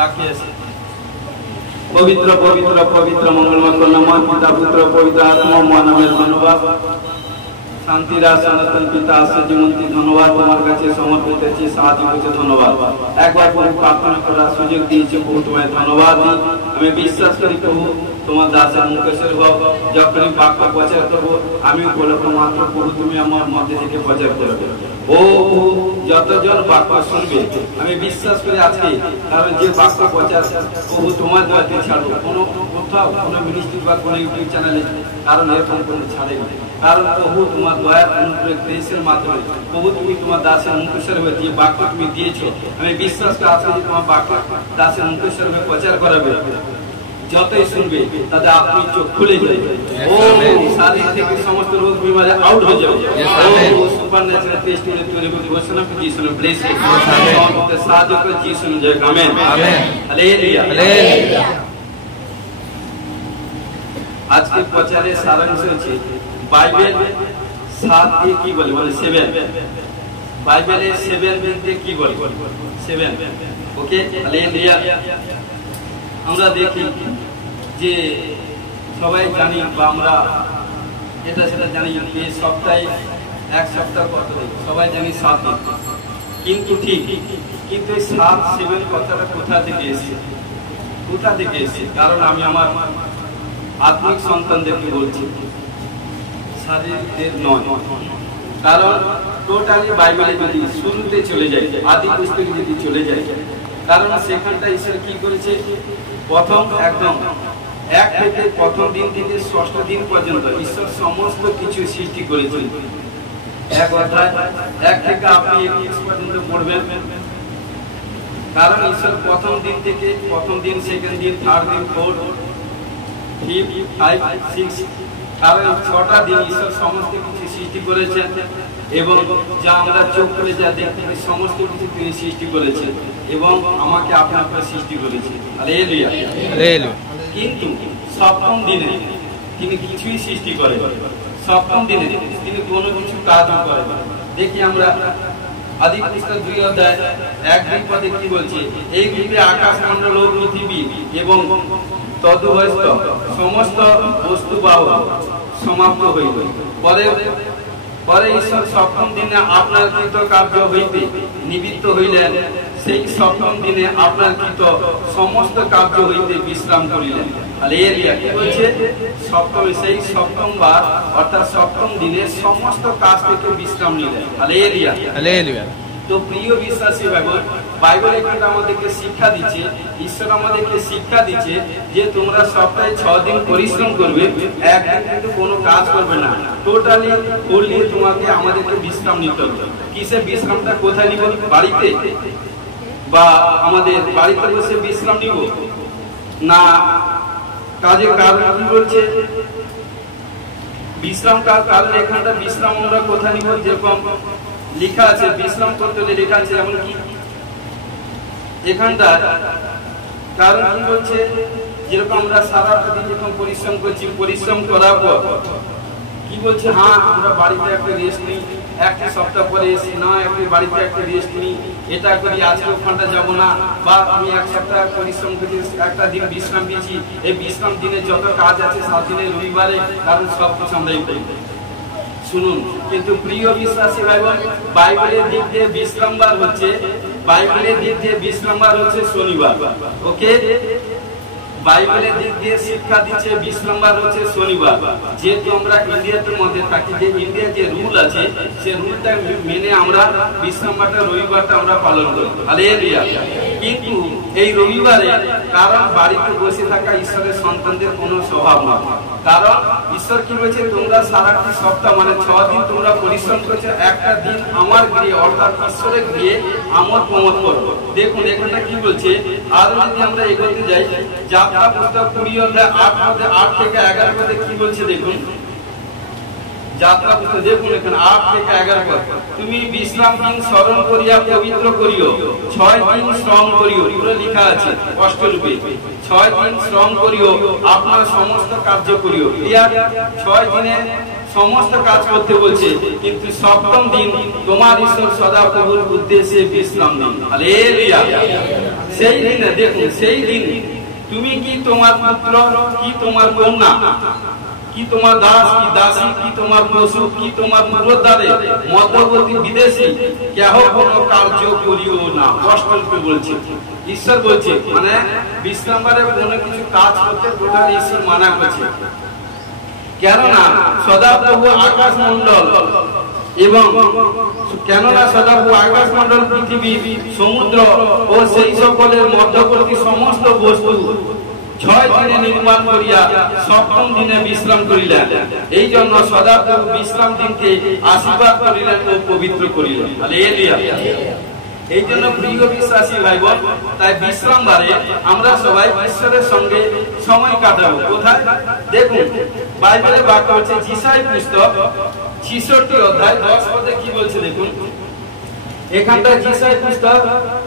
বাকি আছে। পবিত্র পবিত্র পবিত্র মঙ্গলময় করুণাময় পিতা পুত্র পবিত্র আত্মা মহানামের ধন্যবাদ। শান্তিরা সনাতন পিতা আশ্চর্যমন্ত্রী ধন্যবাদ তোমার কাছে সমর্পিত আছি, সাহায্য করতে ধন্যবাদ। একবার প্রভু প্রার্থনা করার সুযোগ দিয়েছে প্রভু, তোমায় ধন্যবাদ। আমি বিশ্বাস করি প্রভু তোমার দাসের মুখেশ্বর হও, যখনই বাক্য প্রচার করবো আমি বলবো মাত্র প্রভু তুমি আমার মধ্যে থেকে প্রচার করবে। ও যতজন বাক্য শুনবে আমি বিশ্বাস করি আজকে, কারণ যে বাক্য প্রচার প্রভু তোমার দয়াতে ছাড়বো, কোনো কোথাও কোনো মিনিস্ট্রি বা কোনো ইউটিউব চ্যানেলে কারণ এরকম কোনো ছাড়ে, কারণ প্রভু তোমার দয়ার অনুগ্রহ গ্রেসের মাধ্যমে প্রভু তুমি তোমার দাসের মুখেশ্বর হয়ে যে বাক্য তুমি দিয়েছো, আমি বিশ্বাস করি আজকে তোমার বাক্য দাসের মুখেশ্বর হয়ে প্রচার করাবে। যতই শুনবে তাদের আপনি চোখ খুলে যাবে, ও শারীর থেকে সমস্ত রোগ বিমারি আউট হয়ে যাবে। ও সুপারন্যাচুরাল টেস্টিংয়ে তৈরি করতে বসলাম যিশু নামে ব্লেস ইট, আমাদের সাহায্য করে যিশু নামে জয়, আমেন আমেন হালেলুয়া হালেলুয়া। আজকে প্রচারের সারাংশ হচ্ছে বাইবেল 7 দিয়ে কি বলে, মানে 7। বাইবেলের 7 বলতে কি বলে, 7। ওকে হালেলুয়া। আমরা দেখি যে সবাই জানি বা আমরা এটা সেটা জানি যে সপ্তাহে এক সপ্তাহ কত দিন সবাই জানি 7 দিন, কিন্তু ঠিক কিন্তু এই 7-7 কথাটা কোথা থেকে এসেছে, কোথা থেকে এসেছে? কারণ আমি আমার আত্মিক সন্তানদেরকে বলছি, শারীরিকদের নয়। কারণ টোটালি বাইবেলে যদি শুরুতে চলে যায়, আদি পুস্তকে যদি চলে যায়, কারণ সেখানটা ঈশ্বর কি করেছে, প্রথম একদম 1 থেকে প্রথম দিন থেকে 6ষ্ঠ দিন পর্যন্ত ঈশ্বর সমস্ত কিছু সৃষ্টি করেছেন। এক অধ্যায় 1 থেকে আপনি 21 পর্যন্ত পড়বেন। কারণ ঈশ্বর প্রথম দিন থেকে প্রথম দিন, সেকেন্ড দিন, থার্ড দিন, ফোর্থ, ফিফথ, 5, 6, কারণ 6টা দিন ঈশ্বর সমস্ত কিছু সৃষ্টি করেছেন এবং যা আমরা চোখ করে যা দেখতে পাই সমস্ত কিছু তিনি সৃষ্টি করেছেন এবং আমাকে আপনার করে সৃষ্টি করেছেন। Hallelujah hallelujah. কিন্তু 7ম দিনে তিনি কিছুই সৃষ্টি করেন, 7ম দিনে তিনি কোনো কিছু কাজও করেন। দেখি আমরা আদি পুস্তক 2 অধ্যায় 1-2 পদে কি বলছে, এই রূপে আকাশ মণ্ডল ও পৃথিবী এবং তদুভয়স্থ সমস্ত বস্তু বাহু সমাপ্ত হইল। পরে ঈশ্বর 7ম দিনে আপনার কৃত কার্য হইতে নিবৃত্ত হইলেন, সেই 7ম দিনে আপনার কৃত সমস্ত কার্য হইতে বিশ্রাম করিলেন। হালেলুয়া। কি বলছে? সেই 7ম বার অর্থাৎ 7ম দিনে সমস্ত কাজ থেকে বিশ্রাম নিলেন। Hallelujah hallelujah. তো প্রিয় বিশ্বাসী ভাইবোন, বাইবেল এখানে আমাদেরকে শিক্ষা দিচ্ছে, ঈশ্বর আমাদেরকে শিক্ষা দিচ্ছে যে তোমরা সপ্তাহে 6 দিন পরিশ্রম করবে, একদিন কিন্তু কোনো কাজ করবে না, টোটালি করলে তোমাকে আমাদেরকে বিশ্রাম নিতে হবে। কিসে বিশ্রামটা কোথায় নিব? বাড়িতে বা আমাদের বাড়িতে বসে বিশ্রাম নিব না কাজের কারণ কি বলছে? বিশ্রাম কারণ এখানটা বিশ্রাম আমরা কোথায় নিব? যেরকম লেখা আছে বিশ্রাম করতে হলে লেখা আছে, যেমন কি এখানটা কারণ কি বলছে, যেরকম আমরা সারাটা দিন যখন পরিশ্রম করছি, পরিশ্রম করার পর কি বলছে, হ্যাঁ আমরা বাড়িতে একটা রেস্ট নিই, একটা সপ্তাহ পরে এসে না একটা বাড়িতে একটা রেস্ট নিই, এটা করি, আজকে ওখানটা যাবো না, বা আমি 1 সপ্তাহ পরিশ্রম করি, একটা দিন বিশ্রাম দিয়েছি, এই বিশ্রাম দিনে যত কাজ আছে 7 দিনে রবিবারে, কারণ সব কিছু আমরাই করি। শুনুন, কিন্তু প্রিয় বিশ্বাসী ভাই বোন, বাইবেলের দিক দিয়ে বিশ্রামবার হচ্ছে, বাইবেলের দিক দিয়ে বিশ্রামবার হচ্ছে শনিবার। ওকে, বাইবেলের দিক দিয়ে শিক্ষা দিচ্ছে বিশ্রামবার হচ্ছে শনিবার। যেহেতু আমরা ইন্ডিয়াতে মধ্যে থাকি, যে ইন্ডিয়ার যে রুল আছে সে রুলটা মেনে আমরা বিশ্রামবারটা রবিবারটা আমরা পালন করি। হালেলুয়া। কিন্তু এই রবিবারে কারণ বাড়িতে বসে থাকা ঈশ্বরের সন্তানদের কোনো স্বভাব নয়, কারণ ঈশ্বর কি বলছে, তোমরা সারাটি সপ্তাহ মানে 6 দিন তোমরা পরিশ্রম করছো, একটা দিন আমার গৃহে অর্থাৎ ঈশ্বরের গৃহে আমোদ প্রমোদ করো। দেখুন এখানটা কি বলছে, আর যদি আমরা এগোতে যাই, যাত্রা পুস্তক 20 অধ্যায় 8 থেকে 11 পদে কি বলছে দেখুন। যাত্রা পুস্তক দেখুন এখানে 8 থেকে 11 পদ, তুমি বিশ্রাম দিন স্মরণ করিয়া পবিত্র করিও, 6 দিন শ্রম করিও, পুরো লেখা আছে কষ্টরূপে, 6 দিন শ্রম করিও, আপনার সমস্ত কার্য করিও। 6 দিনে সমস্ত কাজ করতে বলছে, কিন্তু 7ম দিন তোমার ঈশ্বর সদাপ্রভুর উদ্দেশ্যে বিশ্রাম দিন। হালেলুয়া। সেই দিনে দেখুন, সেই দিন তুমি কি তোমার পুত্র কি তোমার কন্যা কি তোমার দাস কি দাসী কি তোমার পশু কি তোমার পুরোদ্বারে মধ্যবর্তী বিদেশী কেহ কোনো কার্য করিও না। কষ্ট বলছে ঈশ্বর, বলছে মানে বিশ্রামবারে কোনো কিছু কাজ করতে টোটাল ঈশ্বর মানা করছে। কেননা সদাপ্রভু আকাশ মন্ডল এবং কেননা সদাপ্রভু আকাশ মন্ডল পৃথিবী সমুদ্র ও সেই সকলের মধ্যবর্তী সমস্ত বস্তু 6 দিনে নির্মাণ করিয়া 7ম দিনে বিশ্রাম করিলেন। এই জন্য সদাপ্রভু বিশ্রাম দিনকে আশীর্বাদ করিলেন ও পবিত্র করিলেন। হালেলুয়া। এই জন্য প্রিয় বিশ্বাসী ভাই বোন, তাই বিশ্রামবারে আমরা সবাই ঈশ্বরের সঙ্গে সময় কাটাবো। কোথায় দেখুন, বাইবেলে বাক্য হচ্ছে যিশায় পুস্তক 66 অধ্যায় 10 পদে কি বলছে দেখুন। এখানটা যিশায় পুস্তক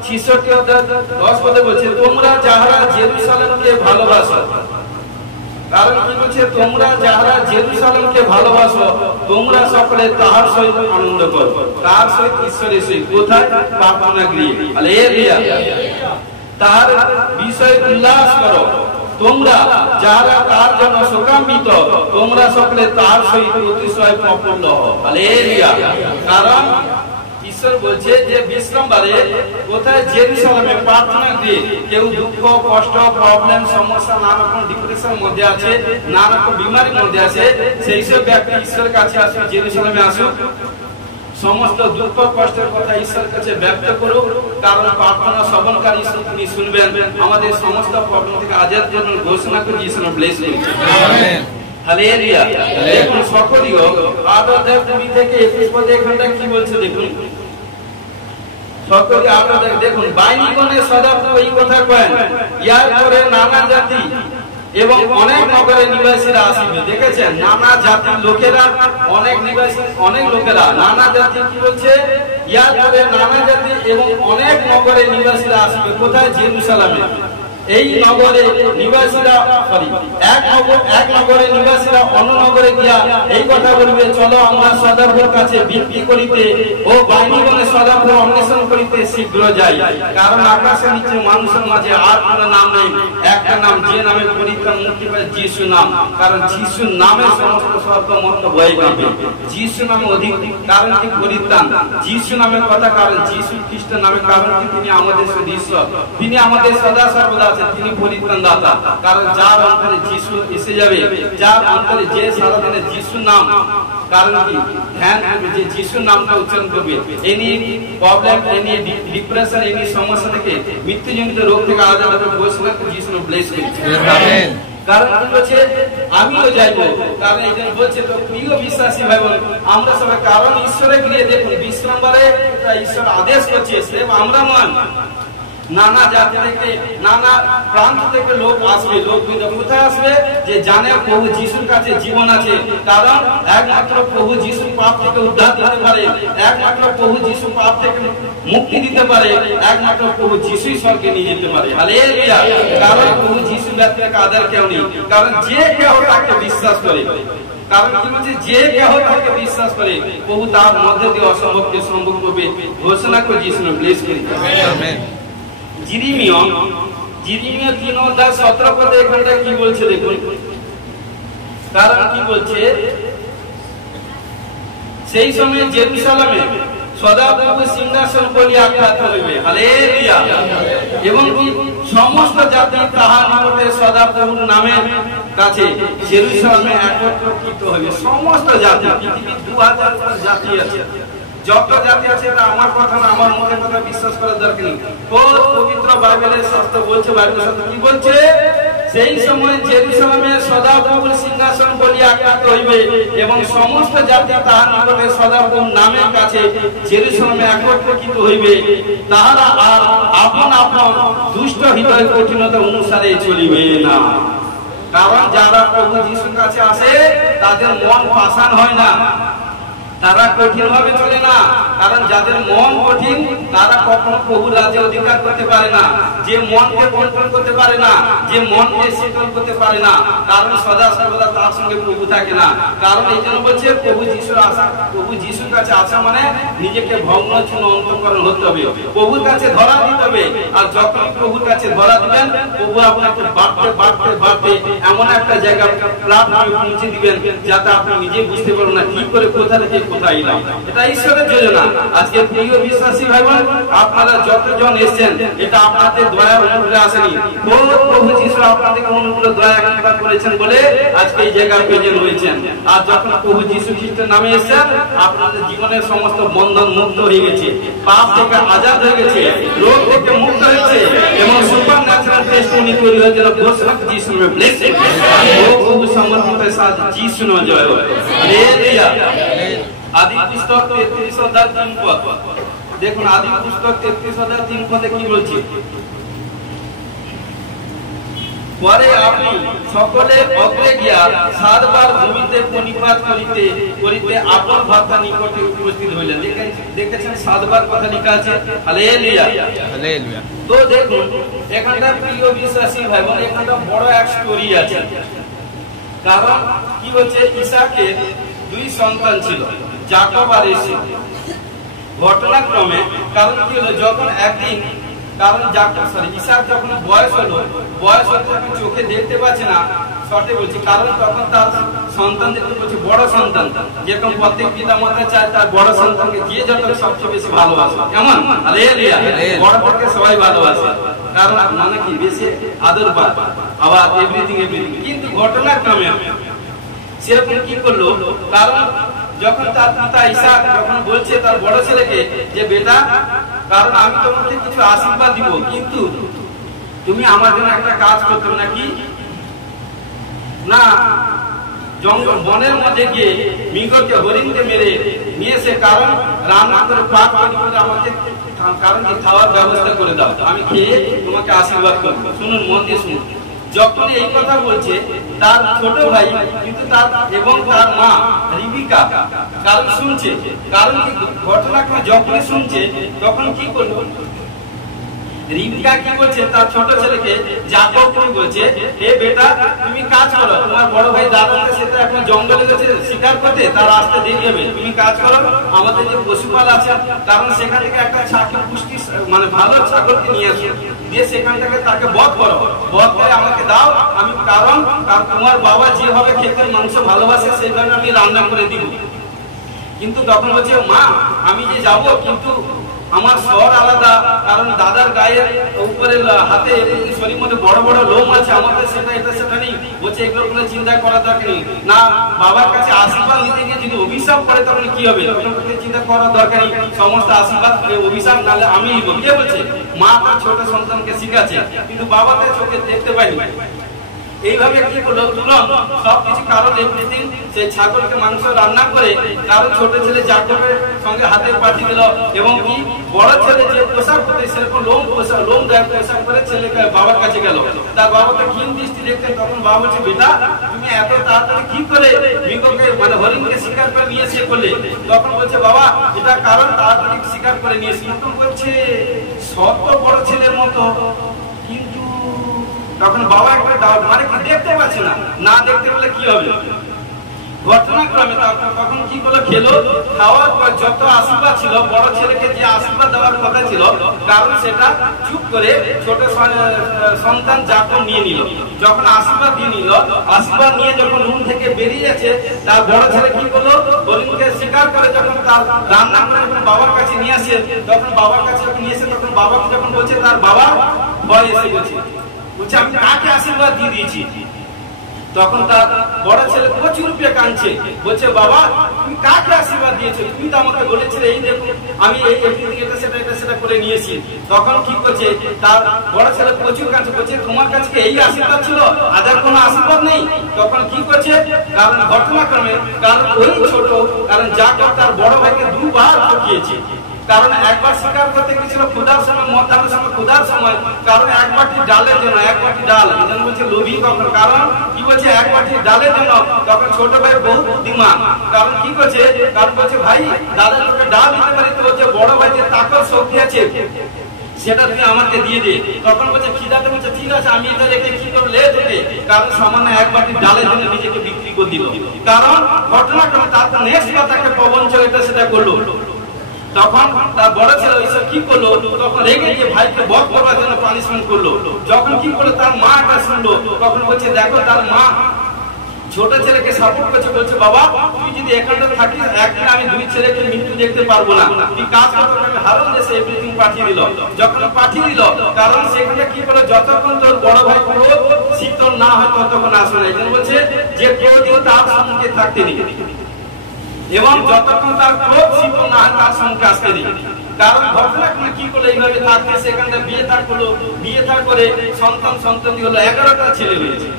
66 অধ্যায় 10 পদে বলছে, তোমরা যাহারা জেরুসালেমকে ভালোবাসো। কারণ কি বলছে, তোমরা যাহারা জেরুসালেমকে ভালোবাসো তোমরা সকলে তাহার সহিত আনন্দ করো। তার সহিত ঈশ্বরের সহিত কোথায়? প্রার্থনা গৃহে। হালেলুয়া। তার বিষয়ে উল্লাস করো। তোমরা যারা তার জন্য শোকান্বিত তোমরা সকলে তার সহিত অতিশয় প্রফুল্ল হও। হালেলুয়া। কারণ ঈশ্বর বলছে যে বিশ্রামবারে কোথায়? জেরুসালেমে প্রার্থনা গৃহে। কেউ দুঃখ কষ্ট প্রবলেম সমস্যা নানা রকম ডিপ্রেশনের মধ্যে আছে, নানা রকম বিমারির মধ্যে আছে, সেই সব ব্যক্তি ঈশ্বরের কাছে আসুক, জেরুসালেমে আসুক, সমস্ত দুঃখ কষ্টের কথা ঈশ্বরের কাছে ব্যক্ত করুক। কারণ প্রার্থনা শ্রবণকারী তিনি শুনবেন। আমাদের সমস্ত প্রবলেম থেকে আজাদ জন্য ঘোষণা করে ঈশ্বর ব্লেস করছেন। আমেন। হালেলুয়া। দেখুন সকলেই 8 অধ্যায় 2 থেকে 21 পদে এখানটা কি বলছে দেখুন। সকলে 8 অধ্যায় দেখুন, বাইনিগণে সদাপ্রভু এই কথা কয়েন, ইয়ার পরে নানা জাতি এবং অনেক নগরের নিবাসীরা আসিবে। দেখেছেন, নানা জাতির লোকেরা, অনেক নিবাসী, অনেক লোকেরা, নানা জাতি কি বলছে? ইয়ার পরে নানা জাতি এবং অনেক নগরের নিবাসীরা আসিবে। কোথায়? জেরুসালেমে। এই নগরে নিবাসীরা এক নগরের নিবাসীরা অন্য নগরে গিয়া এই কথা বলবে, চলো আমরা সদাপ্রভুর কাছে বিনতি করিতে ও বাইনিগণে সদাপ্রভু অন্বেষণ করিতে শীঘ্র যাই। কারণ আকাশের নিচে মানুষের মাঝে আর কোনো নাম নেই, একটা নাম, যে নামে পরিত্রাণ মুক্তি পায়, যিশু নাম। কারণ যিশুর নামে সমস্ত স্বর্গ মর্ত ভয় কাঁপে। যিশু নামে অধিক, কারণ কি পরিত্রাণ। যিশু নামের কথা, কারণ যিশু খ্রিস্ট নামে, কারণ কি তিনি আমাদের ঈশ্বর, তিনি আমাদের সদা সর্বদা, তিনি পরিত্রাণ দাতা। কারণ যার অন্তরে যিশু এসে যাবে, যার অন্তরে যে সারাদিনে যিশু নাম, কারণ কি ধ্যান করবে, যে যিশুর নামটা উচ্চারণ করবে, এই নিয়ে প্রবলেম, এই নিয়ে ডিপ্রেশন, এই নিয়ে সমস্যা থেকে, মৃত্যুজনিত রোগ থেকে আলাদা হবে। ঘোষণা করে যিশু ব্লেস করছে। আমেন। কারণ কি বলছে? আমিও যাইবো। কারণ একজন বলছে, তো প্রিয় বিশ্বাসী ভাই বোন, আমরা সবাই, কারণ ঈশ্বরের গৃহে দেখুন বিশ্রামবারে ঈশ্বর আদেশ করছে, আমরা মান নানা জাতি থেকে, নানা প্রান্ত থেকে লোক আসবে। লোক কোথায় আসবে? যে জানে প্রভু যিশুর কাছে জীবন আছে। কারণ একমাত্র প্রভু যিশু পাপ থেকে উদ্ধার দিতে পারে, একমাত্র প্রভু যিশু পাপ থেকে মুক্তি দিতে পারে, একমাত্র প্রভু যিশুই স্বর্গে নিয়ে যেতে পারে। হালেলুয়া। কারণ প্রভু যিশু ব্যতীত আদার কেউ নেই। কারণ যে কেউ তাকে বিশ্বাস করে, কারণ কি বলছে? যে কেহ তাকে বিশ্বাস করে প্রভু তার মধ্যে দিয়ে অসম্ভবকে সম্ভব করবে। ঘোষণা করে যিশু ব্লেস করি। আমেন। জিরিমিয় 3 অধ্যায় 17 পদে এখানটা কি বলছে দেখুন। কারণ কি বলছে? সেই সময় জেরুসালেমে সদাপ্রভু সিংহাসন বলিয়া আখ্যাত হইবে। হালেলুয়া। এবং কি সমস্ত জাতি তাহার নিকটে সদাপ্রভুর নামের কাছে জেরুসালেমে একত্রিত হইবে। সমস্ত জাতি, পৃথিবীর 2000 জাতি আছে, যত জাতি আছে, এটা আমার কথা না, আমার মনের কথা বিশ্বাস করার দরকার নেই। পবিত্র বাইবেলের শাস্ত্র বলছে, বাইবেলের শাস্ত্র কি বলছে? সেই সময় জেরুসালেমে সদাপ্রভুর সিংহাসন বলিয়া আখ্যাত হইবে এবং সমস্ত জাতি তাহার নিকটে সদাপ্রভুর নামের কাছে জেরুসালেমে একত্রিত হইবে। তাহারা আর আপন আপন দুষ্ট হৃদয় কঠিনতা অনুসারে চলিবে না। কারণ যারা প্রভু যিশুর কাছে আসে তাদের মন পাষাণ হয় না, তারা কঠিন ভাবে চলে না, কারণ যাদের মন কঠিন তারা কখনো প্রভু রাজ্যে অধিকার করতে পারে না। যে মনকে কন্ট্রোল করতে পারে না, যে মনকে শীতল করতে পারে না, কারণ সদা সর্বদা তার সঙ্গে প্রভু থাকে না। কারণ এই জন্য বলছে প্রভু যিশুর আসা, প্রভু যিশুর কাছে আসা মানে নিজেকে ভগ্ন চূর্ণ অন্তঃকরণ হতে হবে, প্রভুর কাছে ধরা দিতে হবে। আর যখন প্রভুর কাছে ধরা দিবেন, প্রভু আপনাকে বাড়তে বাড়তে বাড়তে এমন একটা জায়গা প্ল্যাটফর্মে পৌঁছে দিবেন যাতে আপনি নিজেই বুঝতে পারবেন না কি করে কোথা থেকে কোথায় এলাম। এটা ঈশ্বরের যোজনা। আজকে প্রিয় বিশ্বাসী ভাই বোন, আপনারা যতজন এসেছেন এটা আপনাদের দয়া অনুগ্রহে আসেনি, প্রভু যিশু আপনাদেরকে অনুগ্রহ দয়া কৃপা করেছেন বলে আজকে এই জায়গায় প্রেজেন্ট হয়েছেন। আর যখন প্রভু যিশু খ্রিস্টের নামে এসেছেন, আপনাদের জীবনের সমস্ত বন্ধন মুক্ত হয়ে গেছে, পাপ থেকে আজাদ হয়ে গেছে, রোগ থেকে মুক্ত হয়েছে এবং সুপারন্যাচুরাল টেস্টিমনি তৈরি হয়েছে। ঘোষণা যিশু में ब्लेसिंग वो प्रभु समर्पित के साथ যিশু नाम जय हो। हालेलुया। आदि पुस्तक 33 अध्याय 3 पद দেখুন। आदि पुस्तक 33 अध्याय 3 पदে কি বলছে? পরে আপনি সকলে অগ্রে গিয়া 7 বার ভূমিতে প্রণিপাত করিতে করিতে আপন ভ্রাতা নিকটে উপস্থিত হইলেন। দেখেছেন 7 বার কথা লেখা আছে। Hallelujah, hallelujah. তো দেখুন এখানটা প্রিয় বিশ্বাসী ভাই বোন, এখানটা বড় এক স্টোরি আছে। কারণ কি হচ্ছে, ইসাকের 2 সন্তান ছিল, যাকব আর এসাউ। ঘটনাক্রমে কারণ কি হলো, যখন একদিন কারণ ইসাক যখন বয়স হলো যখন চোখে দেখতে পাচ্ছে না, শর্টে বলছি, কারণ তখন তার সন্তান দেখতে বলছে বড় সন্তান, যেরকম প্রত্যেক পিতা মাতা চায় তার বড় সন্তানকে যে যত সবচেয়ে বেশি ভালোবাসে। কেমন? হালেলুয়া। বড় বড়কে সবাই ভালোবাসে, কারণ মানে কি বেশি আদর পায়, আবার এভরিথিং। কিন্তু ঘটনাক্রমে সেরকম কি করলো, কারণ যখন তার পিতা ইসাক যখন বলছে তার বড় ছেলেকে যে বেটা, কারণ আমি তোমাকে কিছু আশীর্বাদ দিব, কিন্তু তুমি আমার জন্য একটা কাজ করতে হবে। নাকি না, জঙ্গল বনের মধ্যে গিয়ে মৃগকে হরিণকে মেরে নিয়ে এসে কারণ রান্না করে পাক করে আমাকে কারণ কি খাওয়ার ব্যবস্থা করে দাও, আমি খেয়ে তোমাকে আশীর্বাদ করবো। শুনুন, মন দিয়ে শুনুন। যখন এই কথা বলছে তার ছোট ভাই কিন্তু তার এবং তার মা রিবিকা কারণ শুনছে, কারণ কি ঘটনাক্রমে যখন শুনছে তখন কি করলো, রিবিকা কি বলছে তার ছোট ছেলেকে যাকবকে বলছে, হে বেটা তুমি কাজ করো, তোমার বড় ভাই দাদা সেটা এখন জঙ্গলে গেছে শিকার করতে, তার আসতে দেরি হবে, তুমি কাজ করো, আমাদের যে পশুপাল আছে কারণ সেখান থেকে একটা ছাগল পুষ্টি মানে ভালো ছাগলকে নিয়ে আসো, দিয়ে সেখান থেকে তাকে বধ করো, বধ করে আমাকে দাও, আমি কারণ তোমার বাবা যেভাবে খেতে মাংস ভালোবাসে সেইভাবে আমি রান্না করে দিব। কিন্তু তখন বলছে মা আমি যে যাবো কিন্তু আমার স্বর আলাদা, কারণ দাদার গায়ের উপরে হাতে শরীর মধ্যে বড় বড় লোম আছে, আমাদের সেটা এটা সেটা নেই। বলছে এগুলো কোনো চিন্তা করার দরকার নেই, না বাবার কাছে আশীর্বাদ নিতে গিয়ে যদি অভিশাপ করে তখন কি হবে, চিন্তা করার দরকার নেই, সমস্ত আশীর্বাদ অভিশাপ নালে আমি কে বলছে মা তার ছোট সন্তানকে শিখাচ্ছে, কিন্তু বাবা তার চোখে দেখতে পাইনি। এইভাবে কি করলো, তুরন্ত সবকিছু কারণ এভরিথিং সেই ছাগলকে মাংস রান্না করে কারণ ছোট ছেলে যাকবের সঙ্গে হাতে পাঠিয়ে দিল, এবং কি বড় ছেলে যে পোশাক করতে সেরকম লোম দেয় পোশাক করে ছেলেকে বাবার কাছে গেল। তার বাবা তো ক্ষীণ দৃষ্টি দেখতেন, তখন বাবা বলছে বেটা তুমি এত তাড়াতাড়ি কি করে মৃগকে মানে হরিণকে শিকার করে নিয়ে এসে করলে, তখন বলছে বাবা এটা কারণ তাড়াতাড়ি শিকার করে নিয়ে এসে, তখন বলছে সব তো বড় ছেলের মতো, কিন্তু তখন বাবা একটা ডাউট মানে কি দেখতে পাচ্ছে না, না দেখতে পেলে কি হবে। ঘটনাক্রমে তখন কি করলো, খেলো, খাওয়ার পর যত আশীর্বাদ ছিল বড় ছেলেকে যে আশীর্বাদ দেওয়ার কথা ছিল কারণ সেটা চুপ করে ছোট সন্তান যাকব নিয়ে নিল। যখন আশীর্বাদ দিয়ে নিল, আশীর্বাদ নিয়ে যখন রুম থেকে বেরিয়ে যাচ্ছে তার বড় ছেলে কি করলো, হরিণকে শিকার করে যখন তার রান্না করে যখন বাবার কাছে নিয়ে আসে, তখন বাবার কাছে যখন নিয়ে এসে তখন বাবাকে যখন বলছে তার বাবা ভয় এসে গেছে, বলছে আমি কাকে আশীর্বাদ দিয়ে দিয়েছি। তখন তার বড় ছেলে প্রচুর রূপে কাঁদছে, বলছে বাবা তুমি কাকে আশীর্বাদ দিয়েছো, তুমি তো আমাকে বলেছিলে এই দেখো আমি এই এটা সেটা করে নিয়েছি। তখন কি করছে তার বড় ছেলে প্রচুর কাঁদছে, বলছে তোমার কাছে এই আশীর্বাদ ছিল, আদার কোনো আশীর্বাদ নেই। তখন কি করছে, কারণ ঘটনাক্রমে কারণ ওই ছোট কারণ যাকব তার বড় ভাইকে 2 বার ঠকিয়েছে, কারণ একবার শিকার করতে গেছিল ক্ষুধার সময়, মধ্যাহ্নের সময় ক্ষুধার সময়, কারণ এক বাটি ডালের জন্য, এক বাটি ডাল এই জন্য বলছে লোভী কখন, কারণ কি বলছে এক বাটি ডালের জন্য। তখন ছোট ভাই বহু বুদ্ধি মা, কারণ কি করছে, কারণ বলছে ভাই দাদা তোকে ডাল দিতে পারি, তো যে বড় ভাই যে তাকত শক্তি আছে সেটা তুমি আমাকে দিয়ে দে। তখন বলছে খিদাতে, বলছে ঠিক আছে আমি এটা রেখে কি করলে তোকে, কারণ সামান্য এক বাটি ডালের জন্য নিজেকে বিক্রি করে দিল। কারণ ঘটনাক্রমে তারপর নেক্সট বার তাকে প্রবঞ্চ এটা সেটা করলো। তখন তার বড় ছেলে ওইসব কি করলো, তখন রেগে গিয়ে ভাইকে বধ করার জন্য পানিশমেন্ট করলো। যখন কি করলো তার মা এটা শুনলো, তখন বলছে দেখো তার মা ছোট ছেলেকে সাপোর্ট করছে, বলছে বাবা তুই যদি এখানে থাকিস একদিন আমি দুই ছেলেকে মৃত্যু দেখতে পারবো না, তুই কাজ করতে আমি হারুন দেশে এভরিথিং পাঠিয়ে দিল। যখন পাঠিয়ে দিল, কারণ সেখানে কি করে যতক্ষণ তোর বড় ভাই পুরো শীতল না হয় ততক্ষণ আসবে না। এই বলছে যে কেউ দিন তার সম্মুখে থাকতে দিই, এবং যতক্ষণ তার ক্রোধ শীতল না হয় তার সম্মুখে আসতে দিই। কারণ ঘটনা কি করলো এইভাবে থাকতে, সেখানে বিয়ে থাক করলো, বিয়ে থাক করে সন্তান হলো 11টা ছেলে হয়েছে।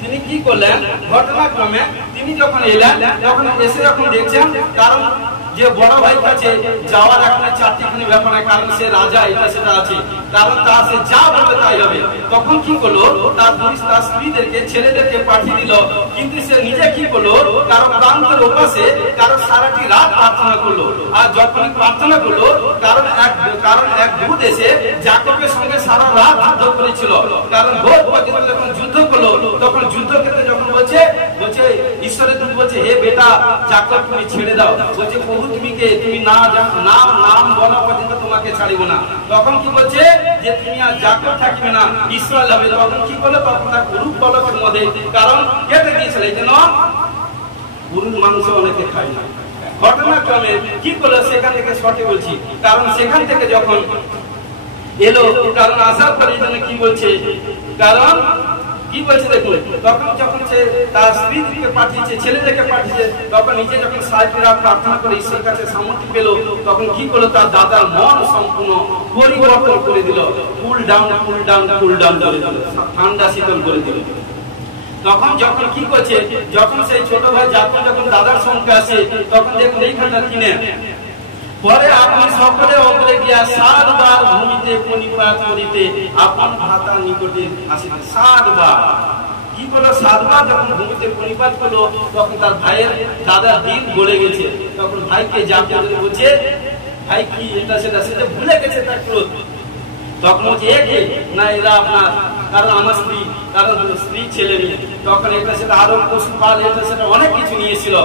তিনি কি করলেন ঘটনাক্রমে, তিনি যখন এলেন তখন এসে যখন দেখছেন, কারণ যে বড় ভাই কাছে যাওয়ার এখন চারটিখানি ব্যাপার, কারণ সে রাজা এটা সেটা আছে, কারণ তার সে যা বলবে তাই হবে। তখন কি করলো তার স্ত্রীদেরকে ছেলেদেরকে পাঠিয়ে দিল, কিন্তু সে নিজে কি করলো, কারণ প্রান্তের উপাসে কারণ সারাটি রাত প্রার্থনা করলো। আর যখন প্রার্থনা করলো, কারণ এক দূত এসে জাকবের সঙ্গে সারা রাত যুদ্ধ করেছিল। কারণ ভোর পর্যন্ত যখন যুদ্ধ করলো, তখন যুদ্ধক্ষেত্রে যখন বলছে ঈশ্বরের দূত বলছে হে বেটা জাকব তুমি ছেড়ে দাও, বলছে প্রভু তুমি কে, তুমি নাম বলা পর্যন্ত তোমাকে ছাড়িব না। তখন কি বলছে যে তুমি আর জাকব থাকিবে না, ইসরায়েল হবে। তখন কি করলো, তখন তার রূপ পলকের মধ্যে কারণ কেটে দিয়েছিল, এই জন্য পুরুষ মানুষ অনেকে খায় না। ঘটনাক্রমে কি করলো সেখান থেকে শর্টে বলছি, কারণ সেখান থেকে যখন এলো, কারণ আসার পরে কি বলছে, কারণ কি বলছে দেখুন, তখন যখন সে তার স্ত্রীকে পাঠিয়েছে, ছেলেদেরকে পাঠিয়েছে, তখন নিজে যখন সাহিত্যরা প্রার্থনা করে ঈশ্বরের কাছে সামর্থ্য পেল, তখন কি করলো তার দাদার মন সম্পূর্ণ পরিবর্তন করে দিল, কুল ডাউন করে দিল, ঠান্ডা শীতল করে দিল। তখন যখন কি করছে, যখন সেই ছোট ভাই যখন দাদার সঙ্গে আসে, তখন দেখুন এইখানটা কিনে পরে আপনি সকলে ওপরে গিয়া 7 বার ভূমিতে প্রণিপাত করিতে আপন ভ্রাতার নিকটে আসিতে। 7 বার কি করলো, 7 বার যখন ভূমিতে প্রণিপাত করলো, তখন তার ভাইয়ের দাদার দিন গড়ে গেছে। তখন ভাইকে জানতে বলছে ভাই কি এটা সেটা সেটা ভুলে গেছে তার ক্রোধ। তখন বলছে একে না এরা আপনার, কারণ আমার স্ত্রী, কারণ স্ত্রী ছেলে মেয়ে, তখন এটা সেটা আরো পশুপাল এটা সেটা অনেক কিছু নিয়েছিল।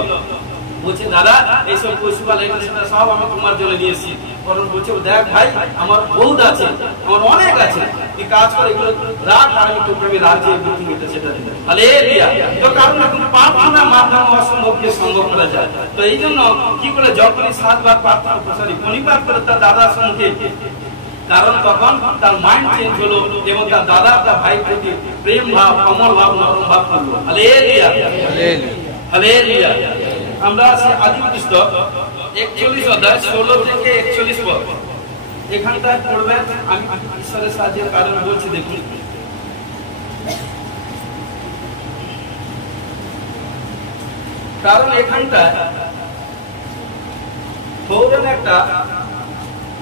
বলছে দাদা এইসব পশুপাল এটা সেটা সব আমি তোমার জন্য নিয়েছি। কারণ বলছে দেখ ভাই আমার বহুত আছে, আমার অনেক আছে, তুই কাজ করে এগুলো রাখ, আর আমি তোকে আমি রাজ্যে এটা সেটা দিই। হালেলুয়া। তো কারণ এখন প্রার্থনার মাধ্যমে অসম্ভবকে সম্ভব করা যায়। তো এই জন্য কি করে যখনই 7 বার প্রার্থনা প্রণিপাত করে তার দাদার সঙ্গে, কারণ তখন তার মাইন্ড চেঞ্জ হলো এবং তার দাদা তার ভাই প্রতি প্রেম ভাব, অমর ভাব, নরম ভাব করলো। Hallelujah hallelujah. আমরা আছি আদি পুস্তক 41 অধ্যায় 16 থেকে 41 পদ, এখানটায় পড়বেন। আমি ঈশ্বরের সাহায্যের কারণ বলছি দেখুন। কারণ এখানটায় ফৌরন একটা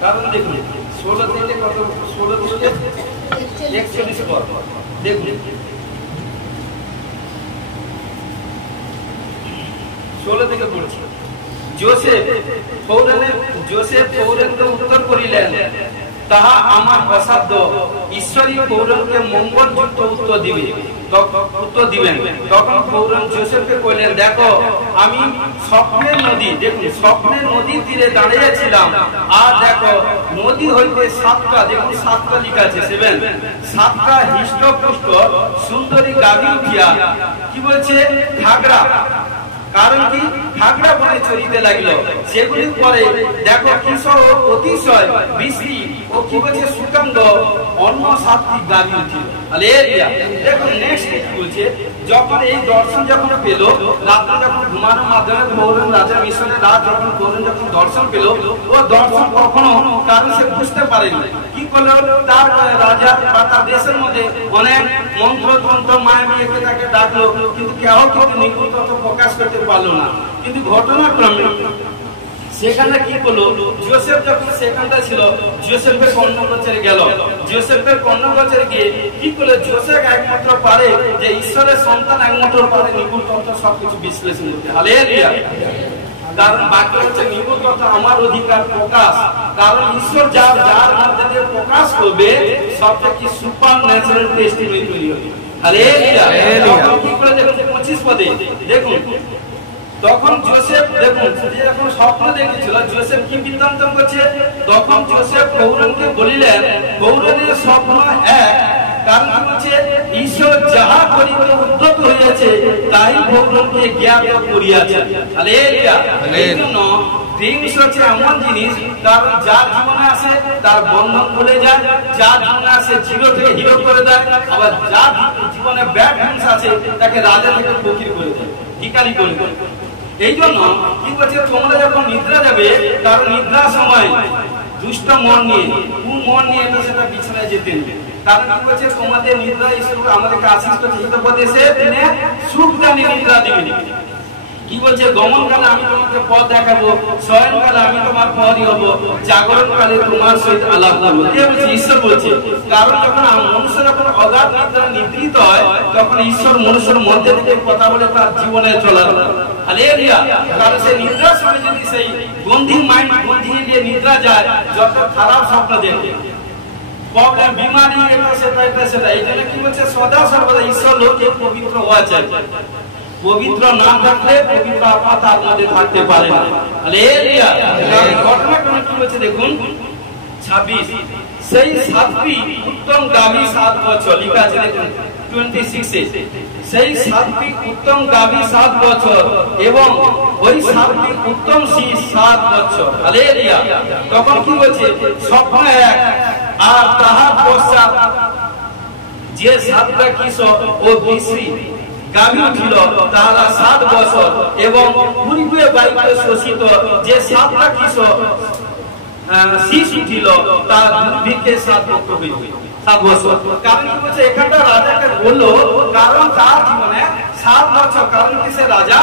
কারণ দেখুন 16 থেকে কত, 16 থেকে 41 পদ দেখুন। 16 থেকে পড়ছি। যোসেফ পৌরনকে উত্তর করিলেন তাহা আমার অসাধ্য, ঈশ্বরী পৌরনকে মঙ্গলযুক্ত উত্তর দিবেন। তখন পৌরন যোসেফকে কইলেন দেখো আমি স্বপ্নের নদী, দেখুন স্বপ্নের নদীর তীরে দাঁড়িয়েছিলাম, আর দেখো নদী হইতে 7টা, দেখুন 7টা লিখা আছে 7, 7টা হৃষ্টপুষ্ট সুন্দরী গাভী উঠিয়া কি বলছে ঘাগরা, কারণ কি ঘাগরা বনে চড়িতে লাগিল। সেগুলির পরে দেখো কিশোর অতিশয় বৃষ্টি ও কি বলছে সুগন্ধ অন্য 7টি গাভী উঠিল। হালেলুয়া। দেখুন নেক্সট কি বলছে, যখন এই দর্শন যখন পেল, রাত্রে যখন ঘুমানোর মাধ্যমে পৌরন রাজা মিশনের রাত যখন পৌরন যখন দর্শন পেল, ও দর্শন কখনো কারণ সে বুঝতে পারেনি। কি করলো, তার রাজা বা তার দেশের মধ্যে অনেক মন্ত্রতন্ত্র মায়ামিয়াকে তাকে ডাকলো, কিন্তু কেউ কিন্তু নিকুট প্রকাশ করতে পারলো না। কিন্তু ঘটনাক্রমে সেখানে কি করলো, যোসেফ যখন সেখানটা ছিল, যোসেফের কর্ণগোচরে গেল। যোসেফের কর্ণগোচরে গিয়ে কি করলো, যোসেফ একমাত্র পারে যে ঈশ্বরের সন্তান একমাত্র পারে নিপুণ তত্ত্ব সবকিছু বিশ্লেষণ করতে। হালেলুয়া। কারণ বাক্য হচ্ছে নিপুণ তত্ত্ব আমার অধিকার প্রকাশ। কারণ ঈশ্বর যার মধ্যে দিয়ে প্রকাশ করবে সবথেকে সুপার ন্যাচারাল টেস্টিমনি তৈরি হবে। হালেলুয়া। কি করে দেখুন 25 পদে দেখুন, তখন যোসেফ দেখুন যখন স্বপ্ন দেখেছিল, যোসেফ কি বৃত্তান্ত করছে, তখন যোসেফ ফৌরনকে বলিলেন, ফৌরনের স্বপ্ন এক, কারণ হচ্ছে ঈশ্বর যাহা করিতে উদ্যত হইয়াছে তাই ফৌরনকে জ্ঞাত করিয়াছে। হালেলুয়া। এইজন্য ড্রিমস হচ্ছে এমন জিনিস, কারণ যার জীবনে আসে তার বন্ধন খুলে যায়, যার জীবনে আসে জিরো থেকে হিরো করে দেয়, আবার যার জীবনে ব্যাড ড্রিমস আছে তাকে রাজা থেকে ফকির করে দেয়, ভিখারি করে দেয়। এই জন্য কি বলছে, তোমরা যখন নিদ্রা যাবে, কারণ নিদ্রার সময় দুষ্ট মন নিয়ে মন নিয়ে সেটা বিছানায় যেতে নেবে। কারণ কি বলছে, তোমাদের নিদ্রা ঈশ্বর আমাদেরকে আশীষ করতে তিনি সুখদানি নিদ্রা দিবেন। কি বলছে, গমনকালে আমি তোমাকে পথ দেখাবো, শয়নকালে আমি তোমার পরই হব, জাগরণকালে তোমার সহিত আলাপ করবো। ঈশ্বর বলছে, কারণ যখন মনুষ্য যখন অগাধ নিদ্রা নিদ্রিত হয়, তখন ঈশ্বর মনুষ্যের মধ্যে থেকে কথা বলে তার জীবনে চলার। হালেলুয়া। কারণ সেই নিদ্রার সময় যদি সেই গন্ধি মাইন্ড গন্ধি নিয়ে নিদ্রা যায়, যত খারাপ স্বপ্ন দেখে, প্রবলেম বিমারি এটা সেটা। এই জন্য কি বলছে, সদা সর্বদা ঈশ্বর লোকে পবিত্র হওয়া চাই। পবিত্র না থাকলে পবিত্র আত্মা তার মধ্যে থাকতে পারে না। হালেলুয়া। ঘটনাক্রমে কি বলছে দেখুন 26, সেই সাতটি উত্তম গাভী 7 বছর লেখা আছে দেখুন 26 সেই সাতটি উত্তম গাভী 7 বছর এবং ওই সাতটি উত্তম শীষ 7 বছর। হালেলুয়া। তখন কি বলছে, স্বপ্ন এক, আর তাহার পশ্চাৎ যে 7টা কিশোর ও বিশ্রী গাভী উঠিল তাহারা 7 বছর এবং পূর্বে বায়ুতে শোষিত যে 7টা কিশোর শীষ উঠিল তার দুর্ভিক্ষে 7 বছর হইবে। 7 বছর কারণ কি বলছে, এখানটা রাজাকে বললো, কারণ তার জীবনে 7 বছর, কারণ কি সে রাজা,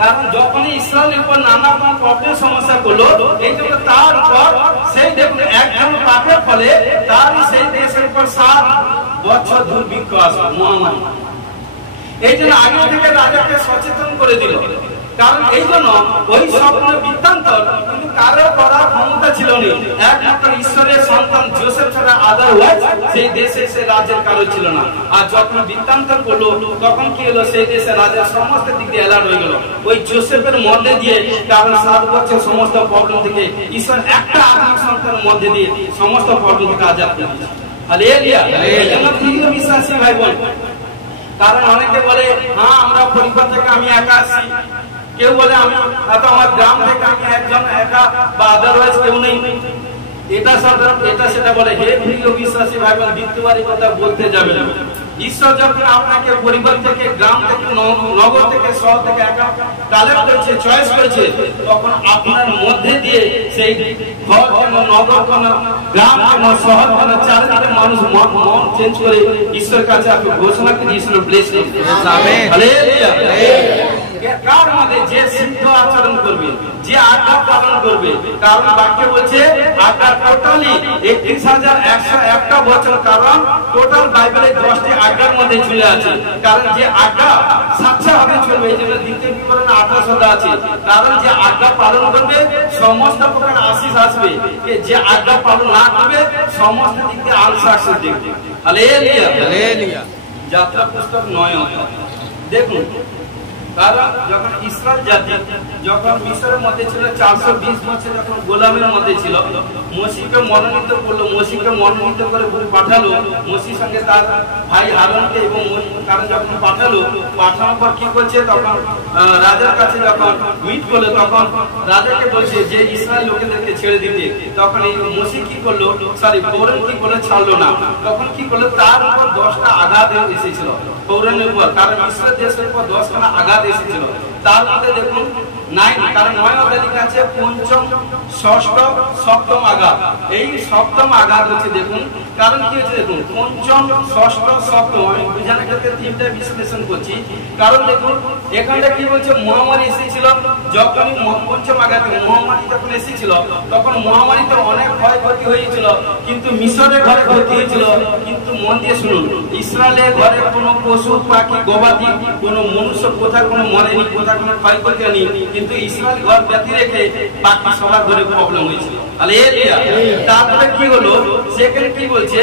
কারণ যখনই ইসরায়েলের উপর নানা রকম প্রবলেম সমস্যা করলো, এই জন্য তার উপর সেই দেখুন একজন পাপের ফলে তার সেই দেশের উপর 7 বছর দুর্ভিক্ষ আসবে, মহামারী। এই জন্য আগে থেকে রাজাকে সচেতন করে দিল। কারণ এই জন্য ওই স্বপ্ন বৃত্তান্ত কিন্তু কারো করার ক্ষমতা ছিল না, একমাত্র ঈশ্বরের সন্তান যোসেফ ছাড়া আদারওয়াইজ সেই দেশে সে রাজ্যের কারো ছিল না। আর যখন বৃত্তান্ত করলো, তখন কি হলো, সেই দেশে রাজার সমস্ত দিক দিয়ে অ্যালার্ট হয়ে গেল ওই যোসেফের মধ্যে দিয়ে। কারণ 7 বছর সমস্ত প্রবলেম থেকে ঈশ্বর একটা আত্মিক সন্তানের মধ্যে দিয়ে সমস্ত প্রবলেম থেকে আজাদ করে দিয়েছে। হালেলুয়া। এই জন্য প্রিয় বিশ্বাসী ভাই বোন, কারণ অনেকে বলে হ্যাঁ আমরা পরিবার থেকে আমি একা আসি, কেউ বলে আমি আমার গ্রাম থেকে আমি একজন একা বা আদারওয়াইজ কেউ নেই, এটা সাধারণ এটা সেটা বলে। হে প্রিয় বিশ্বাসী ভাই বোন, দ্বিতীয়বার এই কথা বলতে যাবে না। ঈশ্বর যখন আপনাকে পরিবার থেকে, গ্রাম থেকে, নগর থেকে, শহর থেকে একা কালেক্ট করেছে, চয়েস করেছে, তখন আপনার মধ্যে দিয়ে সেই ঘর কেন, নগর কেন, গ্রাম কেন, শহর কেন, চারিদিকে মানুষ মন চেঞ্জ করে ঈশ্বরের কাছে আপনি ঘোষণা করে ঈশ্বর ব্লেস করতে। হালেলুয়া। কার মধ্যে যে সিদ্ধ আচরণ করবে, যে আজ্ঞা পালন করবে, কারণ বাক্যে বলছে আজ্ঞা টোটালি 31,101টা বছর, কারণ টোটাল বাইবেলে 10টি আজ্ঞার মধ্যে ঝুলে আছে। কারণ যে আজ্ঞা স্বচ্ছভাবে চলবে, এই জন্য দ্বিতীয় বিবরণে 28 আছে। কারণ যে আজ্ঞা পালন করবে সমস্ত প্রকার আশীষ আসবে, যে আজ্ঞা পালন না করবে সমস্ত দিক দিয়ে আলসাশিস দেখবে। হালেলুয়া। হালেলুয়া। যাত্রা পুস্তক 9 দেখুন, কারণ যখন ইসরায়েল জাতি যখন মিশরের মধ্যে ছিল 420 বছর, যখন গোলামের মধ্যে ছিল, মসিকে মনোনীত করলো, মসিকে মনোনীত করে পাঠালো, মসির সঙ্গে তার ভাই হারনকে, এবং কারণ যখন পাঠানোর পর কি করছে, তখন রাজার কাছে যখন মিট করলো, তখন রাজাকে বলছে যে ইসরায়েল লোকেদেরকে ছেড়ে দিতে। তখন এই মসি কি করলো, ফৌরন কি করলো, ছাড়লো না। তখন কি করলো, তার উপর 10টা আঘাত এসেছিল ফৌরনের উপর, কারণ ইসরায়েল দেশের উপর 10খানা আঘাত এসেছিল। তার মধ্যে দেখুন 9, কারণ 9 অধ্যায় লেখা আছে পঞ্চম, ষষ্ঠ, সপ্তম আঘাত। এই সপ্তম আঘাত হচ্ছে দেখুন, কারণ কি হচ্ছে দেখুন, পঞ্চম, ষষ্ঠ, সপ্তম, আমি বোঝানোর ক্ষেত্রে তিনটা বিশ্লেষণ করছি। কারণ দেখুন এখানটা কি বলছে, মহামারী এসেছিল যখনই পঞ্চম আঘাতে মহামারী যখন এসেছিল, তখন মহামারীতে অনেক ক্ষয়ক্ষতি হয়েছিল, কিন্তু মিশরের ঘরে ক্ষতি হয়েছিল। কিন্তু মন দিয়ে শুনুন, ইসরায়েলের ঘরে কোনো পশু পাখি গবাদি কোনো মনুষ্য কোথাও কোনো মরেনি, কোথাও কোনো ক্ষয়ক্ষতি হয়নি, কিন্তু ইসরায়েল ঘর ব্যতি রেখে বাকি সবার ঘরে প্রবলেম হয়েছিল। তারপরে কি হলো, সেখানে কি বলছে,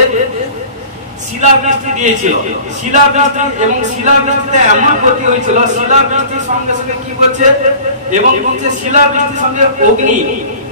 শিলাবৃষ্টি দিয়েছিল, শিলাবৃষ্টি, এবং শিলাবৃষ্টিতে এমন ক্ষতি হয়েছিল, শিলাবৃষ্টির সঙ্গে সঙ্গে কি বলছে, এবং বলছে শিলাবৃষ্টির সঙ্গে অগ্নি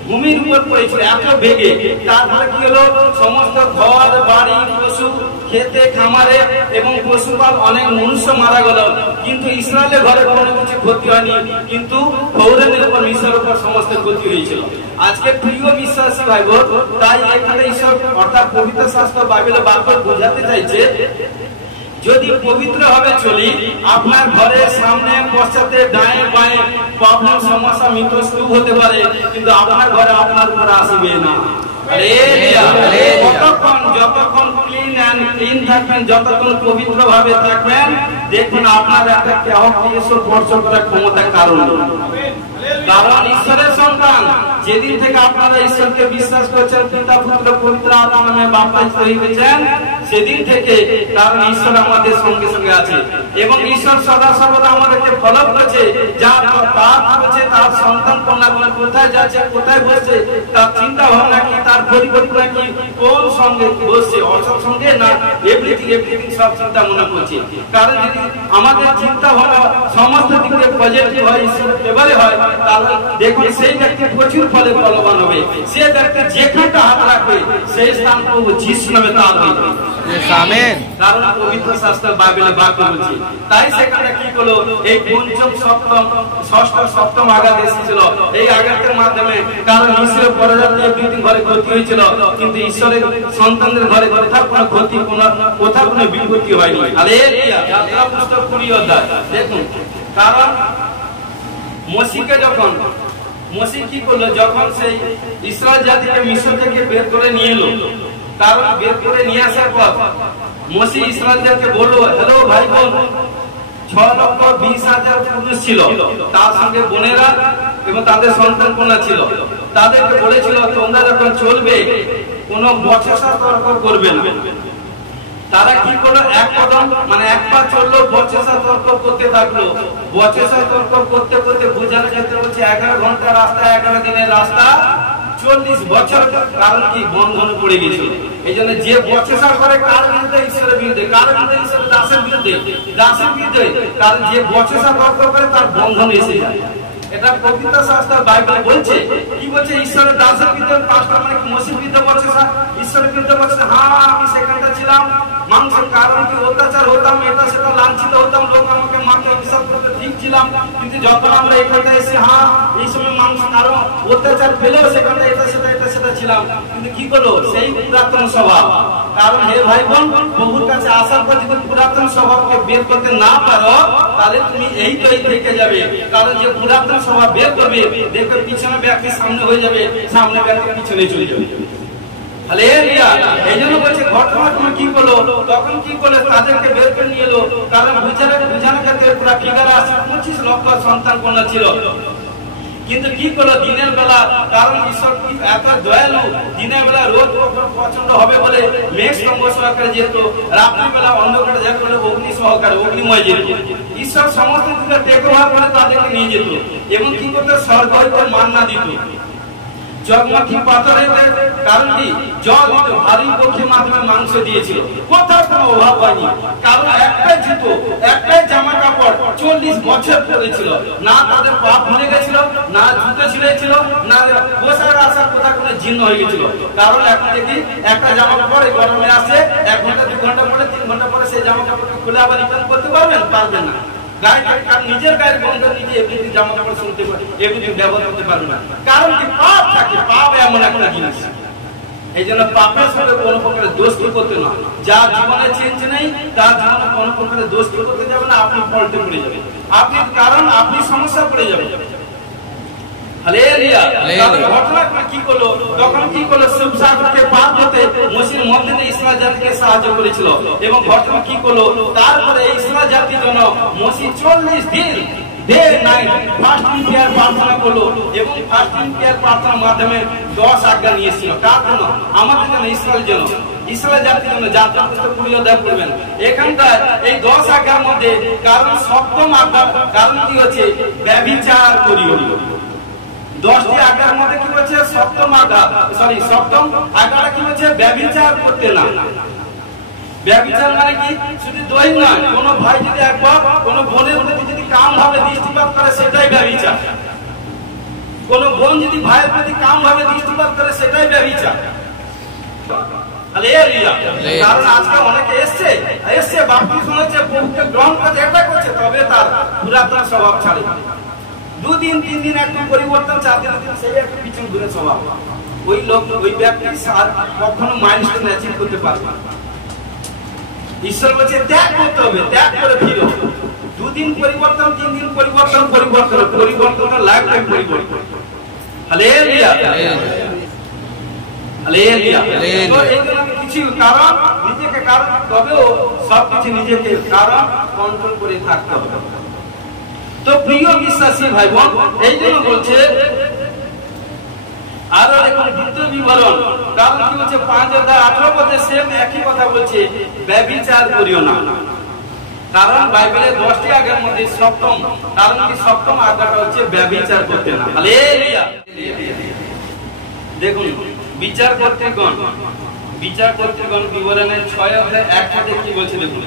ভূমির উপর পড়েছিল এত বেগে। তারপরে কি হলো, সমস্ত ঘর বাড়ি পশু খেতে খামারে এবং পশুপাল অনেক মনুষ্য মারা গেল, কিন্তু ইসরায়েলের ঘরে কোনো কিছু ক্ষতি হয়নি, কিন্তু ফৌরানের উপর মিশরের উপর সমস্ত ক্ষতি হয়েছিল। আজকে প্রিয় বিশ্বাসী ভাই বোন, তাই এখানে ঈশ্বর অর্থাৎ পবিত্র শাস্ত্র বাইবেলের বাক্য বোঝাতে চাইছে, যদি পবিত্র ভাবে চলি, আপনার ঘরের সামনে পশ্চাতে ডায়ে বায়ে প্রবলেম সমস্যা মিত্রস্তূপ হতে পারে, কিন্তু আপনার ঘরে আপনার উপর আসবে না। যতক্ষণ ক্লিন থাকবেন, যতক্ষণ পবিত্র ভাবে থাকবেন, দেখুন আপনার একটা স্পর্শ করার ক্ষমতা। কারণ ঈশ্বরের সন্তান, যেদিন থেকে আপনারা ঈশ্বরকে বিশ্বাস করছেন, পিতা পুত্র পবিত্র আত্মার নামে বাপ্তাইজ হয়েছেন, সেদিন থেকে কারণ ঈশ্বর আমাদের সঙ্গে সঙ্গে আছে, এবং ঈশ্বর সদা সর্বদা আমাদেরকে ফলো করেছে। যার পাপ করেছে, তার সন্তান কন্যাগুলো কোথায় যাচ্ছে, কোথায় বসছে, তার চিন্তা ভাবনা কি, তার পরিকল্পনা কি, কোন সঙ্গে বসছে, অসৎ সঙ্গে না, এভরিথিং সব চিন্তা মনে করছে। কারণ যদি আমাদের চিন্তা ভাবনা সমস্ত দিক থেকে পজিটিভ হয়, ঈশ্বরের ফেভারে হয়, তাহলে দেখুন সেই ব্যক্তি প্রচুর ফলে ফলবান হবে। সে ব্যক্তি যেখানটা হাত রাখবে, সেই স্থান প্রভু যিশু নামে তার হয়ে আমেন। কারণ পবিত্র শাস্ত্র বাইবেলে বাক্য বলছে। তাই সেখানে কি হলো, এই পঞ্চম, সপ্তম, ষষ্ঠ, সপ্তম আঘাত এসেছিল। এই আঘাতের মাধ্যমে কারণ ঈশ্বরের পরজাতীয় এভরিথিং ঘরে ক্ষতি হয়েছিল, কিন্তু ঈশ্বরের সন্তানদের ঘরে কোথাও কোনো ক্ষতি, কোথাও কোনো বিপত্তি হয়নি। হালেলুয়া। যাত্রা পুস্তক 20 অধ্যায় দেখুন, কারণ মসিকে যখন মসি কি করলো, যখন সেই ইসরায়েল জাতিকে মিশর থেকে বের করে নিয়ে এলো, কারণ বের করে নিয়ে আসার পর মসি ইসরায়েলদেরকে বললো, হ্যালো ভাই বোন, 6,20,000 পুরুষ ছিল, তার সঙ্গে বোনেরা এবং তাদের সন্তান কন্যা ছিল। তাদেরকে বলেছিল, তোমরা যখন চলবে কোনো বচসা তর্ক করবে না। তারা কি করলো, এক কদম মানে একবার চললো, বচসা তর্ক করতে থাকলো। বচসা তর্ক করতে করতে বোঝানোর ক্ষেত্রে হচ্ছে 11 ঘন্টা রাস্তা, 11 দিনের রাস্তা, 40 বছর। কারণ কি, বন্ধনে পড়ে গেছিল। এই জন্য যে বচসা করে কার বিরুদ্ধে, ঈশ্বরের বিরুদ্ধে, কার বিরুদ্ধে, ঈশ্বরের দাসের বিরুদ্ধে, দাসের বিরুদ্ধে। কারণ যে বচসা তর্ক করে তার বন্ধন এসে যায়। এটা পবিত্র শাস্ত্র বাইবেলে বলছে। কি বলছে, ঈশ্বরের দাসের বিরুদ্ধে, পাঁচটা মানে মসির বিরুদ্ধে বচসা, ঈশ্বরের বিরুদ্ধে বচসা। হ্যাঁ, আমি সেখানটা ছিলাম, মানুষের কারণ কি অত্যাচার হতাম, এটা সেটা লাঞ্ছিত হতাম, লোক আমাকে মাকে বিশ্বাস করতে ঠিক ছিলাম, কিন্তু যখন আমরা এখানটা এসে, হ্যাঁ এই সময় মানুষ কারণ অত্যাচার পেলেও সেখানটা এটা সেটা ছিলাম, কিন্তু কি করলো, সেই পুরাতন স্বভাব। কারণ হে ভাই বোন, প্রভুর কাছে আসার পর যদি পুরাতন স্বভাবকে বের করতে না পারো, তাহলে তুমি এই তো থেকে যাবে। কারণ যে পুরাতন স্বভাব বের করবে, দেখবে পিছনে ব্যক্তি সামনে হয়ে যাবে, সামনে ব্যক্তি পিছনে চলে যাবে। এই জন্য বলছে ঘটনা তোমার কি করলো, তখন কি করলো, তাদেরকে বের করে নিয়ে এলো। কারণ বুঝানোর ক্ষেত্রে পুরো ফিগার আসছে, 25 লক্ষ সন্তান কন্যা ছিল। কিন্তু কি করলো, দিনের বেলা, কারণ ঈশ্বর এত দয়ালু, দিনের বেলা রোদ প্রচন্ড হবে বলে মেঘ স্তম্ভ সহকারে যেত, রাত্রিবেলা অন্ধকারে যেত বলে অগ্নি সহকারে, অগ্নিময় যেত। ঈশ্বর সমস্ত দিকে দেখভাল করে তাদেরকে নিয়ে যেত, এবং কি করতো, স্বর্গ হইতে মান্না দিত, জগমুখী পাথরের, কারণ কি জল দিত, ভারী পক্ষের মাধ্যমে মাংস দিয়েছিল, কোথাও কোনো অভাব হয়নি। কারণ একটাই জুতো, একটাই জামা কাপড় 40 বছর পরেছিল, না তাদের পা ভুলে গেছিল, না জুতো ছিঁড়েছিল, না পোশাক আসার কোথাও কোনো জীর্ণ হয়ে গেছিল। কারণ এখন দেখি একটা জামা কাপড় গরমে আসে, 1 ঘন্টা 2 ঘন্টা পরে, 3 ঘন্টা পরে সেই জামা কাপড়কে খুলে আবার রিটার্ন করতে পারবেন না। নিজের গায়ের গন্ধ নিজে এমনি জামা কাপড় শুনতে পারে, এমনি ব্যবহার করতে পারবে না। কারণ কি, পাপ থাকে, পাপ এমন একটা জিনিস। এই জন্য পাপের সঙ্গে কোনো প্রকারের দোস্তি করতে না। যার জীবনে চেঞ্জ নেই, তার জীবনে কোনো প্রকারের দোস্তি করতে যাবে না, আপনি ফল্টে পড়ে যাবেন। কারণ আপনি সমস্যা পড়ে যাবেন। হালেলুয়া। ঘটনা কি করলো, তখন কি করলো, সুবসাগরকে পার করতে মুসলিম মসজিদে ইসরায়েল জাতিকে সাহায্য করেছিল। এবং ঘটনা কি করলো, তারপরে ইসরায়েল জাতির জন্য মসজিদ 40 দিন ডে নাইট ফাস্টিং প্রেয়ার প্রার্থনা করলো। এবং ফাস্টিং প্রেয়ার প্রার্থনার মাধ্যমে 10 আজ্ঞা নিয়ে এসেছিল। কার জন্য? আমাদের জন্য, ইসরায়েলের জন্য, ইসরায়েল জাতির জন্য। জাতীয় পুস্তক 20 অধ্যায় পড়বেন। এখানটায় এই 10 আজ্ঞার মধ্যে কারণ সপ্তম আজ্ঞা, কারণ কি হচ্ছে, ব্যভিচার করিও। 10টি আজ্ঞার মধ্যে কি হচ্ছে, সপ্তম আজ্ঞাটা কি হচ্ছে, ব্যভিচার করতে না। ব্যভিচার মানে কি, শুধু দৈহিক নয়, কোন ভাই যদি একবার কোন বোনের প্রতি যদি কাম ভাবে দৃষ্টিপাত করে সেটাই ব্যভিচার। কোন বোন যদি ভাইয়ের প্রতি কাম ভাবে দৃষ্টিপাত করে সেটাই ব্যভিচার। কারণ আজকে অনেকে এসছে বাপ্তিস্ম হচ্ছে, প্রভুকে গ্রহণ করছে, এটা করছে, তবে তার পুরাতন স্বভাব ছাড়ে। 2 দিন 3 দিন একটু পরিবর্তন, 4 দিন সেই একটা পিছন ঘুরে স্বভাব। ওই লোক, ওই ব্যক্তি কখনো মাইলস্টোন অ্যাচিভ করতে পারবে না। ঈশ্বর বলছে ত্যাগ করতে হবে, ত্যাগ করে ফিরো। 2 দিন পরিবর্তন, 3 দিন পরিবর্তন, পরিবর্তন লাইফ টাইম পরিবর্তন। Hallelujah, hallelujah. তো এই জন্য কিছু কারণ নিজেকে, কারণ তবেও সবকিছু নিজেকে কারণ কন্ট্রোল করে থাকতে হবে। তো প্রিয় বিশ্বাসী ভাই বোন, এই জন্য বলছে আরো দেখুন দ্বিতীয় বিবরণ, কারণ কি হচ্ছে 5 অধ্যায় 18 পদে সেম একই কথা বলছে, ব্যভিচার করিও না। কারণ বাইবেলের 10টি আজ্ঞার মধ্যে সপ্তম, কারণ কি সপ্তম আজ্ঞাটা হচ্ছে ব্যভিচার করতে না। হালেলুয়া। দেখুন বিচার কর্তৃগণ বিবরণের 6 অধ্যায় 1 পদে কি বলছে দেখুন,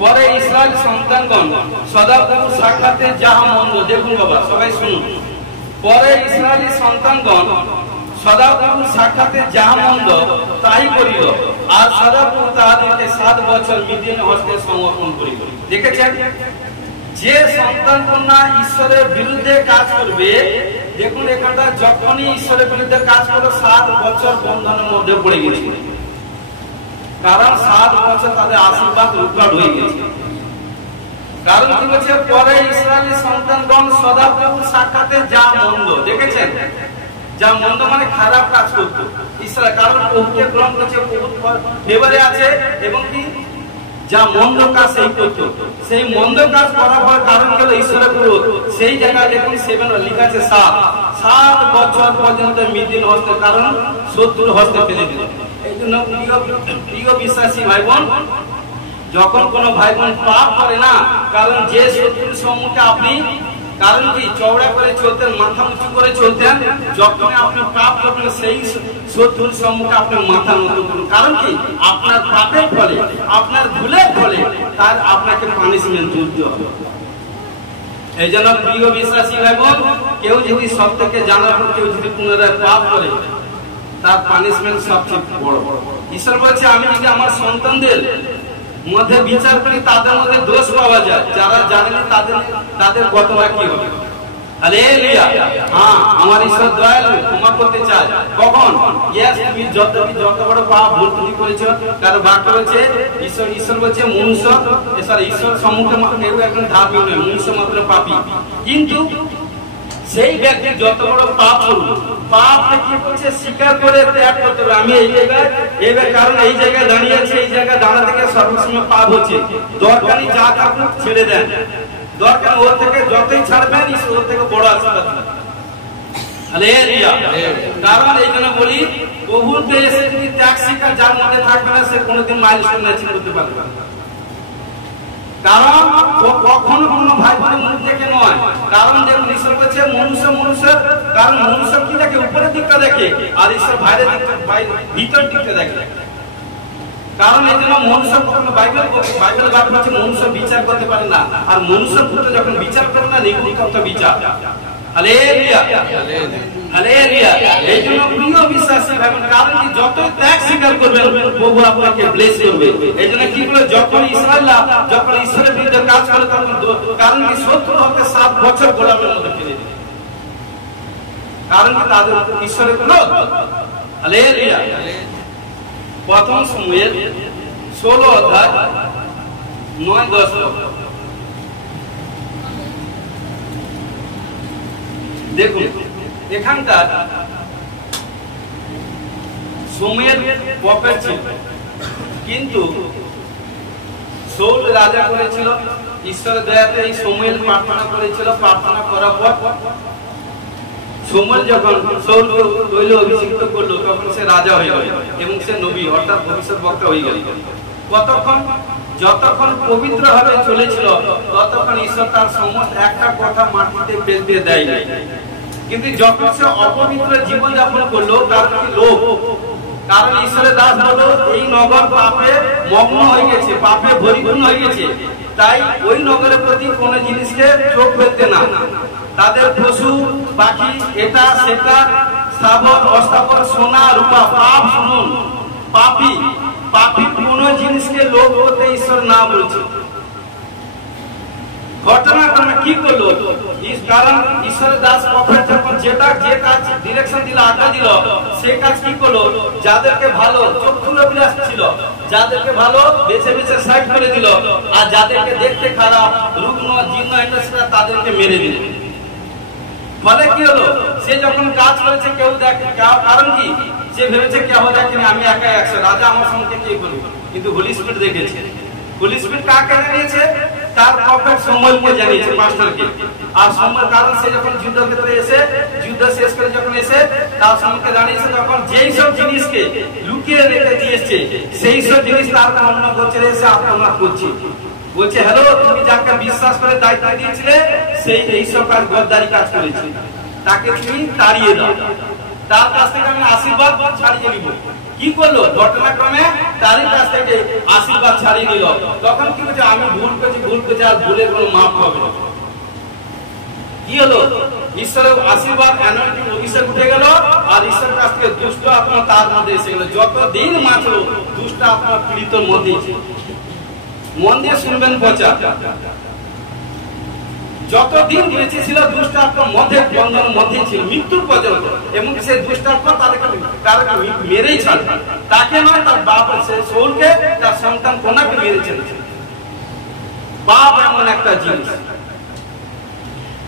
পরে ইসরায়েল সন্তানগণ সদাপ্রভু সাক্ষাতে যাহা মন্দ, দেখুন বাবা সবাই শুনুন, পরে ইসরায়েলি সন্তানগণ সদাপ্রভু সাক্ষাতে যাহা মন্দ তাই করিল, আর সদাপ্রভু তাহাদেরকে 7 বছর মিডিয়ান হস্তে সমর্পণ করিল। দেখেছেন, যে সন্তান কন্যা ঈশ্বরের বিরুদ্ধে কাজ করবে, দেখুন এখানটা যখনই ঈশ্বরের বিরুদ্ধে কাজ করবে 7 বছর বন্ধনের মধ্যে পড়ে গেছিল। কারণ 7 বছর তাদের আশীর্বাদ রুকাট হয়ে গেছে। কারণ কি বলছে, পরে ইসরায়েলি সন্তানগণ সদাপ্রভু সাক্ষাতে যা মন্দ, দেখেছেন, যা মন্দ মানে খারাপ কাজ করতো ইসরায়েল, কারণ প্রভুকে গ্রহণ করেছে, প্রভু ফেভারে আছে, এবং কি যা মন্দ কাজ সেই করতো, সেই মন্দ কাজ করার পর কারণ হলো ঈশ্বরের ক্রোধ। সেই জায়গায় দেখুন 7 লেখা আছে 7 বছর পর্যন্ত মিডিয়ান হস্তে, কারণ শত্রুর হস্তে ফেলে দিল। এই জন্য প্রিয় বিশ্বাসী ভাই বোন, যখন কোন ভাই বোন পাপ করে না, কারণ যে শত্রুর সম্মুখে আপনি, কারণ কি চওড়া করে চলতেন, মাথা উঁচু করে চলতেন, যখন আপনি পাপ করবেন সেই শত্রুর সম্মুখে আপনার মাথা নত করুন। কারণ কি আপনার পাপের ফলে, আপনার ভুলের ফলে তার আপনাকে পানিশমেন্ট দিতে হবে। এই জন্য প্রিয় বিশ্বাসী ভাই বোন, কেউ যদি সত্যকে জানার পর কেউ যদি পুনরায় পাপ করে, তার পানিশমেন্ট সবচেয়ে বড়। ঈশ্বর বলছে, আমি যদি আমার সন্তানদের মধ্যে বিচার করি, তাদের মধ্যে দোষ পাওয়া যায়, যারা জানেন তাদের কতটা কি হবে। হালেলুয়া। হ্যাঁ, আমার ঈশ্বর দয়ালু, ক্ষমা করতে চায়। কখন? তুমি যত বড় পাপ ভুল ত্রুটি করেছো, কারণ বাক্য বলছে ঈশ্বর বলছে মনুষ্য, ঈশ্বর সম্মুখে কেউ একজন ধার্মিক নয়, মনুষ্য মাত্র পাপী। কিন্তু সেই ব্যক্তি যত বড় পাপ করুন, পাপকে কি করছে, স্বীকার করে ত্যাগ করতে হবে। আমি এই জায়গায়, কারণ এই জায়গায় দাঁড়িয়ে আছে, এই জায়গায় দাঁড়া থেকে সর্বসময় পাপ হচ্ছে, দরকারি যা থাকুক ছেড়ে দেন, দরকার ওর থেকে যতই ছাড়বেন ওর থেকে বড় আশীর্বাদ। হালেলুয়া। কারণ এই জন্য বলি, প্রভুর দেশে যদি ত্যাগ স্বীকার যার মধ্যে থাকবে না, সে কোনোদিন মাইলস্টোন অ্যাচিভ করতে পারবে না। কারণ কখনো কোনো ভাই বোনের মুখ দেখে নয়, কারণ দেখুন ঈশ্বর বলছে মনুষ্যের, কারণ মনুষ্য কি দেখে, উপরের দিকটা দেখে, আর ঈশ্বর বাইরের দিকটা, ভিতর দিকটা দেখে। কারণ এই জন্য মনুষ্য, বাইবেল বাক্য বলছে মনুষ্য বিচার করতে পারে না, আর মনুষ্য পুত্র যখন বিচার করে না, নির্ভুল বিচার। Hallelujah, hallelujah. এই জন্য প্রিয় বিশ্বাসী ভাই, কারণ কি যত ত্যাগ স্বীকার করবেন, প্রভু আপনাকে ব্লেস করবে। এই জন্য কি বলে, যখন ঈশ্বরের বিরুদ্ধে কাজ করে, তখন কারণ কি শত্রু হতে 7 বছর গোলামের মধ্যে ফেলে দিবে, কারণ কি তাদের ঈশ্বরের ক্রোধ। হালেলুয়া। প্রথম সময়ের 16 অধ্যায় 9-10। দেখুন এখানকার সোমের পপের ছিল, কিন্তু সৌল রাজা করেছিল ঈশ্বরের দয়াতে এই সোমের প্রার্থনা করেছিল। প্রার্থনা করার পর সোমের যখন সৌল তৈল অভিষিক্ত করলো তখন সে রাজা হয়ে গেল এবং সে নবী অর্থাৎ ভবিষ্যৎ বক্তা হয়ে গেল। কতক্ষণ? যতক্ষণ পবিত্র ভাবে চলেছিল ততক্ষণ ঈশ্বর তার সমস্ত একটা কথা মাটিতে ফেলতে দেয়নি। কিন্তু যখন সে অপবিত্র জীবন যাপন করলো তার কি লোভ, কারণ ঈশ্বরের দাস বলল এই নগর পাপে মগ্ন হয়ে গেছে, পাপে পরিপূর্ণ হয়ে গেছে, তাই ওই নগরের প্রতি কোন জিনিসকে চোখ ফেলতে না। তাদের পশু পাখি এটা সেটা স্থাবর অস্থাবর সোনা রূপা পাপ, শুনুন পাপী পাপী কোন জিনিসকে লোভ করতে ঈশ্বর না বলছে। ঘটনাক্রমে কি করলো? কারণ ঈশ্বরের দাস প্রফেট যখন যেটা যে কাজ ডিরেকশন দিল, আজ্ঞা দিল, সেই কাজ কি করলো? যাদেরকে ভালো চক্ষুর অভিলাষ ছিল, যাদেরকে ভালো বেছে বেছে সাইড করে দিল, আর যাদেরকে দেখতে খারাপ রুগ্ন জীর্ণ তাদেরকে মেরে দিল। ফলে কি হলো? সে যখন কাজ করেছে কেউ দেখে, কারণ কি? সে ভেবেছে কেউ দেখেনি, আমি একা একশো রাজা আমার সঙ্গে কে করবো, কিন্তু হোলি স্পিরিট দেখেছে। হোলি স্পিরিট কাকে জানিয়েছে? তার প্রফেট সমুয়েলকে জানিয়েছে, পাস্টরকে। আর সমুয়েল কারণ সে যখন যুদ্ধক্ষেত্রে এসে যুদ্ধ শেষ করে যখন এসে তার সঙ্গে জানিয়েছে, তখন যেই সব জিনিসকে লুকিয়ে রেখে দিয়েছে সেই সব জিনিস তার অন্য গোচরে এসে আক্রমণ করছে। বলছে হ্যালো, তুমি যাকে বিশ্বাস করে দায়িত্ব দিয়েছিলে সেই এইসব কাজ গদ্দারি কাজ করেছে, তাকে তুমি তাড়িয়ে দাও, তার কাছ থেকে আমি আশীর্বাদ ছাড়িয়ে নিব। কি করলো? ঘটনাক্রমে তারই কাছ থেকে আশীর্বাদ ছাড়িয়ে নিল। তখন কি বলছে? আমি ভুল করেছি আর ভুলের কোনো মাপ হবে না। কি হলো? ঈশ্বরের আশীর্বাদ অভিষেক উঠে গেল, আর ঈশ্বরের কাছ থেকে দুষ্ট আত্মা তার মধ্যে এসে গেল। যতদিন মাত্র দুষ্ট আত্মা পীড়িতর মধ্যে, মন দিয়ে শুনবেন বচা, যতদিন বেঁচে ছিল দুষ্ট আত্মার মধ্যে বন্ধনের মধ্যে ছিল মৃত্যুর পর্যন্ত, এবং সেই দুষ্ট আত্মা তাদেরকে মেরেই ছাড়ে, তাকে নয় তার বাপ সৌলকে, তার সন্তান কোনাকে মেরেছেন। বাপ এমন একটা জিনিস।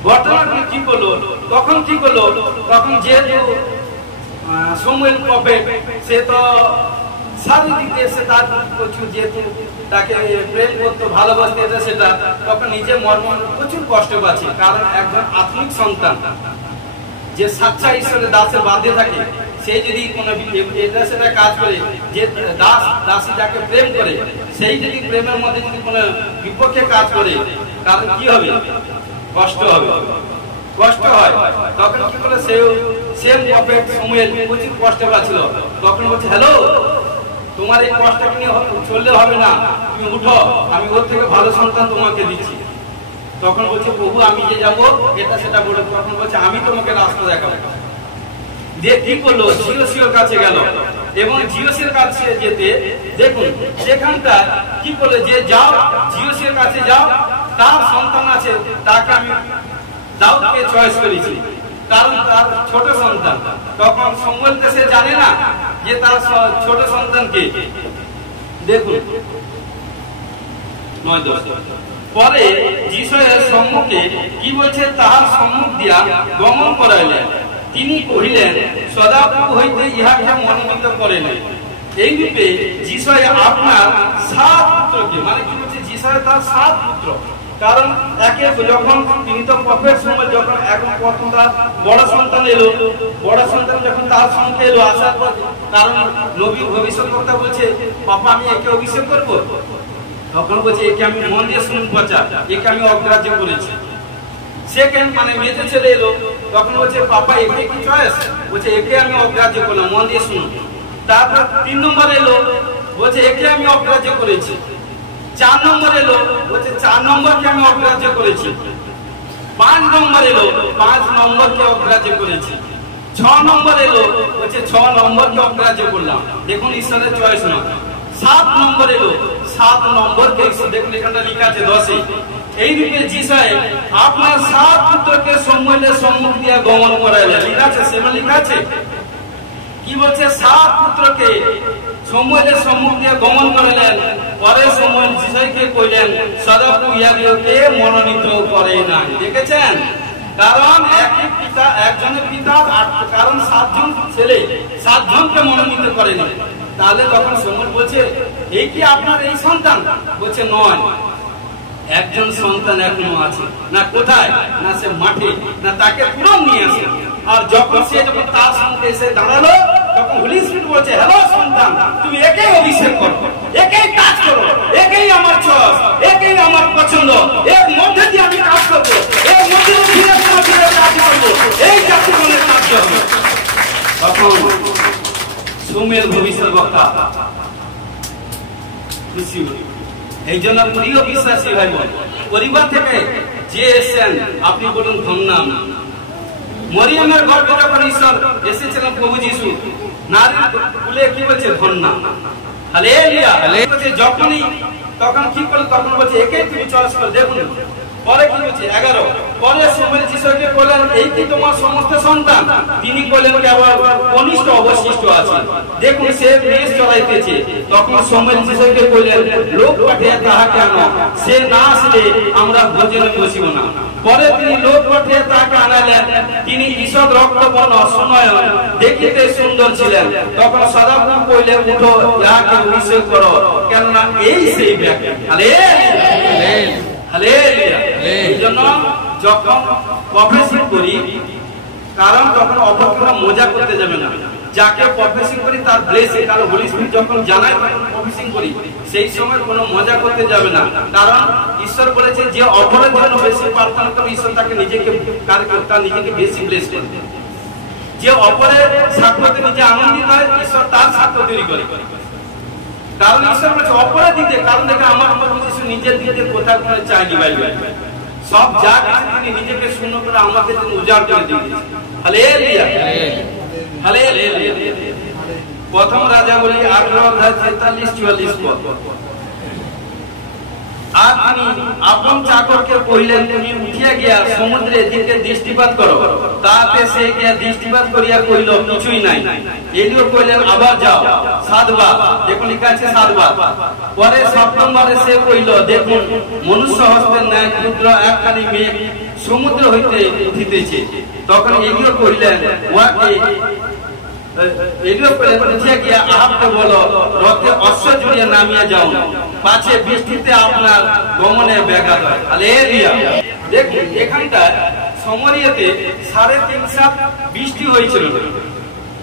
ঘটনা কি করলো? তখন কি করলো? তখন যেহেতু সমুয়েল প্রফেট, সে তো শারীরিক এসে তার প্রচুর যেহেতু তাকে প্রেম করতো, ভালোবাসতে এটা সেটা, তখন নিজে মর্ম প্রচুর কষ্ট পাচ্ছে। কারণ একজন আত্মিক সন্তান যে সাচ্চা ঈশ্বরের দাসের বাঁধে থাকে, সে যদি কোনো এটা সেটা কাজ করে, যে দাস দাসী যাকে প্রেম করে, সেই যদি প্রেমের মধ্যে যদি কোনো বিপক্ষে কাজ করে, কারণ কি হবে? কষ্ট হবে, কষ্ট হয়। তখন কি করে? সেম প্রফেট সমুয়েল প্রচুর কষ্ট পাচ্ছিল। তখন বলছে হ্যালো, তোমার এই কষ্ট নিয়ে চললে হবে না, তুমি উঠো, আমি ওর থেকে ভালো সন্তান তোমাকে দিচ্ছি। তখন বলছে প্রভু আমি যে যাবো এটা সেটা বলে, তখন বলছে আমি তোমাকে রাস্তা দেখাবো। যে কি করলো? জিওসিওর কাছে গেল, এবং জিওসিওর কাছে যেতে দেখুন সেখানটা কি করলো? যে যাও জিওসিওর কাছে যাও, তার সন্তান আছে, তাকে আমি দাউদকে চয়েস করেছি, কারণ তার ছোট সন্তান। তখন সমুয়েলকে সে জানে না যে তার ছোট সন্তানকে। দেখুন পরে যিশয়ের সম্মুখে কি বলছে? তাহার সম্মুখ দিয়া গমন করাইলেন। তিনি কহিলেন, সদাপ্রভু হইতে ইহাকে মনোনীত করেন। এই রূপে যিশয় আপনার 7 পুত্রকে, মানে কি বলছে? যিশয় তার 7 পুত্র, কারণ একে যখন তিনি তো প্রফেট সময় যখন এখন প্রথম তার বড় সন্তান এলো, বড় সন্তান যখন তার সঙ্গে এলো আসার পর, কারণ নবী ভবিষ্যৎবক্তা বলছে পাপা আমি একে অভিষেক করবো, তখন বলছে একে আমি মন দিয়ে শুনুন বচা, একে আমি অগ্রাহ্য করেছি। সেকেন্ড মানে মেয়েতে ছেলে এলো, তখন বলছে পাপা একে কি চয়েস? বলছে একে আমি অগ্রাহ্য করলাম, মন দিয়ে শুনুন। তারপর 3 নম্বর এলো, বলছে একে আমি অগ্রাহ্য করেছি। 4 নম্বর এলো, বলছে 4 নম্বরকে আমি অগ্রাহ্য করেছি। 5 নম্বর এলো, 5 নম্বরকে অগ্রাহ্য করেছি। 6 নম্বর এলো, বলছে 6 নম্বরকে অগ্রাহ্য করলাম। দেখুন ঈশ্বরের চয়েস না। 7 নম্বর এলো, 7 নম্বরকে দেখুন এখানটা লেখা আছে 10-এ। এই রূপে যিশয় আপনার 7 পুত্রকে সমুয়েলের সম্মুখ দিয়ে গমন করাইলেন। লেখা আছে, সেটা লেখা আছে। কি বলছে? 7 পুত্রকে সমুয়েলের সম্মুখ দিয়ে গমন করাইলেন। পরে সমুয়েল যিশয়কে কইলেন, সদাপ্রভু ইহাদিওকে মনোনীত করে নাই। দেখেছেন? কারণ একই পিতা, একজনের পিতা, কারণ 7 জন ছেলে 7 জনকে মনোনীত করেনি। তাহলে তখন সমর বলছে এই কি আপনার এই সন্তান? বলছে নয়, একজন সন্তান এখনো আছে। না কোথায়? না সে মাঠে, না তাকে তুরন্ত নিয়ে আসে। আর যখন তার সঙ্গে এসে দাঁড়ালো, তখন হোলি স্পিরিট বলছে হ্যালো সন্তান, তুমি একেই অভিষেক করো, একেই কাজ করো, একেই আমার চয়েস, একেই আমার পছন্দ, এর মধ্যে দিয়ে আমি কাজ করবো, এর মধ্যে দিয়ে কাজ করবো, এই জাতিগণের কাজ হবে। তখন সুমেল ভবিষ্যৎবক্তা খুশি হল। এই জন্য প্রিয় বিশ্বাসী ভাই বোন, পরিবার থেকে যে এসেছেন আপনি বলুন ধন্য। মরিয়মের গর্ভে যখন ঈশ্বর এসেছিলেন প্রভু যিশু, নারী কুলে কি বলছে ধন্য। হালেলুয়া। যখনই তখন কি করল? তখন বলছে একে তুমি চয়েস করে দেখুন। পরে কি বলছে 11 পরে সময় যিশুকে বললেন এই কি তোমার সমস্ত সন্তান? তিনি বললেন কেবল কনিষ্ঠ অবশিষ্ট আছে, দেখুন সে মেষ চড়াইতেছে। তখন সময় যিশুকে বললেন লোক পাঠিয়ে তাহাকে আনো, সে না আসলে আমরা ভোজনে বসিব না। পরে তিনি লোক পাঠিয়ে তাকে আনালেন। তিনি ঈষৎ রক্তবর্ণ সুনয়ন, দেখিতে সুন্দর ছিলেন। তখন সদাপ্রভু কইলেন উঠো, ইহাকে অভিষেক করো, কেননা এই সেই ব্যক্তি। হালেলুয়া। হালেলুয়া। এই জন্য যখন প্রফেসিং করি, কারণ তখন অপরকে মজা করতে যাবে না। যাকে প্রফেসিং করি তার ব্লেসিং, কারণ হোলি স্পিরিট যখন জানায় প্রফেসিং করি, সেই সময় কোনো মজা করতে যাবে না। কারণ ঈশ্বর বলেছে যে অপরের জন্য বেশি প্রার্থনা করে ঈশ্বর তাকে নিজেকে তার নিজেকে বেশি ব্লেস করে। যে অপরের সাক্ষ্যতে নিজে আনন্দিত হয়, ঈশ্বর তার সাক্ষ্য তৈরি করে। কারণ ঈশ্বর বলেছে অপরের দিকে, কারণ দেখে আমার যিশু নিজের দিকে কোথাও করে চাইনি বাইবে, সব যা তিনি নিজেকে শূন্য করে আমাকে তিনি উজাড় করে দিয়েছেন। হালেলুয়া। হালেলুয়া। প্রথম রাজা বলি 18 অধ্যায় 43-44 পদ। আর তিনি আপন চাকরকে কহিলেন তুমি উঠিয়া গিয়া সমুদ্রের দিকে দৃষ্টিপাত করো। তাতে সে গিয়া দৃষ্টিপাত করিয়া কহিল কিছুই নাই। এলিও কহিলেন আবার যাও 7 বার, দেখুন লেখা আছে 7 বার। পরে 7ম বারে সে কহিল দেখুন মনুষ্য হস্তের ন্যায় ক্ষুদ্র একখানি মেঘ সমুদ্র হইতে উঠিতেছে। তখন এলিও কহিলেন উহাকে অশ্ব জুড়িয়ে নামিয়ে যাও, পাছে বৃষ্টিতে আপনার গমনে ব্যাঘাত হয়। হালেলুয়া। দেখুন এখানটা সমরিয়াতে 3.5 সাল বৃষ্টি হয়েছিল।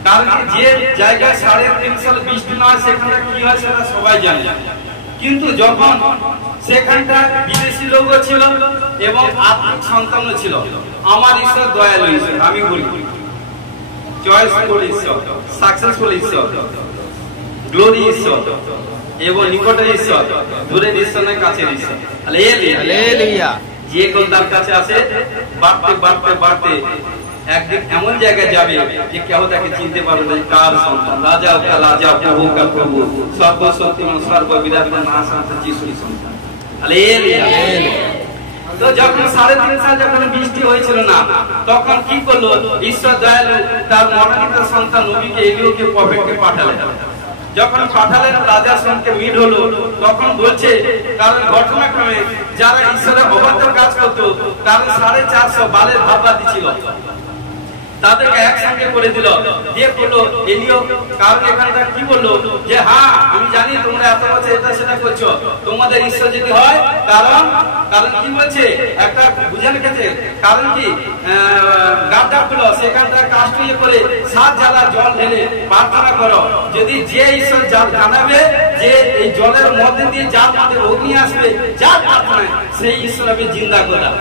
কারণ যে জায়গায় 3.5 সাল বৃষ্টি না হয় সেখানে কি হয় সেটা সবাই জানে। কিন্তু যখন সেখানটা বিদেশি লোকও ছিল এবং আত্মিক সন্তানও ছিল, আমার ঈশ্বর দয়ালু ঈশ্বর, আমি বলি জয়ফুল ঈশ্বর, সাকসেসফুল ঈশ্বর, গ্লোরি ঈশ্বর এবং নিকটের ঈশ্বর, দূরের ঈশ্বরের কাছের ঈশ্বর। হালেলুয়া। যে কোন তার কাছে আসে বাড়তে বাড়তে বাড়তে একদিন এমন জায়গায় যাবে যে কেউ তাকে চিনতে পারবে না কার সন্তান। রাজা কা রাজা, প্রভু কা প্রভু, সর্বশক্তিমান সর্ববিরাজমান মহাসন্তান যিশুর সন্তান। হালেলুয়া। তো যখন 3.5 সাল যখন বৃষ্টি হয়েছিল না, তখন কি করলো ঈশ্বর দয়ালু তার মনোনীত সন্তান নবীকে এলিয়াকে প্রফেটকে পাঠালেন। যখন পাঠালেন রাজার সঙ্গে মিট হলো, তখন বলছে কারণ ঘটনাক্রমে যারা ঈশ্বরের অবাধ্য কাজ করতো তাদের 450 বালের ভাববাদী ছিল, তাদেরকে একসঙ্গে করে দিল, দিয়ে বললো এলিও, কারণ এখানটা কি বললো যে হ্যাঁ আমি জানি তোমরা এত বছর এটা সেটা করছো, তোমাদের ঈশ্বর যদি হয়, কারণ কি বলছে একটা বুঝে রেখেছে, কারণ কি গাড্ডা খুলো, সেখানটা কাষ্ট ইয়ে করে 7 জ্বালা জল ঢেলে প্রার্থনা করো, যদি যে ঈশ্বর জানাবে যে এই জলের মধ্যে দিয়ে যার মধ্যে অগ্নি আসবে, যার প্রার্থনায় সেই ঈশ্বর আমি জিন্দা করা।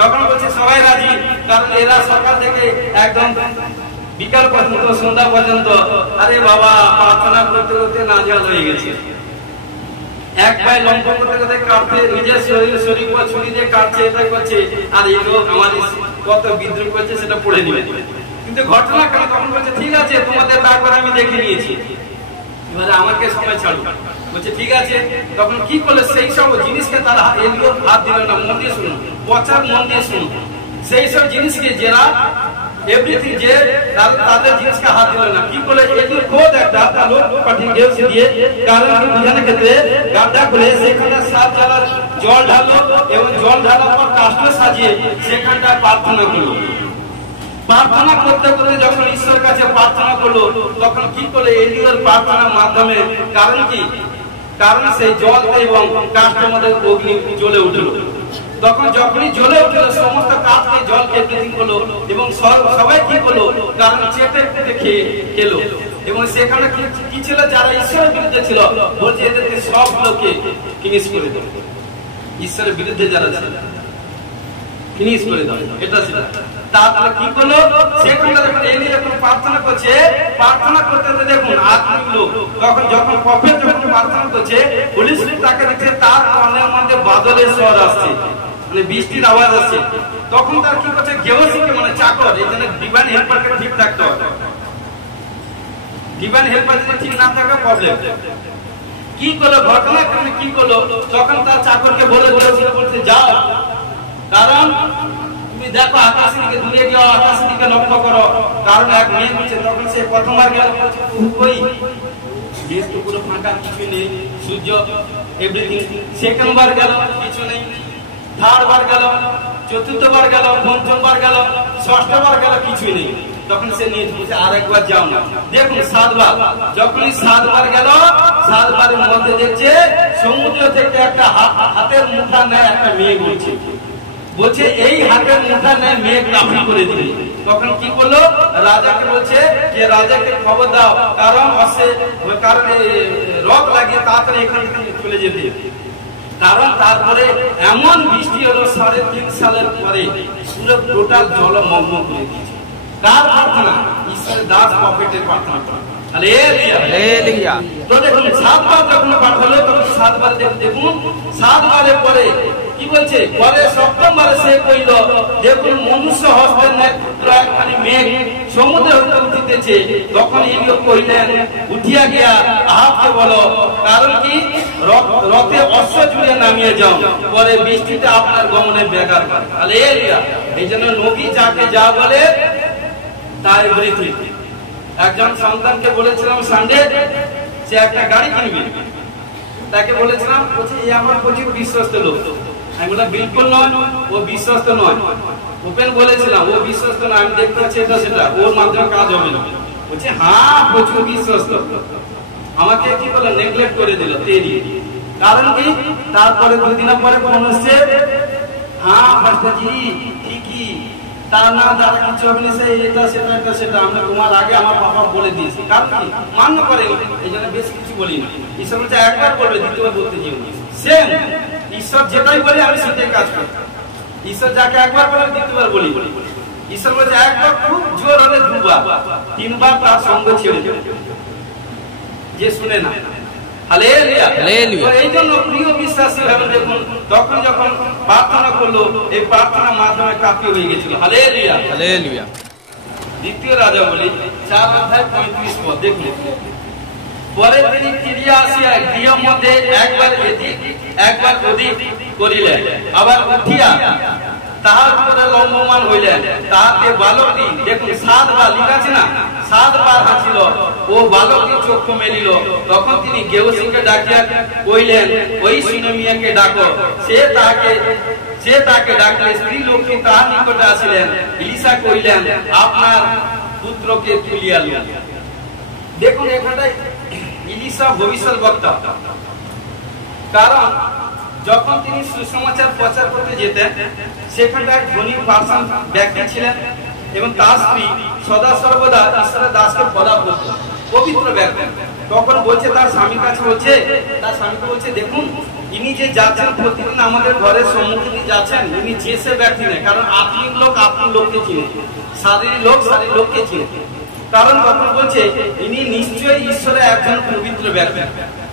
তখন বলছে সবাই রাজি, কারণ এরা সকাল থেকে একদম বিকাল পর্যন্ত সন্ধ্যা পর্যন্ত আরে বাবা প্রার্থনা করতে করতে নাজেহাল হয়ে গেছে। এক ভাই লম্ব করতে করতে কাটতে নিজের শরীর পর ছুরি দিয়ে কাটছে, এটা করছে, আর এই লোক আমাদের কত বিদ্রোহ করছে সেটা পড়ে নিবে। কিন্তু ঘটনা কাল তখন বলছে ঠিক আছে তোমাদের তারপর আমি দেখে নিয়েছি, এবারে আমাকে সময় ছাড়ো। বলছে ঠিক আছে। তখন কি করলে সেই সব জিনিসকে তারা এলিও হাত দিল না। মন দিয়ে শুনুন, পচার মন দিয়ে শুনুন, সেই সব জিনিসকে যারা এভরিথিং যে তাদের জিনিসকে হাত দিল না। কি করলে এলিও খোদ একটা লোক পাঠিয়ে দিয়ে, কারণ বুঝানোর ক্ষেত্রে গাড্ডা খুলে সেখানে 7 জ্বালার জল ঢালো এবং জল ঢালার পর কাষ্ঠ সাজিয়ে সেখানটা প্রার্থনা করলো। প্রার্থনা করতে করতে যখন ঈশ্বরের কাছে প্রার্থনা করলো তখন কি করলো, এলিয়ার প্রার্থনার মাধ্যমে, কারণ কি, কারণ সেই জল এবং কাষ্ঠের মধ্যে অগ্নি জ্বলে উঠলো। তখন যখনই জ্বলে উঠলো সমস্ত কাঠকে জলকে ব্রিথিং করলো এবং সবাই কি করলো, কারণ চেটে খেলো। এবং সেখানে কি ছিল, যারা ঈশ্বরের বিরুদ্ধে ছিল বলছে এদেরকে সবগুলোকে ফিনিশ করে দেবে, ঈশ্বরের বিরুদ্ধে যারা ছিল ফিনিশ করে দেবে, এটা ছিল। তারপরে কি করলো, সেখানে যখন এলি যখন প্রার্থনা করছে, প্রার্থনা করতে দেখুন আত্মিক লোক তখন যখন প্রফেট যখন প্রার্থনা করছে, পুলিশ তাকে দেখছে তার কানের মধ্যে বাদলের স্বর আসছে, মানে বৃষ্টির আওয়াজ আসছে। তখন তার কি করছে, গেওসিকে মানে চাকর, এই জন্য ডিভাইন হেল্পারকে ঠিক থাকতে হবে। ডিভাইন হেল্পার যদি ঠিক না থাকে প্রবলেম। কি করলো, ঘটনাক্রমে কি করলো, তখন তার চাকরকে বলে বলতে যাও, কারণ তুমি দেখো আকাশের দিকে দূরে গিয়ে আকাশের দিকে লক্ষ্য করো, কারণ এক মেয়ে হচ্ছে। তখন সে প্রথমবার গেল, ওই দেশ তো পুরো ফাঁকা, কিছু নেই, সূর্য এভরিথিং। সেকেন্ড বার গেল, কিছু নেই। থার্ড বার গেল, চতুর্থবার গেল, পঞ্চমবার গেল, ষষ্ঠবার গেল, কিছু নেই। তখন সে নিয়ে বলছে আর একবার যাও না। দেখুন 7 বার, যখনই 7 বার গেল, 7 বারের মধ্যে দেখছে সমুদ্র থেকে একটা হাতের মুঠা নেয় একটা মেঘ উঠছে। বলছে এই হাতের মুঠা নেয় মেঘ কাফি করে দিবে। তখন কি করলো, রাজাকে বলছে যে রাজাকে খবর দাও, কারণ রক লাগিয়ে তাড়াতাড়ি এখান থেকে চলে যেতে। কারণ তারপরে এমন বৃষ্টি হলো 3.5 সালের পরে পুরো টোটাল জলমগ্ন করে দিয়েছে। কার প্রার্থনা? ঈশ্বরের দাস প্রফেটের প্রার্থনা। হালেলুয়া। তো দেখুন 7 বার যখন পাঠ হলো তখন 7 বার দেখুন 7 বারের পরে কি বলছে, পরে 7ম বারে সে কইল, দেখুন মনুষ্য হস্তের একখানি মেঘ সমুদ্র হইতে উঠিতেছে। তখন ইলিও কইলেন, উঠিয়া গিয়া আহাবকে বলো, কারণ কি রথে অশ্ব জুড়ে নামিয়ে যাও, পরে বৃষ্টিতে আপনার গমনে ব্যাঘাত করে। হালেলুয়া। এই জন্য নবী যাকে যা বলে তাই বলিতে। একজন সন্তানকে বলেছিলাম সানডে সে একটা গাড়ি কিনবে, তাকে বলেছিলাম, বলছে এই আমার প্রচুর বিশ্বস্ত লোক। আমি বললাম বিলকুল নয়, ও বিশ্বস্ত নয়। ওপেন বলেছিলাম ও বিশ্বস্ত নয়, আমি দেখতে পাচ্ছি এটা সেটা, ওর মাধ্যমে কাজ হবে না। বলছে হ্যাঁ প্রচুর বিশ্বস্ত। আমাকে কি বলে নেগলেক্ট করে দিল তেরি। কারণ কি, তারপরে 2 দিন পরে ফোন আসছে, হ্যাঁ ভাস্করজি ঠিকই, তার না যারা কিছু হবে না, এটা সেটা এটা সেটা আমরা তোমার আগে আমার বাবা বলে দিয়েছি। কারণ কি, মান্য করে, এই জন্য বেশি কিছু বলি না। ঈশ্বর বলছে একবার বলবে, দ্বিতীয়বার বলতে যেও না। সেম ঈশ্বর যেটাই বলে আমি সেটাই কাজ করি। ঈশ্বর যাকে একবার বলে দ্বিতীয়বার বলি। ঈশ্বর বলছে একবার খুব জোর হলে 2 বার, 3 বার তার সঙ্গ ছেড়ে দেবে যে শুনে না। হালেলুয়া। এই জন্য প্রিয় বিশ্বাসী ভাই দেখুন, তখন যখন প্রার্থনা করলো, এই প্রার্থনার মাধ্যমে কাফি হয়ে গেছিল। Hallelujah, hallelujah. দ্বিতীয় রাজা বলি 4 অধ্যায় 35 পদ দেখুন। পরে তিনি ফিরিয়া আসিয়া গৃহের মধ্যে একবার এদিক একবার ওদিক করিলেন, আবার উঠিয়া তাহার উপরে লম্বমান হইলেন। তাহাতে বালকটি, দেখুন 7 বার লিখা আছে না, 7 বার হাসিল, ও বালকটি চক্ষু মেলিল। তখন তিনি গেওসিকে ডাকিয়া কইলেন, ওই সুনেমিয়াকে ডাকো। সে তাকে ডাকলে স্ত্রী লোকটি তাহার নিকটে আসিলেন। এলিসা কইলেন, আপনার পুত্রকে তুলিয়া লন। দেখুন এখানে এলিসা ভবিষ্যৎবক্তা, কারণ যখন তিনি সুসমাচার প্রচার করতে যেতেন সেখানটা এক ধনী পার্সন ব্যক্তি ছিলেন এবং তার স্ত্রী সদা সর্বদা ঈশ্বরের দাসকে পদা করত, পবিত্র ব্যক্তি। তখন বলছে তার স্বামীর কাছে, বলছে তার স্বামীকে বলছে, দেখুন ইনি যে যাচ্ছেন প্রতিদিন আমাদের ঘরের সম্মুখীন যাচ্ছেন, ইনি যে সে ব্যক্তি নেই, কারণ আপনি লোক আপনি লোককে চিনে, শারীরিক লোক শারীরিক লোককে চিনে। কারণ তখন বলছে ইনি নিশ্চয়ই ঈশ্বরের একজন পবিত্র ব্যক্তি।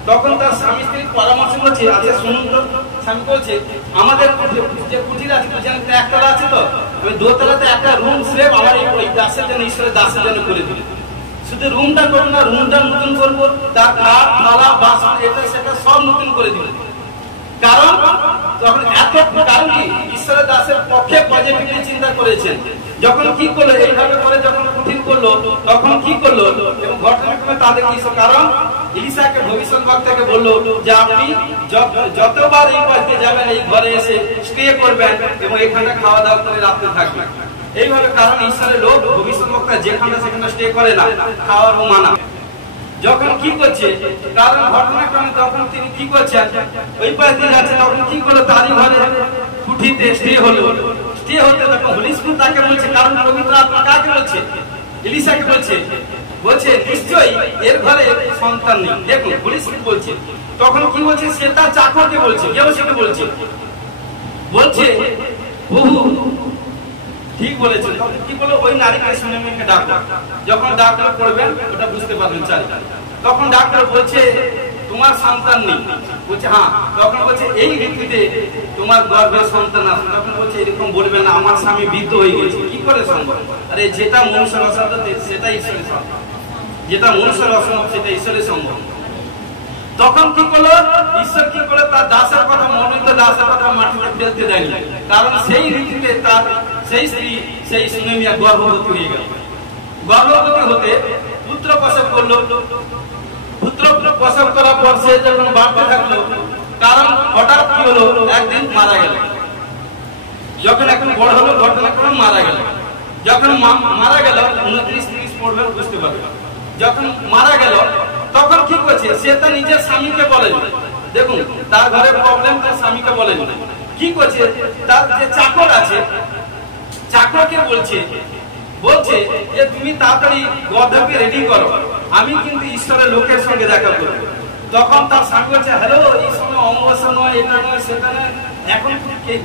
তখন তার স্বামী স্ত্রী পরামর্শ করছে, আচ্ছা শুনুন তো। স্বামী বলছে, আমাদের যে কুটির আছে, একতলা আছে, তো আমি 2 তলাতে একটা রুম স্লেভ আমার এই দাসের জন্য, ঈশ্বরের দাসের জন্য করে দিই। শুধু রুমটা করবো না, রুমটা নতুন করবো, তার খাট থালা বাসন এটা সেটা সব নতুন করে দিবে। কারণ যখন এত, কারণ কি ঈশ্বরের দাসের পক্ষে পজিটিভলি চিন্তা করেছেন। যখন কি করলো, এইভাবে করে যখন কুটির করলো, তখন কি করলো এবং ঘটনাক্রমে তাদের কি, কারণ ইলিশাকে ভবিষ্যৎবক্তাকে বললো যে আপনি যতবার এই বাড়িতে যাবেন এই ঘরে এসে স্টে করবেন এবং এখানে খাওয়া দাওয়া করে রাখতে থাকবেন। এইভাবে, কারণ ঈশ্বরের লোক ভবিষ্যৎবক্তা যেখানে সেখানে স্টে করে না, খাওয়ার মানা। যখন কি করছে, কারণ ঘটনাক্রমে তখন তিনি কি করছেন, ওই বাড়িতে যাচ্ছে, তখন কি করলো, তারই ঘরে কুঠিতে স্টে হলো। স্টে হতে তখন হোলি স্পিরিট তাকে বলছে, কারণ পবিত্র আত্মা কাকে বলছে, এলিশাকে বলছে, বলছে নিশ্চয়ই এর ঘরে সন্তান নেই। দেখুন হোলি স্পিরিট বলছে, তখন কি বলছে, সে তার চাকরকে বলছে, গেহজিকে বলছে, বলছে বহু ঠিক বলেছেন। তখন কি বলো, ওই নারীকে সুনেমিকে ডাকো, যখন ডাক্তার করবেন ওটা বুঝতে পারবেন চাই। তখন ডাক্তার বলছে তোমার সন্তান নেই, বলছে হ্যাঁ। তখন বলছে এই ঋতুতে তোমার গর্ভে সন্তান আছে। তখন বলছে এরকম বলবেন না, আমার স্বামী বৃদ্ধ হয়ে গেছে, কি করে সম্ভব? আরে যেটা মনুষ্যের অসম্ভব সেটা ঈশ্বরের সম্ভব, যেটা মনুষ্যের অসম্ভব সেটা ঈশ্বরের সম্ভব। তখন কি করলো, ঈশ্বর কি করে তার দাসের কথা, মনোনীত দাসের কথা মাটিতে ফেলতে দেয়নি, কারণ সেই ঋতুতে তার সেই স্ত্রী, সেই সুনেমিয়া গর্ভবতী হয়ে গেল। গর্ভবতী হতে পুত্র প্রসব করলো। পুত্র প্রসব করার পর সে যখন বাড়তে থাকলো, কারণ হঠাৎ কি হলো, একদিন মারা গেল। যখন এখন বড় হলো, ঘটনাক্রমে মারা গেল। যখন মারা গেল, 29-30 পড়বে বুঝতে পারবে। যখন মারা গেল, তখন কি করছে, সে তার নিজের স্বামীকে বলেন, দেখুন তার ঘরে প্রবলেম, তার স্বামীকে বলেন, কি করছে, তার যে চাকর আছে চাকরকে বলছে যে তুমি তাড়াতাড়ি গর্ধকে রেডি করো, আমি কিন্তু ঈশ্বরের লোকের সঙ্গে দেখা করবো। তখন তার স্বামী বলছে, হ্যালো, এই সময় অমাবস্যা নয়, এটা নয়, সেটা নয়, এখন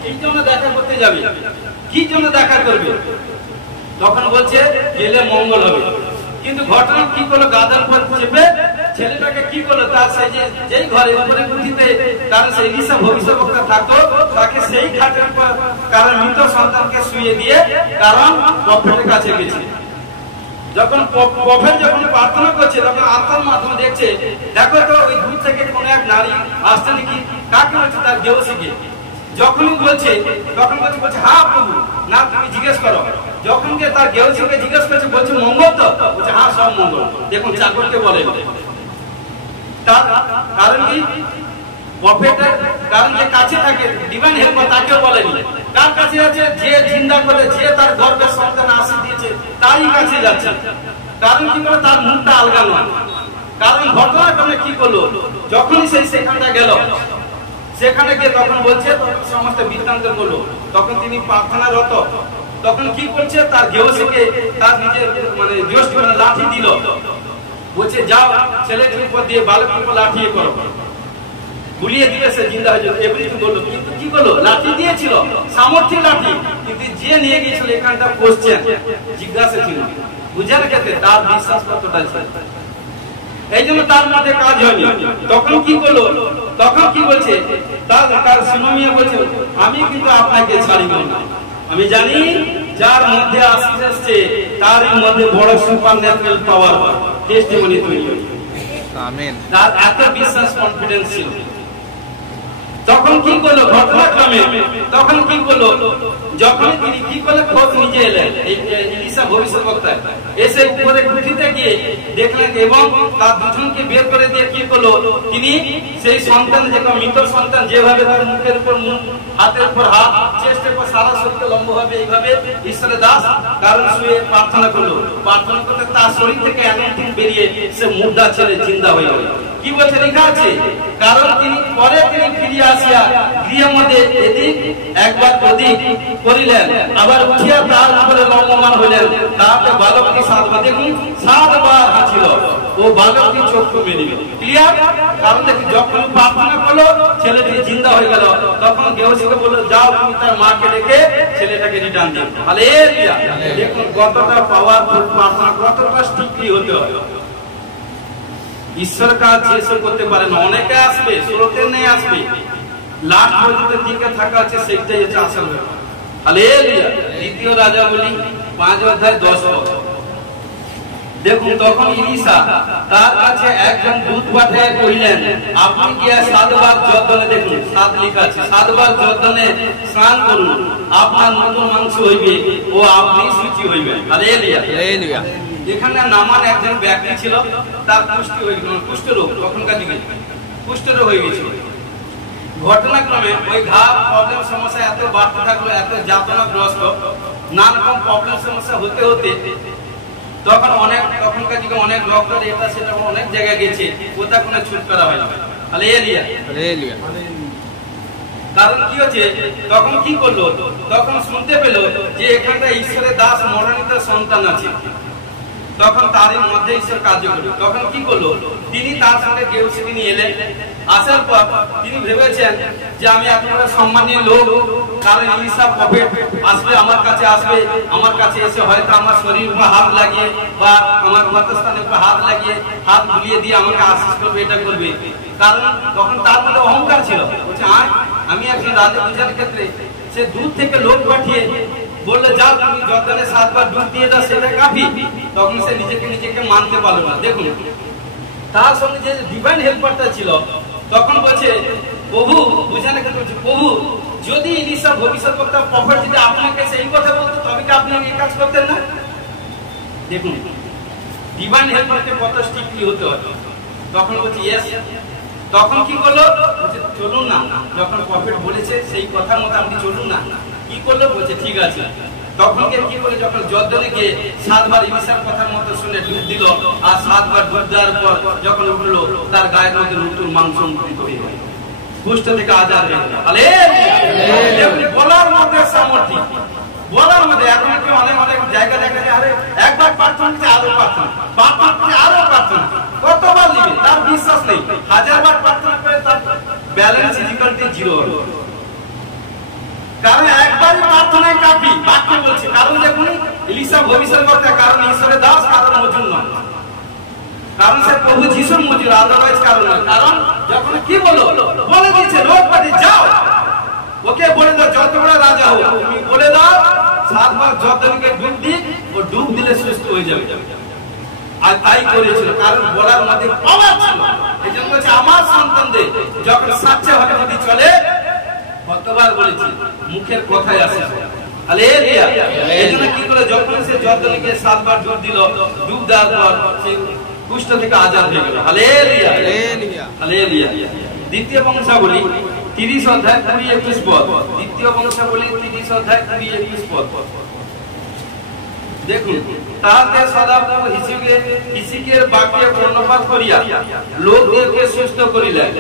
কি জন্য দেখা করতে যাবে, কি জন্য দেখা করবে? তখন বলছে গেলে মঙ্গল হবে। কিন্তু ঘটনা কি করলো, গাদার পর চেপে ছেলেটাকে কি করলো, তার সেই যেই ঘরে উপরে গুটিতে কারণ সেই এলিশা ভবিষ্যৎবক্তা থাকতো, তাকে সেই খাটের পর কারণ মৃত সন্তানকে শুয়ে দিয়ে কারণ প্রফেটের কাছে গেছে। যখন প্রফেট যখন প্রার্থনা করছে, তখন আত্মার মাধ্যমে দেখছে, দেখো তো ওই দূর থেকে কোন এক নারী আসছে নাকি, কাকে বলছে, তার গেহজিকে। যখনই বলছে তখন বলছে হ্যাঁ প্রভু, না তুমি জিজ্ঞেস করো। যখন তার গেহজিকে জিজ্ঞেস করছে, বলছে মঙ্গল তো, বলছে হ্যাঁ সব মঙ্গল। দেখুন চাকরকে বলে, কারণ কি প্রফেটের কারণ যে কাছে থাকে ডিভাইন হেল্পার, তাকেও বলেনি। কার কাছে আছে, যে জিন্দা করে, যে তার গর্ভের সন্তান আসি দিয়েছে তারই কাছে যাচ্ছে। কারণ কি করে, তার মুখটা আলগা নয়। কারণ ঘটনাক্রমে কি করলো, যখনই সেই সেখানটা গেল, সেখানে গিয়ে তখন বলছে, সমস্ত বৃত্তান্ত বললো। তখন তিনি প্রার্থনারত, তখন কি করছে, তার গেহজিকে তার নিজের মানে জ্যেষ্ঠ লাঠি দিল, বলছে যাও ছেলেটির উপর দিয়ে বালকের উপর লাঠিয়ে করো, গুলিয়ে দিলে সে জিন্দা হয়ে যাবে, এভরিথিং বললো। কিন্তু কি করলো, লাঠি দিয়েছিল, সামর্থ্য লাঠি, কিন্তু যে নিয়ে গিয়েছিল এখানটা কোশ্চেন, জিজ্ঞাসা ছিল, বুঝার ক্ষেত্রে তার বিশ্বাস কতটা ছিল, এই জন্য তার মধ্যে কাজ হয়নি। তখন কি করলো, তখন কি বলছে, তার সুনেমিয়া বলছে, আমি কিন্তু আপনাকে ছাড়িব না, আমি জানি যার মধ্যে আসছে তার মধ্যে বড় সুপারন্যাচুরাল পাওয়ার টেস্টিমনি তৈরি হবে। আমেন। তার এত বিশ্বাস, কনফিডেন্স ছিল। তখন কি করলো ঘটনাক্রমে, তখন কি করলো, যখন তিনি কি করলে খোঁজ নিজে এলেন, এলিশা ভবিষ্যৎবক্তা এসে উপরে কুঠিতে গিয়ে দেখলেন এবং তার দুজনকে বের করে দিয়ে কি করলো, তিনি সেই সন্তান, যেটা মৃত সন্তান, যেভাবে তার মুখের উপর মুখ, হাতের উপর হাত, চেষ্টের উপর সারা শরীর লম্ব হবে, এইভাবে ঈশ্বরের দাস কারণ শুয়ে প্রার্থনা করলো। প্রার্থনা করতে তার শরীর থেকে অ্যানোইন্টিং বেরিয়ে সে মুদ্রা ছেড়ে জিন্দা হয়ে গেল। কি বলছে, লেখা আছে, কারণ তিনি পরে তিনি ফিরিয়া আসিয়া গৃহের মধ্যে এদিক একবার ওদিক করিলেন, আবার উঠিয়া তার উপরে লম্বমান হইলেন। তাহাতে বালকটি 7 বার, দেখুন 7 বার হাঁচিল ও বালকটি চক্ষু মেলিল। ক্লিয়ার? কারণ দেখি যখন প্রার্থনা করলো, ছেলেটি জিন্দা হয়ে গেল। তখন গেহজিকে বললো, যাও তুমি তার মাকে ডেকে ছেলেটাকে রিটার্ন দিও। হালেলুয়া! দেখুন কতটা পাওয়ারফুল প্রার্থনা, কতটা স্ট্রিক্টলি হতে হয়। ঈশ্বর কাজ যেসব করতে পারে না, অনেকে আসবে, স্রোতের নেই আসবে, লাস্ট পর্যন্ত দিকে থাকা আছে, সেইটাই হচ্ছে আসল ব্যাপার। হালেলুয়া! দ্বিতীয় রাজাবলী 5 অধ্যায় 10 পদ। দেখুন তখন এলিশা তার কাছে একজন দূত পাঠাইয়া কহিলেন, আপনি গিয়া 7 বার জর্দনে, দেখুন 7 লেখা আছে, 7 বার জর্দনে স্নান করুন, আপনার নতুন মাংস হইবে ও আপনি শুচি হইবেন। হালেলুয়া! হালেলুয়া! এখানে নামান একজন ব্যক্তি ছিল, তার কুষ্ঠরোগ, তখনকার দিকে কুষ্ঠরোগ হয়ে গেছিল। ঘটনাক্রমে ওই ঘা প্রবলেম সমস্যা এত বাড়তে থাকলো, এত যাতনাগ্রস্ত, নানা রকম প্রবলেম সমস্যা হতে হতে তখন তখনকার দিকে অনেক ডক্টর এটা সেটা অনেক জায়গায় গেছে, কোথাও কোনো ছুট করা হয় না। কারণ কি হচ্ছে, তখন কি করলো, তখন শুনতে পেল যে এখানটা ঈশ্বরের দাস মনোনীত সন্তান আছে, তখন তারই মধ্যে ঈশ্বর কার্য করলো। তখন কি করলো, তিনি তার সঙ্গে গেউসিকে নিয়ে এলেন। আসার পর তিনি ভেবেছেন যে আমি এত বড় সম্মানীয় লোক, কারণ ঈসা প্রফেট আসবে, আমার কাছে এসে হয়তো আমার শরীর উপর হাত লাগিয়ে বা আমার মস্তস্থানের উপর হাত লাগিয়ে হাত বুলিয়ে দিয়ে আমাকে আশীষ করবে, এটা করবে। কারণ তখন তার মধ্যে অহংকার ছিল, বলছে আমি একজন রাজা পূজার ক্ষেত্রে সে দূর থেকে লোক পাঠিয়ে বললে যাও তুমি জর্দানে 7 বার ডুব দিয়ে দাও, সেটা কাফি। তখন সে নিজেকে মানতে পারলো না। দেখুন তার সঙ্গে যে ডিভাইন হেল্পারটা ছিল, তখন বলছে প্রভু বুঝানোর ক্ষেত্রে বলছে, প্রভু যদি ঈসা ভবিষ্যৎবক্তা প্রফেট যদি আপনাকে সেই কথা বলতো তবে কি আপনি এই কাজ করতেন না? দেখুন ডিভাইন হেল্পারকে কত স্ট্রিক্টলি হতে হয়। তখন বলছে ইয়েস। তখন কি করলো, বলছে চলুন না, যখন প্রফেট বলেছে সেই কথা মতো আপনি চলুন না। কি করলো, বলছে ঠিক আছে। তখন কি করে, যখন জর্দানে গিয়ে 7 বার ঈসার কথার মতো শুনে ডুব দিল, আর 7 বার ডুব দেওয়ার পর যখন উঠলো, তার গায়ের মধ্যে নতুন মাংস মুক্ত হয়ে গেল, কুষ্ঠ থেকে আজাদ হয়ে গেল। হালেলুয়া! বলার মধ্যে সামর্থ্য, বলার মধ্যে। এখন কি অনেক জায়গা দেখা যায়, আরে একবার প্রার্থনা করছে আরো প্রার্থনা, আরো প্রার্থনা, কতবার নিবে তার বিশ্বাস নেই। 1000 বার প্রার্থনা করে তার ব্যালেন্স ইকুয়াল জিরো হলো। কারণ একবারই প্রার্থনায় কাফি, বাক্যে বলছে। কারণ দেখুন ঈসা ভবিষ্যৎবক্তা, কারণ ঈশ্বরের দাস, কারণ মজুর নয়, কারণ সে প্রভু যিশুর মজুর, আদারওয়াইজ কারণ নয়। কারণ যখন কি বলে দিয়েছে লোক পাঠি যাও, ওকে বলে দাও যত বড় রাজা হোক, তুমি বলে দাও 7 বার জর্দানকে ডুব দিই, ও ডুব দিলে সুস্থ হয়ে যাবে। আর তাই করেছিল, কারণ বলার মধ্যে পাওয়ার ছিল। এই জন্য বলছে আমার সন্তানদের যখন সাচ্চা ভাবে যদি চলে, কতবার বলেছি মুখের কথায় আসে। হালেলুয়া! এজন্য কি করে, যখন সে জর্দানকে 7 বার ডুব দিল, ডুব দেওয়ার পর সে কুষ্ঠ থেকে আজাদ হয়ে গেল। হালেলুয়া! হালেলুয়া! দ্বিতীয় বংশাবলী 30 অধ্যায় 20-21 পদ। দ্বিতীয় বংশাবলী 30 অধ্যায় 20-21 পদ। দেখুন তাহাতে সদাপ্রভু হিজকিয়ের বাক্য কর্ণপাত করিয়া লোকদেরকে সুস্থ করিলেন।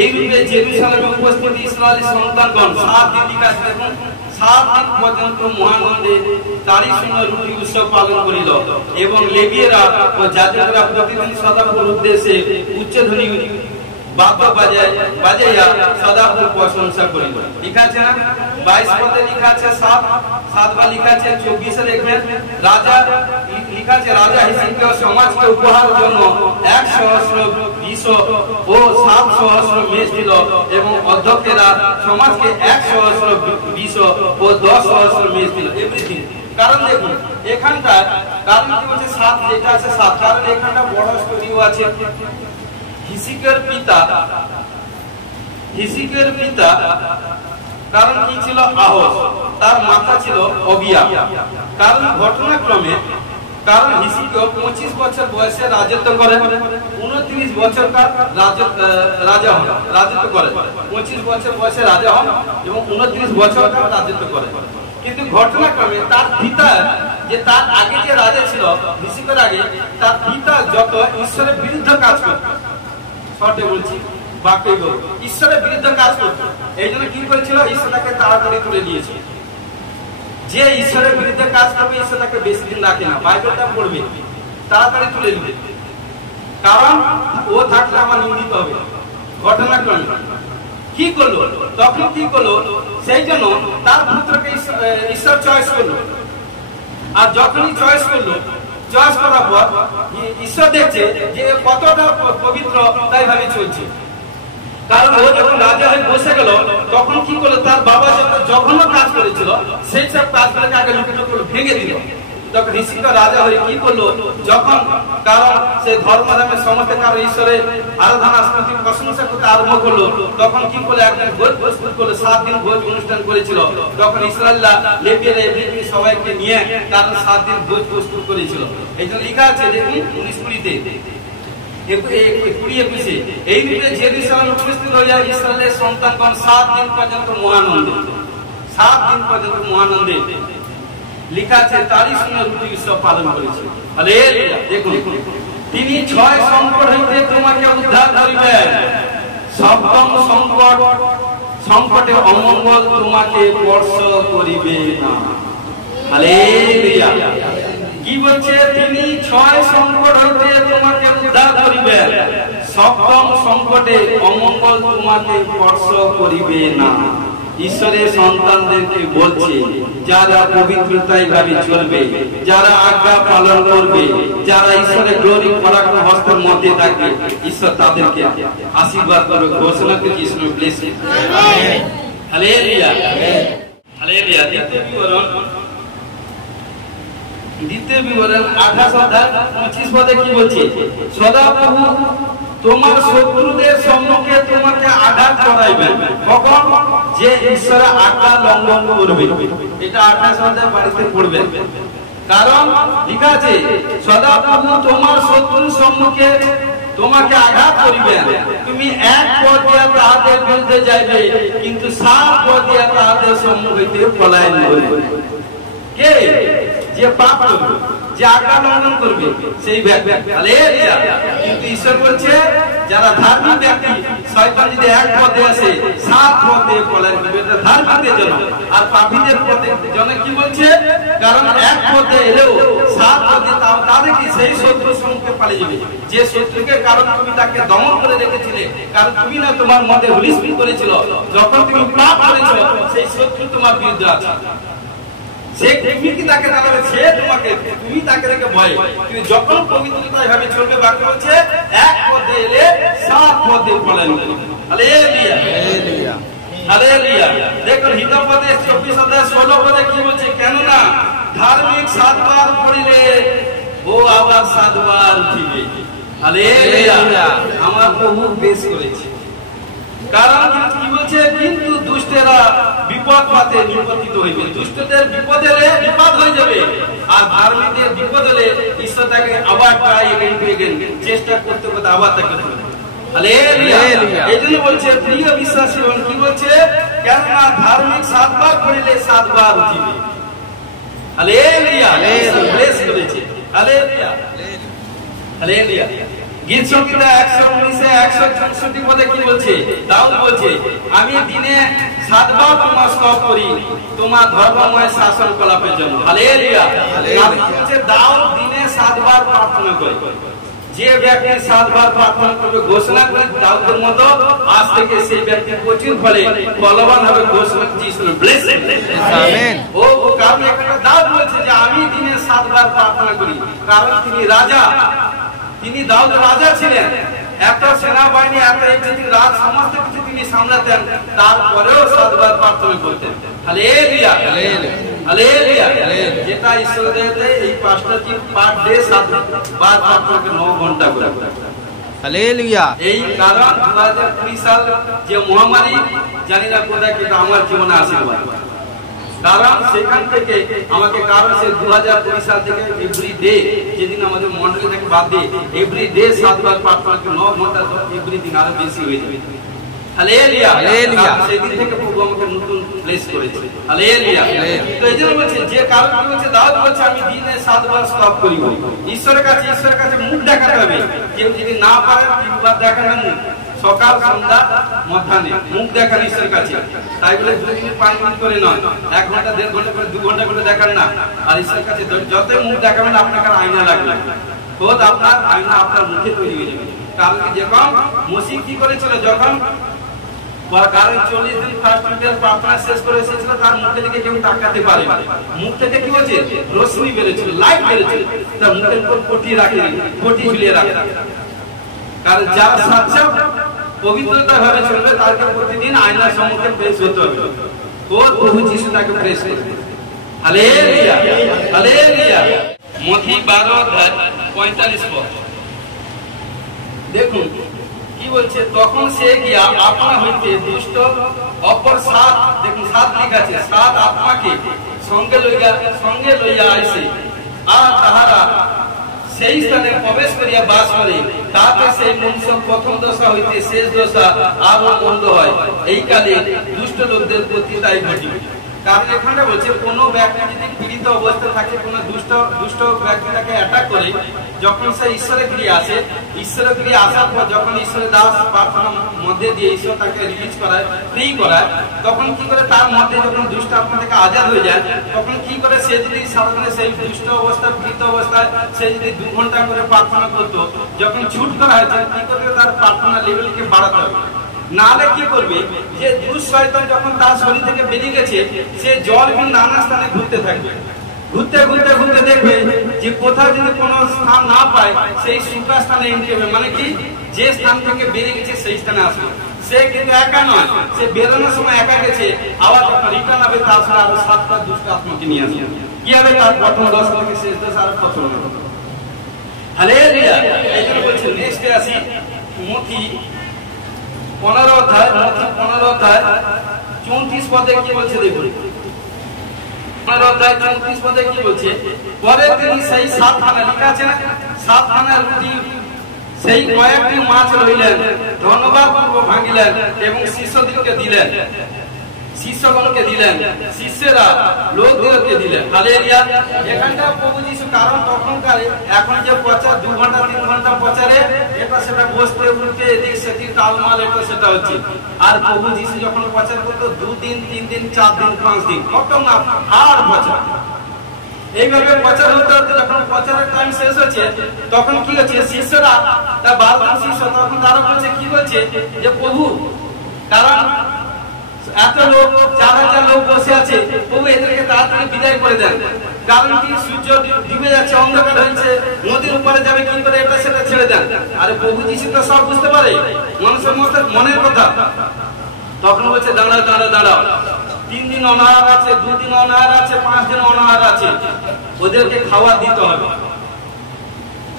এইরূপে জেরুজালেমে উপস্থিত ইসরায়েলী সন্তানগণ 7 দিন বিকাশ, দেখুন 7 দিন পর্যন্ত মহানন্দে তারই সঙ্গে রুটি উৎসব পালন করিল, এবং লেবীয়রা ও যাজকরা প্রতিদিন সদাপ্রভুর উদ্দেশ্যে উচ্চধ্বনি বাদ্য বাজাইয়া সদাপ্রভুর প্রশংসা করিল। লিখা আছে না 22 পদে লিখা আছে 7 বার লিখা আছে 24 দেখবেন রাজা লিখা আছে, রাজা হিজকিয়া সমাজকে উপহারের জন্য 1 সহস্র 20 ও 7 সহস্র মেষ দিল, এবং অধ্যক্ষেরা সমাজকে 1 সহস্র 20 ও 10 সহস্র মেষ দিল। এভরিথিং। কারণ দেখুন এখানটা, কারণ কি বলছে 7 যেটা আছে 7, কারণ এখানটা বড় স্টোরিও আছে। হিজকিয়ার পিতা কারণ কি ছিল, আহস, তার মাতা ছিল অবিয়া। কারণ ঘটনাক্রমে, কারণ হিজকিয়া 25 বছর বয়সে রাজত্ব করেন, 29 বছর তার রাজত্ব করেন, 25 বছর বয়সে রাজা হন এবং 29 বছর তার রাজত্ব করেন। কিন্তু ঘটনাক্রমে তার পিতা, যে তার আগে যে রাজা ছিল হিজকিয়ার আগে, তার পিতা যত ঈশ্বরের বিরুদ্ধে কাজ করত, শর্টে বলছি বাক্যই বল, ঈশ্বরের বিরুদ্ধে কাজ করত। এই জন্য কি করেছিল, ঈশ্বরটাকে তাড়াতাড়ি তুলে দিয়েছে। যে ঈশ্বরের বিরুদ্ধে কাজ করবে ঈশ্বরটাকে বেশি দিন রাখে না, বাইবেলটা পড়বে তাড়াতাড়ি তুলে দিবে, কারণ ও থাকলে আমার নিন্দিত হবে। ঘটনাক্রমে কি করলো, তখন কি করলো, সেই জন্য তার পুত্রকে ঈশ্বর চয়েস করলো। আর যখনই চয়েস করলো, চয়েস করার পর ঈশ্বর দেখছে যে কতটা পবিত্র তাই ভাবে চলছে। কারণ ও যখন রাজা হয়ে বসে গেল, তখন কি করলো, তার বাবা যখন জঘন্য কাজ করেছিল সেই সব কাজগুলোকে আগে লুকে ভেঙে দিল। তখন ঋষিকা রাজা হয়ে কি করলো, যখন কারণ সে ধর্মধামে সমস্ত কারণ ঈশ্বরের আরাধনা স্মৃতি প্রশংসা করতে আরম্ভ করলো, তখন কি করলো, একদিন ভোজ প্রস্তুত করলো, 7 দিন ভোজ অনুষ্ঠান করেছিল। তখন ইসরায়েলরা লেবিয়ে সবাইকে নিয়ে কারণ 7 দিন ভোজ প্রস্তুত করেছিল। এই জন্য লেখা আছে দেখুন 19-20-তে, 20-21-এ, এই রূপে জেরুজালেমে উপস্থিত হয়ে যায় ইসরায়েলের সন্তানগণ 7 দিন পর্যন্ত মহানন্দে, 7 দিন পর্যন্ত মহানন্দে লেখা আছে তারই শুনে রুটি উৎসব পালন করেছে। হালেলুয়া। দেখুন, তিনি 6 সংকট হইতে তোমাকে উদ্ধার করিবেন, সপ্তম সংকটে অমঙ্গল তোমাকে স্পর্শ করিবে না। হালেলুয়া। কি বলছে, তিনি 6 সংকট হইতে তোমাকে উদ্ধার করিবেন, সপ্তম সংকটে অমঙ্গল তোমাকে স্পর্শ করিবে না। ঈশ্বরের সন্তানদেরকে বলছে, যারা পবিত্রতায় ভাবে চলবে, যারা আজ্ঞা পালন করবে, যারা ঈশ্বরের গ্লোরি পরাক্রম হস্তের মধ্যে থাকবে, ঈশ্বর তাদেরকে আশীর্বাদ করবে। ঘোষণা করছে ঈশ্বর ব্লেসিং। আমেন। হালেলুয়া। হালেলুয়া। দ্বিতীয় বিবরণ 28 অধ্যায় 25 পদে কি বলছে, সদাপ্রভু তোমার শত্রুদের সম্মুখে তোমাকে আঘাত করাইবেন, কখন, যে ঈশ্বরের আজ্ঞা লঙ্ঘন করবে। এটা 28 অধ্যায় বাড়িতে পড়বেন। কারণ লেখা আছে, সদাপ্রভু তোমার শত্রুর সম্মুখে তোমাকে আঘাত করিবেন, তুমি 1 পদ দিয়া তাহাদের বিরুদ্ধে যাইবে, কিন্তু 7 পদ দিয়া তাহাদের সম্মুখ হইতে পলায়ন করিবে। কে? যে পাপ করবে, যে আজ্ঞা লঙ্ঘন করবে, সেই ব্যক্তি। হালেলুয়া। কিন্তু ঈশ্বর বলছে, যারা ধার্মিক ব্যক্তি, শয়তান যদি 1 পদে আসে, 7 পদে পলায়ন করবে। এটা ধার্মিকদের জন্য। আর পাপীদের জন্য কি বলছে, কারণ 1 পদে এলেও 7 পদে তাদের কি সেই শত্রুর সম্মুখে পালিয়ে যাবে, যে শত্রুকে কারণ তুমি তাকে দমন করে রেখেছিলে, কারণ তুমি না তোমার মধ্যে হুলিস করেছিল, যখন তুমি পাপ করেছো, সেই শত্রু তোমার বিরুদ্ধে আছে। সে তুমি কি তাকে দাঁড়াবে, সে তোমাকে, তুমি তাকে দেখে ভয়। কিন্তু যখন পবিত্রতায় ভাবে চলবে, বাক্য বলছে 1 পদে এলে 7 পদে পলায়ন করবে। হালেলুয়া। হালেলুয়া। হালেলুয়া। দেখুন হিতোপদে 24 অধ্যায় 16 পদে কি বলছে, কেননা ধার্মিক 7 বার পড়িলে ও আবার 7 বার উঠিবে। হালেলুয়া। আমার প্রভু বেশ করেছে। কারণ কি বলছে, কিন্তু দুষ্টেরা বিপদ পাতে নিপতিত হইবে। দুষ্টদের বিপদ এলে বিপদ হয়ে যাবে, আর ধার্মিকদের বিপদ হলে ঈশ্বর তাকে আবার চেষ্টা করতে করতে আবার তাকে। হালেলুয়া। এই জন্য বলছে, প্রিয় বিশ্বাসী কি বলছে, কেননা ধার্মিক 7 বার পড়িলে 7 বার উঠিবে। হালেলুয়া। ব্লেস করেছে। হালেলুয়া। হালেলুয়া। গীত সংহিতা 119-164 পদে কি বলছে, দাউদ বলছে, আমি দিনে 7 বার তোমার স্তব করি তোমার ধর্মময় শাসন কলাপের জন্য। হালেলুয়া। বলছে দাউদ দিনে 7 বার প্রার্থনা করে। যে ব্যক্তি 7 বার প্রার্থনা করবে, ঘোষণা করে দাউদের মতো, আজ থেকে সেই ব্যক্তি প্রচুর ফলবান হবে। ঘোষণা করছে ব্লেসিং। আমেন। ও কারণ এখানে দাউদ বলছে যে আমি দিনে 7 বার প্রার্থনা করি, কারণ তিনি রাজা, তিনি দাউদ রাজা ছিলেন, এত সেনাবাহিনী, এত রাজ, সমস্ত কিছু তিনি সামলাতেন, তারপরেও 7 বার প্রার্থনা করতেন। হালেলুয়া। হালেলুয়া। যেটা ঈশ্বরের এই 5টা কি পার ডে 7 বার প্রার্থনা করে 9 ঘন্টা করে। হালেলুয়া। এই কারণ 2020 সাল যে মহামারী, জানি না কোথায়, কিন্তু আমার জীবনে আশীর্বাদ। কারণ সেখান থেকে আমাকে, কারণ সে 2020 সাল থেকে এভরিডে, যেদিন আমাদের মন্ডলী থেকে বাদ দিয়ে এভরিডে 7 বার প্রার্থনা করে 9 ঘন্টা, এভরিদিন আরো বেশি হয়ে যাবে। হালেলুয়া। হালেলুয়া। সেদিন থেকে প্রভু আমাকে নতুন প্লেস করেছে। হালেলুয়া। তো এই জন্য বলছে, যে কারণ বলছে দাউদ বলছে আমি দিনে 7 বার স্তব করিব। ঈশ্বরের কাছে মুখ দেখাতে হবে। কেউ যদি না পারে 3 বার দেখাবেন মুখ, সকাল, সন্ধ্যা, মধ্যাহ্নে মুখ দেখান ঈশ্বরের কাছে। তাই বলে 2 মিনিট 5 মিনিট করে নয়, 1 ঘন্টা 1.5 ঘন্টা করে 2 ঘন্টা করে দেখান না। আর ঈশ্বরের কাছে যত মুখ দেখাবেন, আপনাকে আয়না লাগবে, খোদ আপনার আয়না আপনার মুখে তৈরি হয়ে যাবে। কারণ যখন মসিহ কি করেছিল, যখন কারণ 40 দিন ফাস্ট প্রার্থনা শেষ করে এসেছিল, তার মুখে দিকে কেউ তাকাতে পারে, মুখ থেকে কি হচ্ছে, রশ্মি বেরোচ্ছিল, লাইট বেরোচ্ছিল, তার মুখের উপর পটি ঝুলিয়ে রাখে। কারণ যারা সাচ্চা পবিত্রতা ভাবে চলবে, তাকে প্রতিদিন আয়নার সম্মুখে প্রেস হতে হবে। প্রভু যিশু তাকে প্রেস করবে। হালেলুয়া। হালেলুয়া। মথি 12 অধ্যায় 45 পদ দেখুন কি বলছে, তখন সে গিয়া আপনা হইতে দুষ্ট অপর 7, দেখুন 7 লেখা আছে, 7 আত্মাকে সঙ্গে লইয়া আইসে, আর তাহারা সেই স্থানে প্রবেশ করিয়া বাস করে, তাতে সেই মনুষ্য প্রথম দশা হইতে শেষ দশা আরো মন্দ হয়। এই কালে দুষ্ট লোকদের প্রতি তাই ঘটিবে। কারণ এখানে বলছে কোন ব্যক্তি যদি পীড়িত অবস্থায় থাকে, কোন দুষ্ট ব্যক্তি তাকে অ্যাটাক করে, যখন সে ঈশ্বরের ফিরে আসে, ঈশ্বরের ফিরে আসার পর যখন ঈশ্বরের দাস প্রার্থনার মধ্যে দিয়ে ঈশ্বর তাকে রিলিজ করায়, ফ্রি করায়, তখন কি করে তার মধ্যে যখন দুষ্ট আত্মা থেকে আজাদ হয়ে যায়, তখন কি করে সে যদি সাধারণত সেই দুষ্ট অবস্থায় পীড়িত অবস্থায় সে যদি 2 ঘন্টা করে প্রার্থনা করতো, যখন ছুট করা হয়েছে কি করবে, তার প্রার্থনা লেভেলকে বাড়াতে হবে। নালে কি করবে, যে দুঃশয়তান যখন তার শরীর থেকে বেরিয়ে গেছে, সে জলহীন নানা স্থানে ঘুরতে থাকবে, ঘুরতে দেখবে যে কোথাও যদি কোনো স্থান না পায়, সেই সুখা স্থানে এন্ট্রি হবে। মানে কি, যে স্থান থেকে বেরিয়ে গেছে সেই স্থানে আসবে। সে কিন্তু একা নয়, সে বেরোনোর সময় একা গেছে, আবার যখন রিটার্ন হবে তার সাথে আরো 7টা দুষ্ট আত্মাকে নিয়ে আসবে। কি হবে, তার প্রথম দশা থেকে শেষ দশা আরো প্রথম হবে। হালেলুয়া। এই জন্য বলছে, নেক্সটে আসি মথি 15 অধ্যায় 34 পদে কি বলছে দেখুন। 15 অধ্যায় 34 পদে কি বলছে, পরে তিনি সেই 7 খানা, লেখা আছে না, 7 খানা রুটি সেই কয়েকটি মাছ লইলেন, ধন্যবাদ পূর্বক ভাঙিলেন এবং শিষ্যগণকে দিলেন, শিষ্যরা লোকদেরকে দিলেন। হালেলুয়া। এখানটা প্রভু যিশু, কারণ তখনকার এখন যে প্রচার 2 ঘন্টা 3 ঘন্টা প্রচারে এটা সেটা বসতে উঠতে এদিক সেদিক তালমাল এটা সেটা হচ্ছে। আর প্রভু যিশু যখন প্রচার করতো 2 দিন 3 দিন 4 দিন 5 দিন, কত না আর প্রচার, এইভাবে প্রচার হতে হতে যখন প্রচারের টাইম শেষ হচ্ছে, তখন কি হচ্ছে, শিষ্যরা, তার 12 জন শিষ্য, তখন তারা বলছে, কি বলছে, যে প্রভু, কারণ এত লোক, 4000 লোক বসে আছে, প্রভু এদেরকে তাড়াতাড়ি বিদায় করে দেন। কারণ কি, সূর্য ডুবে যাচ্ছে, অন্ধকার হয়েছে, নদীর উপরে যাবে, কি করে এটা সেটা ছেড়ে দেন। আরে প্রভু যিশু তো সব বুঝতে পারে, মানুষের মনের কথা। তখন বলছে, দাঁড়াও, 3 দিন অনাহার আছে, 2 দিন অনাহার আছে, 5 দিন অনাহার আছে, ওদেরকে খাওয়া দিতে হবে।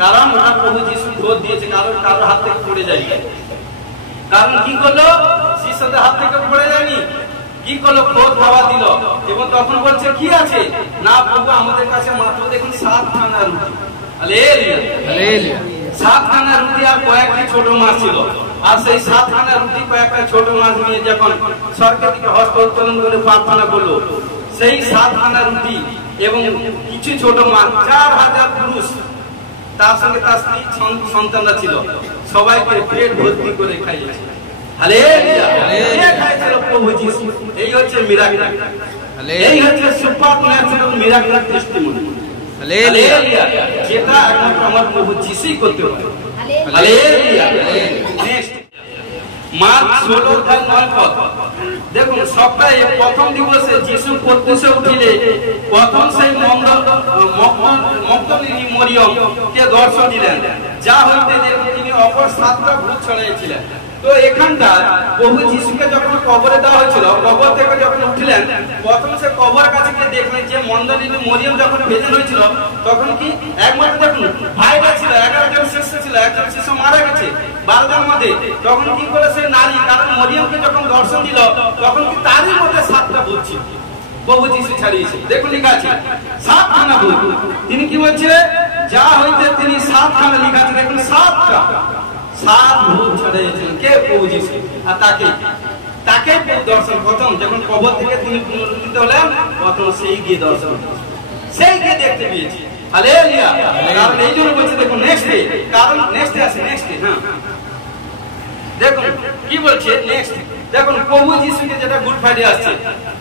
কারণ ওরা প্রভু যিশু ক্রোধ দিয়েছে, কারোর হাত থেকে পড়ে যায়। কারণ কি করলো, শিষ্যদের হাত থেকে পড়ে যায়নি, কি করলো, ক্রোধ খাওয়া দিল। এবং তখন বলছে, কি আছে না প্রভু, আমাদের কাছে মাত্র দেখুন 7 খানা রুটি। হালেলুয়া। 7 খানা রুটি আর কয়েকটি ছোট মাছ ছিল। আর সেই 7 খানা রুটি কয়েকটা ছোট মাছ নিয়ে যখন স্বর্গের দিকে হস্ত উত্তোলন করে প্রার্থনা করলো, সেই 7 খানা রুটি এবং কিছু ছোট মাছ, 4000 পুরুষ, তার সঙ্গে তার স্ত্রী সন্তানরা ছিল, সবাইকে পেট ভর্তি করে খাইয়েছে। হালেলুয়া। খাইয়েছিল প্রভু যিশু। এই হচ্ছে মিরাকেল, এই হচ্ছে সুপারন্যাচুরাল মিরাকেল টেস্টিমনি। হালেলুয়া। যেটা একমাত্র আমার প্রভু যিশুই করতে পারে। হালেলুয়া। নেক্সট মার্ক 16:9 পদ দেখুন। সপ্তাহে প্রথম দিবসে যিশু প্রত্যুষে উঠিলে প্রথম সেই মগদলিনী মরিয়মকে দর্শন দিলেন, যা হইতে তিনি অপর 7টা ভূত ছড়াইছিলেন। তো এখানটা প্রভু যিশুকে যখন কবরে দেওয়া হয়েছিল, কবর থেকে যখন উঠলেন, প্রথম সে কবর কাছে গিয়ে দেখলেন যে মগদলিনী মরিয়ম যখন ভেজন হয়েছিল, তখন কি একমাত্র দেখুন ভাইরা ছিল, 11 জন শিষ্য ছিল, একজন শিষ্য মারা গেছে 12 জন মধ্যে। তখন কি করে সে নারী, কারণ মরিয়মকে যখন দর্শন দিল, তখন কি তারই মধ্যে 7টা ভূত ছিল, প্রভু যিশু ছাড়িয়েছে। দেখুন লেখা আছে 7 খানা ভূত। তিনি কি বলছে, যা হইতে তিনি 7 খানা, লেখা আছে দেখুন 7টা 7 ভূত ছাড়িয়েছিলেন। কে? প্রভু যিশু। আর তাকে দর্শন প্রথম যখন কবর থেকে তিনি পুনরুত্থিত হলেন, প্রথম সেই গিয়ে দর্শন, সেই গিয়ে দেখতে পেয়েছি। হালেলুয়া। কারণ এই জন্য বলছে দেখুন নেক্সটে, কারণ নেক্সটে আছে, নেক্সটে। হ্যাঁ দেখুন কি বলছে নেক্সট। দেখুন প্রভু যিশুকে যেটা গুড ফ্রাইডে আসছে,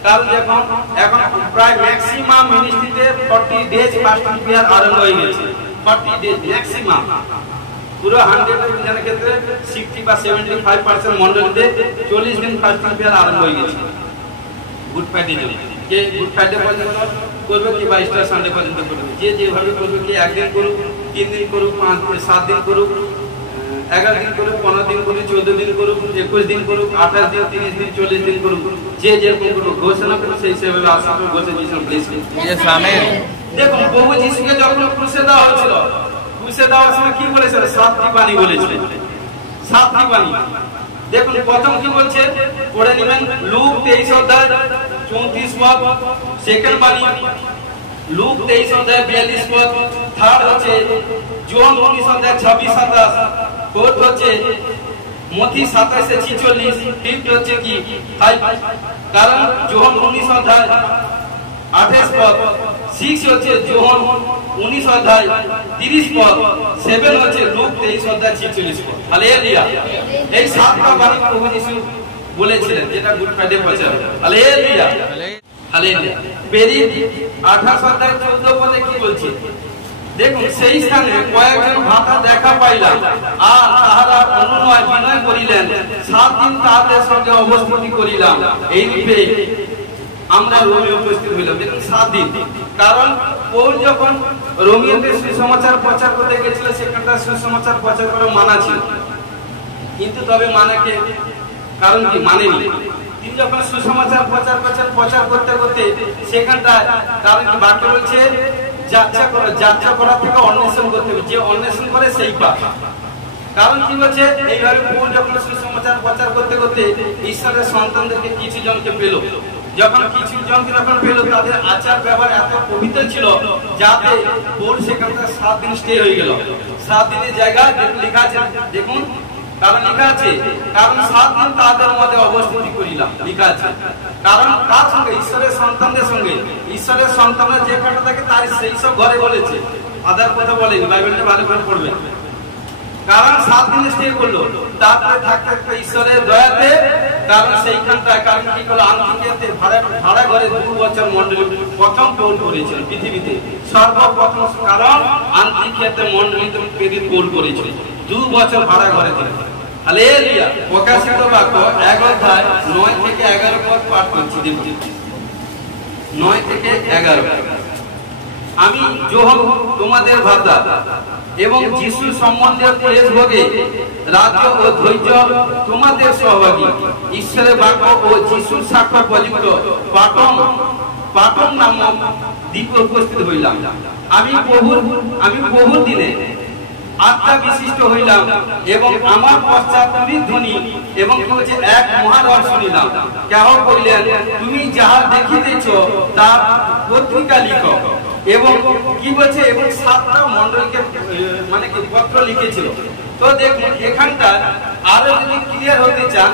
কারণ দেখুন এখন প্রায় ম্যাক্সিমাম মিনিস্ট্রিতে 40 ডেজ ফাস্টিং পিরিয়ড আরম্ভ হয়ে গেছে। 40 ডেজ ম্যাক্সিমাম, পুরো 100 জনের ক্ষেত্রে 60 বা 75% মন্ডলীতে 40 দিন ফাস্টিং পিরিয়ড আরম্ভ হয়ে গেছে গুড ফ্রাইডে জন্য। যে গুড ফ্রাইডে পর্যন্ত করবে কি বা ইস্টার সানডে পর্যন্ত করবে, যে যেভাবে করবে, কি 1 দিন করুক, 3 দিন করুক, 7 দিন করুক, 11 দিন করুক, 15 দিন করুক, 14 দিন করুক, 21 দিন করুক, 28 দিন, 30 দিন, 40 দিন করুক, যে যেরকম করুক, ঘোষণা করুক, সেই হিসেবে আশা করে বসে দিয়েছেন। প্লিজ দেখুন প্রভু যিশুকে যখন ক্রুশে দেওয়া হয়েছিল, ক্রুশে দেওয়ার সময় কি বলেছিল? 7টি বাণী বলেছিল, 7টি বাণী। দেখুন প্রথম কি বলছে পড়ে নেবেন, লুক 23 অধ্যায় 34 পদ, সেকেন্ড বাণী লুক 23 অধ্যায় 42 পদ, থার্ড হচ্ছে জন 19 অধ্যায় 26-27, ফোর্থ হচ্ছে মথি 27-46, ফিফথ হচ্ছে কি 5, কারণ জন 19 অধ্যায় 28 পদ, 6 হচ্ছে জন 19 অধ্যায় 30 পদ, 7 হচ্ছে লুক 23 অধ্যায় 46 পদ। হালেলুয়া। এই 7টা বাণী প্রভু যিশু বলেছিলেন, যেটা গুড ফ্রাইডে প্রচার। হালেলুয়া হালেলুয়া। বেরি 28 অধ্যায় 14 পদে কি বলছে? দেখুন সেই স্থানে কয়েকজন ভাতা দেখা পাইলাম, আর তাহারা অনুনয় বিনয় করিলেন, 7 দিন তাহাদের সঙ্গে অবস্থান করিলাম, এই রূপে আমরা রোমে উপস্থিত হইলাম। দেখুন 7 দিন, কারণ পৌল যখন রোমিওতে সুসমাচার প্রচার করতে গেছিল, সেখানটা সুসমাচার প্রচার করে মানা ছিল, কিন্তু তবে মানাকে কারণ কি মানেনি। তিনি যখন সুসমাচার প্রচার করতে করতে সেখানটা কারণ কি বাক্য বলছে যাত্রা করা থেকে অন্বেষণ করতে হবে, যে অন্বেষণ করে সেই পায়। কারণ কি বলছে, এইভাবে পৌল যখন সুসমাচার প্রচার করতে করতে ঈশ্বরের সন্তানদেরকে কিছু জনকে পেল, যখন কিছু জনকে যখন পেল, তাদের আচার ব্যবহার এত পবিত্র ছিল যাতে পৌল সেখানটা 7 দিন স্টে হয়ে গেল। 7 দিনের জায়গায় লেখা আছে, দেখুন কারণ লেখা আছে, কারণ 7 দিন তাদের মধ্যে অবস্থিতি করিলাম, লেখা আছে। কারণ কার সঙ্গে? ঈশ্বরের সন্তানদের সঙ্গে। ঈশ্বরের সন্তানরা যেখানে থাকে তাই সেই সব ঘরে বলেছে, আদার কথা বলেনি। বাইবেলটা ভালো করে পড়বেন। কারণ 7 দিন স্টে করলো, তারপরে থাকতে ঈশ্বরের দয়াতে, কারণ সেইখানটা কারণ কি করলো, আন্তিকিয়াতে ভাড়া ঘরে 2 বছর মণ্ডলী প্রথম পৌল করেছিল পৃথিবীতে সর্বপ্রথম। কারণ আন্তিকিয়াতে মণ্ডলীতে প্রেরিত পৌল করেছিল 2 বছর ভাড়া ঘরে ছিল। হালেলুয়া। প্রকাশিত বাক্য 1 অধ্যায় 9 থেকে 11 পদ পাঠ করছি, দেখুন 9 থেকে 11। আমি যোহন তোমাদের ভ্রাতা এবং যিশু সম্বন্ধে ক্লেশ ভোগে রাজ্য ও ধৈর্য তোমাদের সহভাগী, ঈশ্বরের বাক্য ও যিশুর সাক্ষ্য প্রযুক্ত পাটন নামক দ্বীপে উপস্থিত হইলাম। আমি বহু দিনে আত্মা বিশিষ্ট হইলাম এবং আমার পশ্চাৎ ধ্বনি এবং এক মহারব শুনিলাম, কেহ কইলেন, তুমি যাহা দেখিতেছ তার পত্রিকা লিখো। এবং কি বলছে, এবং 7টা মণ্ডলকে মানে কি পত্র লিখেছিল। তো দেখুন এখানটা আরো যদি ক্লিয়ার হতে চান,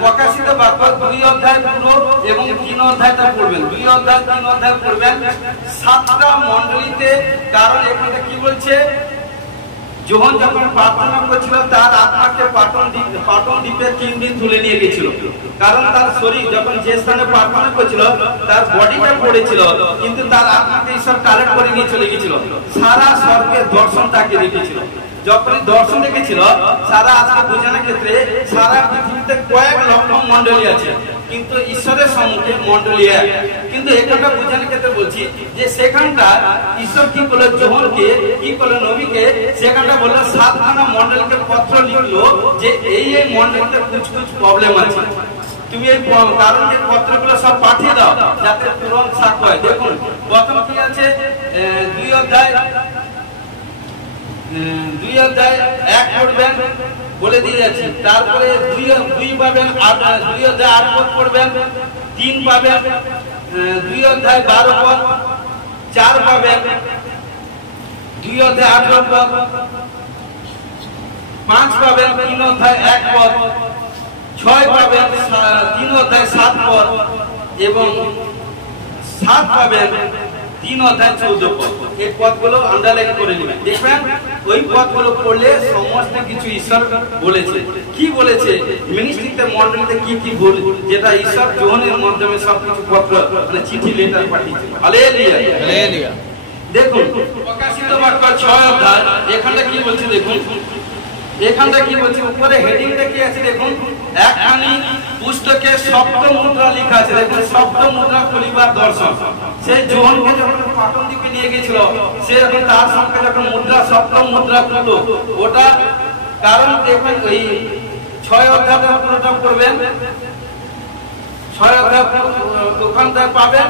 প্রকাশিত বাক্য 2 অধ্যায় পুরো এবং 3 অধ্যায়টা পড়বেন, 2 অধ্যায় 3 অধ্যায় পড়বেন 7টা মণ্ডলীতে। কারণ এখানে কি বলছে, যোহন যখন প্রার্থনা করছিল তার আত্মাকে পাটন দ্বীপে 3 দিন তুলে নিয়ে গেছিল। কারণ তার শরীর যখন যে স্থানে প্রার্থনা করছিল তার বডিটা পড়েছিল, কিন্তু তার আত্মাকে ঈশ্বর কালেক্ট করে নিয়ে চলে গেছিল। সারা স্বর্গের দর্শন তাকে দেখেছিল। যখন দর্শন দেখেছিল, সারা আজকে বোঝানোর ক্ষেত্রে সারা পৃথিবীতে কয়েক লক্ষ মণ্ডলী আছে, কিন্তু ঈশ্বরের সম্মুখে মণ্ডলী এক। কিন্তু এখানটা বোঝানোর ক্ষেত্রে বলছি যে সেখানটা ঈশ্বর কি করলো, যোহনকে কি করলো, নবীকে সেখানটা বললো 7খানা মণ্ডলীকে পত্র লিখলো যে এই মণ্ডলীতে কিছু প্রবলেম আছে, তুমি এই কারণ এই পত্রগুলো সব পাঠিয়ে দাও যাতে তুরন্ত সাক্ষ্য হয়। দেখুন প্রথম কি আছে, 2 অধ্যায় 1 পড়বেন, বলে দিয়ে যাচ্ছি। তারপরে 2 পাবেন 2 অধ্যায় 8 পদ পড়বেন, 3 পাবেন 2 অধ্যায় 12 পদ, 4 পাবেন 2 অধ্যায় 18 পদ, 5 পাবেন 3 অধ্যায় 1 পদ, 6 পাবেন 3 অধ্যায় 7 পদ এবং 7 পাবেন 3 অধ্যায় 14 পদ। এই পদগুলো আন্ডারলাইন করে নেবেন, দেখবেন ওই পদগুলো পড়লে সমস্ত কিছু ঈশ্বর বলেছে। কি বলেছে, মিনিস্ট্রিতে মণ্ডলীতে কি কি বল, যেটা ঈশ্বর যোহনের মাধ্যমে সবকিছু পত্র মানে চিঠি লেটার পাঠিয়েছে। Hallelujah hallelujah. দেখুন প্রকাশিত বাক্য 6 অধ্যায় এখানটা কি বলছে, দেখুন এখানটা কি বলছে, উপরে হেডিংটা কি আছে দেখুন, একখানি পুস্তকে সপ্ত মুদ্রা লেখা আছে। দেখুন সপ্ত মুদ্রা খুলিবার দর্শন। সে যোহনকে যখন পাটন দ্বীপে নিয়ে গেছিল, সে যখন তার সঙ্গে যখন মুদ্রা সপ্ত মুদ্রা খুলতো ওটা, কারণ দেখবেন ওই 6 অধ্যায়টা পুরোটা পড়বেন, 6 অধ্যায় ওখানটায় পাবেন,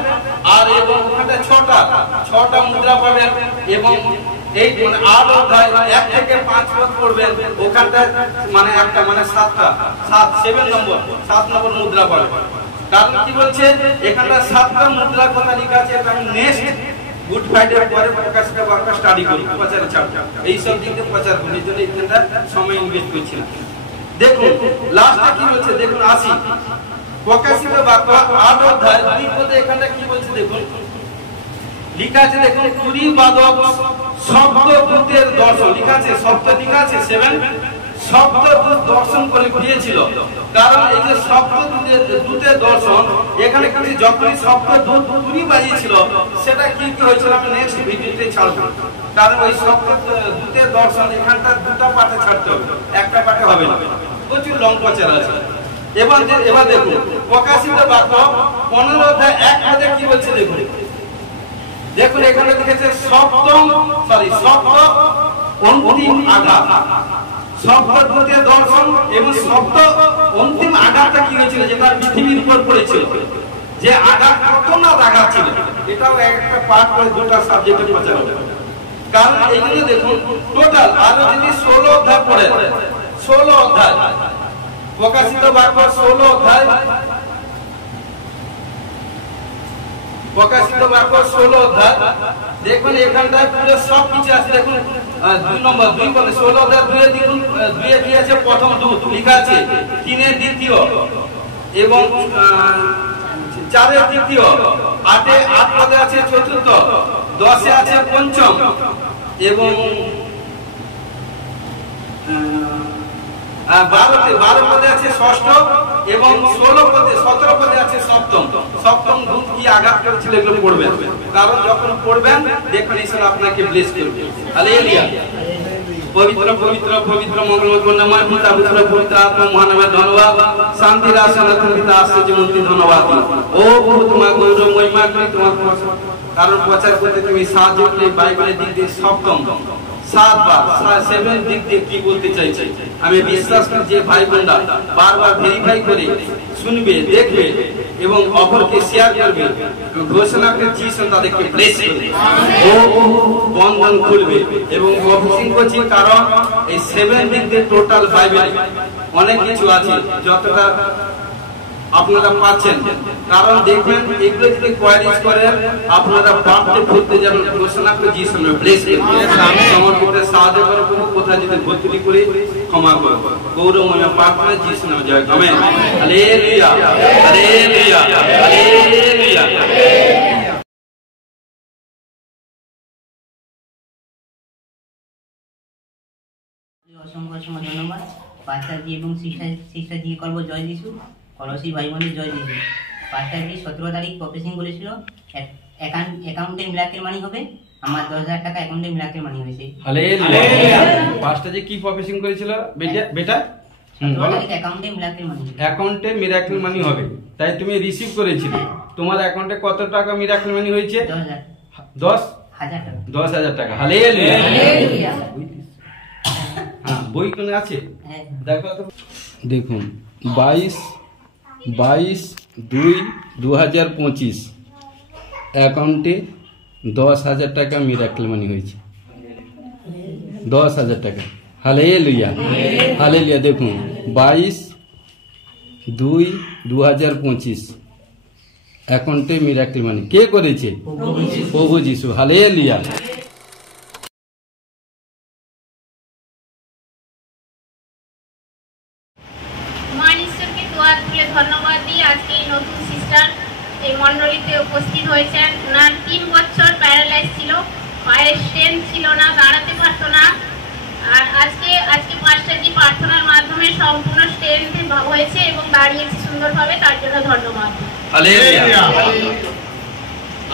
আর এবং ওখানটায় 6টা মুদ্রা পাবেন, এবং এই মানে 8 অধ্যায় 1 থেকে 5 পদ পড়বেন, ওখানটায় মানে একটা মানে 7 নম্বর মুদ্রা পাবেন। কারণ কি বলছে এখানটা 7টা মুদ্রার কথা লেখা আছে, এটা আমি নেক্সট গুড ফ্রাইডে পরে প্রকাশিত বাক্য স্টাডি করি, প্রচার ছাড় এই সব দিক দিয়ে প্রচার করি, এই জন্য এখানটা সময় ইনভেস্ট করছি না। দেখুন লাস্টে কি বলছে, দেখুন আসি প্রকাশিত বাক্য 8 অধ্যায় 2 পদে এখানটা কি বলছে দেখুন, লেখা আছে দেখুন, তুরি বাদক শব্দদূতের দর্শন লেখা আছে, শব্দ লেখা আছে 7 শব্দদূত দর্শন করে দিয়েছিল। কারণ এই যে শব্দদূতের দর্শন এখানে কিন্তু যখনই শব্দদূত তুরি বাজিয়েছিল সেটা কি কি হয়েছিল আমি নেক্সট ভিডিওতে ছাড়বো। কারণ ওই শব্দদূতের দর্শন এখানটা 2টা পাঠে ছাড়তে হবে, একটা পাঠে হবে না, প্রচুর লং প্রচার আছে। এবার দেখুন প্রকাশিত বাক্য 15 অধ্যায় 1 পদে কি বলছে দেখুন, দেখুন এখানে লিখেছে শব্দ অন্তিম আঘাত, শব্দদূতের দর্শন এবং শব্দ অন্তিম আঘাতটা কি হয়েছিল, যেটা পৃথিবীর উপর পড়েছিল, যে আঘাত কত না আঘাত ছিল, এটাও একটা পার্ট করে 2টা সাবজেক্টে প্রচার হবে। কারণ এইগুলো দেখুন টোটাল আরো যদি 16 অধ্যায় পড়ে, 16 অধ্যায় প্রকাশিত বাক্য 16 অধ্যায় প্রকাশিত বাক্য 16 অধ্যায় দেখুন এখানটায় পুরো সব কিছু আছে। দেখুন 2 পদে 16 অধ্যায় 2 দেখুন, 2 কি আছে প্রথম দূত লেখা আছে, 3 দ্বিতীয় এবং 4 তৃতীয়, 8 পদে আছে চতুর্থ, 10 আছে পঞ্চম এবং 12 পদে আছে ষষ্ঠ এবং 17 পদে আছে সপ্তম দূত কি আঘাত করেছিল এগুলো পড়বেন। কারণ যখন পড়বেন দেখুন ঈশ্বর আপনাকে ব্লেস করবে। হালেলুয়া। পবিত্র পবিত্র পবিত্র মঙ্গলময় কর্ণময় পিতা পুত্র পবিত্র আত্মা মহানামে ধন্যবাদ, শান্তির আসনে পিতা আশ্চর্য মূর্তি ধন্যবাদ। ও প্রভু তোমার গৌরব মহিমা করি তোমার, কারণ প্রচার করতে তুমি সাহায্য করলে বাইবেলের দিক দিয়ে সপ্তম 7 বার 7 দিক দিয়ে কি বলতে চাইছে আমি বিশ্বাস করি যে ভাই বোনরা বারবার ভেরিফাই করে শুনবে, দেখবে এবং অপরকে শেয়ার করবে, ঘোষণা করে যিশু তাদেরকে ব্লেস করবে, ও বন্ধন খুলবে এবং অফিসিং করছি। কারণ এই 7 দিক দিয়ে টোটাল বাইবেল অনেক কিছু আছে যতটা আপনারা পাচ্ছেন। কারণ দেখবেন এগুলো যদি কোয়ারিজ করেন আপনারা বাপতে ভর্তি যাবেন, ঘোষণা করে যিশু ব্লেস করবে, সমর্পিত সাহায্য করবো, কোথায় যদি ভর্তি করে ক্ষমা করবো, গৌরবময় প্রার্থনা যিশু নামে জয়। আমেন। হালেলুয়া হালেলুয়া হালেলুয়া। অসংখ্য অসংখ্য ধন্যবাদ পাস্টারজি এবং সিস্টারজি করবো জয় যিশু, কলসি ভাই বোনের জয় যিশু। পাস্টারজি 17 তারিখ প্রফেসিং বলেছিল অ্যাকাউন্টে মিরাকেল মানি হবে, আমার 10,000 টাকা অ্যাকাউন্টে মিরাকেল মানি হয়েছে। হালেলুয়া। পাস্টারজি কি প্রফেসিং করেছিল বেটা? অ্যাকাউন্টে মিরাকেল মানি, অ্যাকাউন্টে মিরাকেল মানি হবে, তাই তুমি রিসিভ করেছিলে। তোমার অ্যাকাউন্টে কত টাকা মিরাকেল মানি হয়েছে? 10,000 টাকা। হালেলুয়া। হ্যাঁ, বই কোনে আছে দেখো তো। দেখুন 22/2/2025 অ্যাকাউন্টে 10,000 টাকা মিরাকেল মানি হয়েছে, 10,000 টাকা। Hallelujah hallelujah. দেখুন 22/2/2025 অ্যাকাউন্টে মিরাকেল মানি কে করেছে? প্রভু যিশু। হালেলুয়া। ধন্যবাদ দিই আজকে এই নতুন সিস্টার এই মণ্ডলীতে উপস্থিত হয়েছেন। ওনার 3 বছর প্যারালাইজ ছিল, পায়ের স্ট্রেংথ ছিল না, দাঁড়াতে পারতো না। আর আজকে পাস্টারজি প্রার্থনার মাধ্যমে সম্পূর্ণ স্ট্রেংথ হয়েছে এবং দাঁড়িয়েছে সুন্দরভাবে, তার জন্য ধন্যবাদ। হালেলুয়া।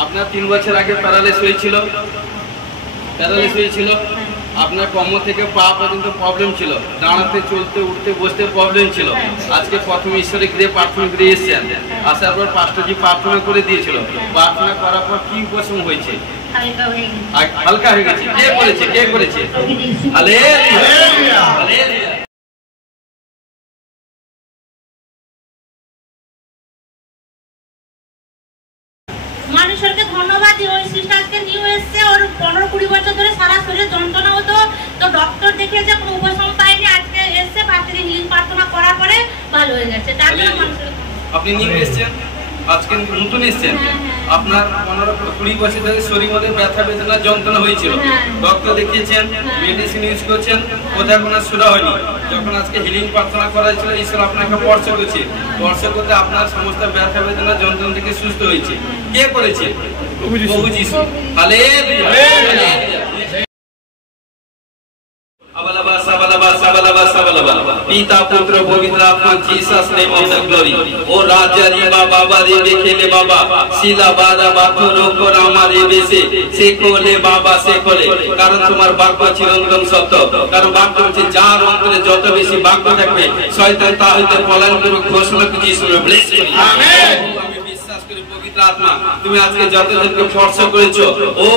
আপনার 3 বছর আগে প্যারালাইজ হয়েছিল, আপনার কোমর থেকে পা পর্যন্ত প্রবলেম ছিল, দাঁড়াতে চলতে উঠতে বসতে প্রবলেম ছিল। আজকে প্রথম ঈশ্বরের গৃহে প্রার্থনা করে এসেছেন, আসার পর পাস্টারজি প্রার্থনা করে দিয়েছিল, প্রার্থনা করার পর কি উপশম হয়েছে? হালকা হয়ে গেছে। কে করেছে? হালেলুয়া। বছর ধরে সারা শরীরে যন্ত্রণা হতো, তো ডক্টর দেখিয়েছে, কোনো উপশম পাইনি। আজকে এসে বাচ্চাদের হিলিং প্রার্থনা করার পরে ভালো হয়ে গেছে। তার জন্য মানুষের আপনি নিয়ে এসেছেন, আজকে নতুন এসেছেন, আপনার 15-20 বছর ধরে শরীর মধ্যে ব্যথা বেদনা যন্ত্রণা হয়েছিল, ডক্টর দেখিয়েছেন, মেডিসিন ইউজ করছেন, কোথাও কোনো সুরা হয়নি। যখন আজকে হিলিং প্রার্থনা করা হয়েছিল, ঈশ্বর আপনাকে স্পর্শ করছে, স্পর্শ করতে আপনার সমস্ত ব্যথা বেদনা যন্ত্রণা থেকে সুস্থ হয়েছে। কে করেছে? প্রভু যিশু। হালেলুয়া, হালেলুয়া। पिता पुत्र पवित्र आत्मा Jesus name of the glory ओ राजा रे बाबा रे बेखेले बाबा শিলা বাদা বাথর উপর আমারে বেসে সে কোলে বাবা সে কোলে, কারণ তোমার বাক্য চিরন্তন সত্য। কারণ বাক্য হচ্ছে যার অন্তরে যত বেশি বাক্য থাকবে শয়তান তা হইতে পলায়ন করবে। ঘোষণা করছি শুনে ব্লেস মি। আমেন। আমি বিশ্বাস করি পবিত্র আত্মা তুমি আজকে যতজনকে স্পর্শ করেছো, ও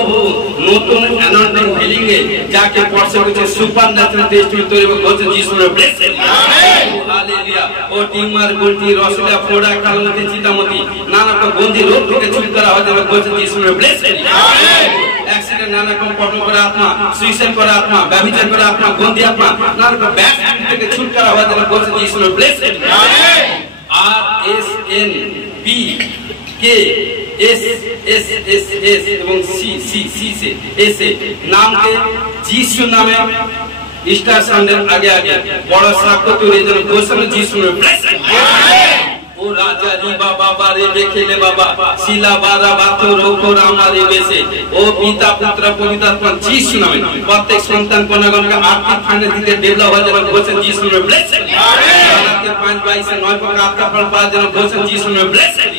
নতুন অ্যানয়েন্টিং হিলিং এ যাকে স্পর্শ করেছো, সুপারন্যাচুরাল টেস্টিমনি তৈরি হবে। ঘোষণা যিশুর ব্লেস মি। আমেন। হালেলুয়া। ও টিমার গুলটি রসলা ফোড়া কালমতি চিতামতি নানা রকম গন্ধি রোগ থেকে ছুটকারা হয়ে যাবে। ঘোষণা যিশুর ব্লেস মি। আমেন। অ্যাক্সিডেন্ট নানা রকম পটল করে আত্মা, সুইসাইড করে আত্মা, ব্যভিচার করে আত্মা, গন্ধি আত্মা নানা রকম ব্যাড স্পিরিট থেকে ছুটকারা হয়ে যাবে। ঘোষণা যিশুর ব্লেস মি। আমেন। RSNB के एस एस एस एस এবং सी सी सी से एस नाम के जीसु नामे स्टार सामने आगे आगे बड़ा साक्ष्य तो रे जन घोषणा जीसु में ब्लेस ओ राजा री बाबा रे बेखेले बाबा শিলা বারা বাথর উপর আমারে বেসে ও পিতা পুত্র পবিত্র আত্মা যিশু নামে প্রত্যেক সন্তান কোনগণকে আর্থিক ফান্ডে দিতে ডেভেলপ হয়ে যাবে। ঘোষণা যিশু में ब्लेस आमेन। 5-22 से 9 पर आपका फल पा जन घोषणा যিশু में ब्लेस आमेन।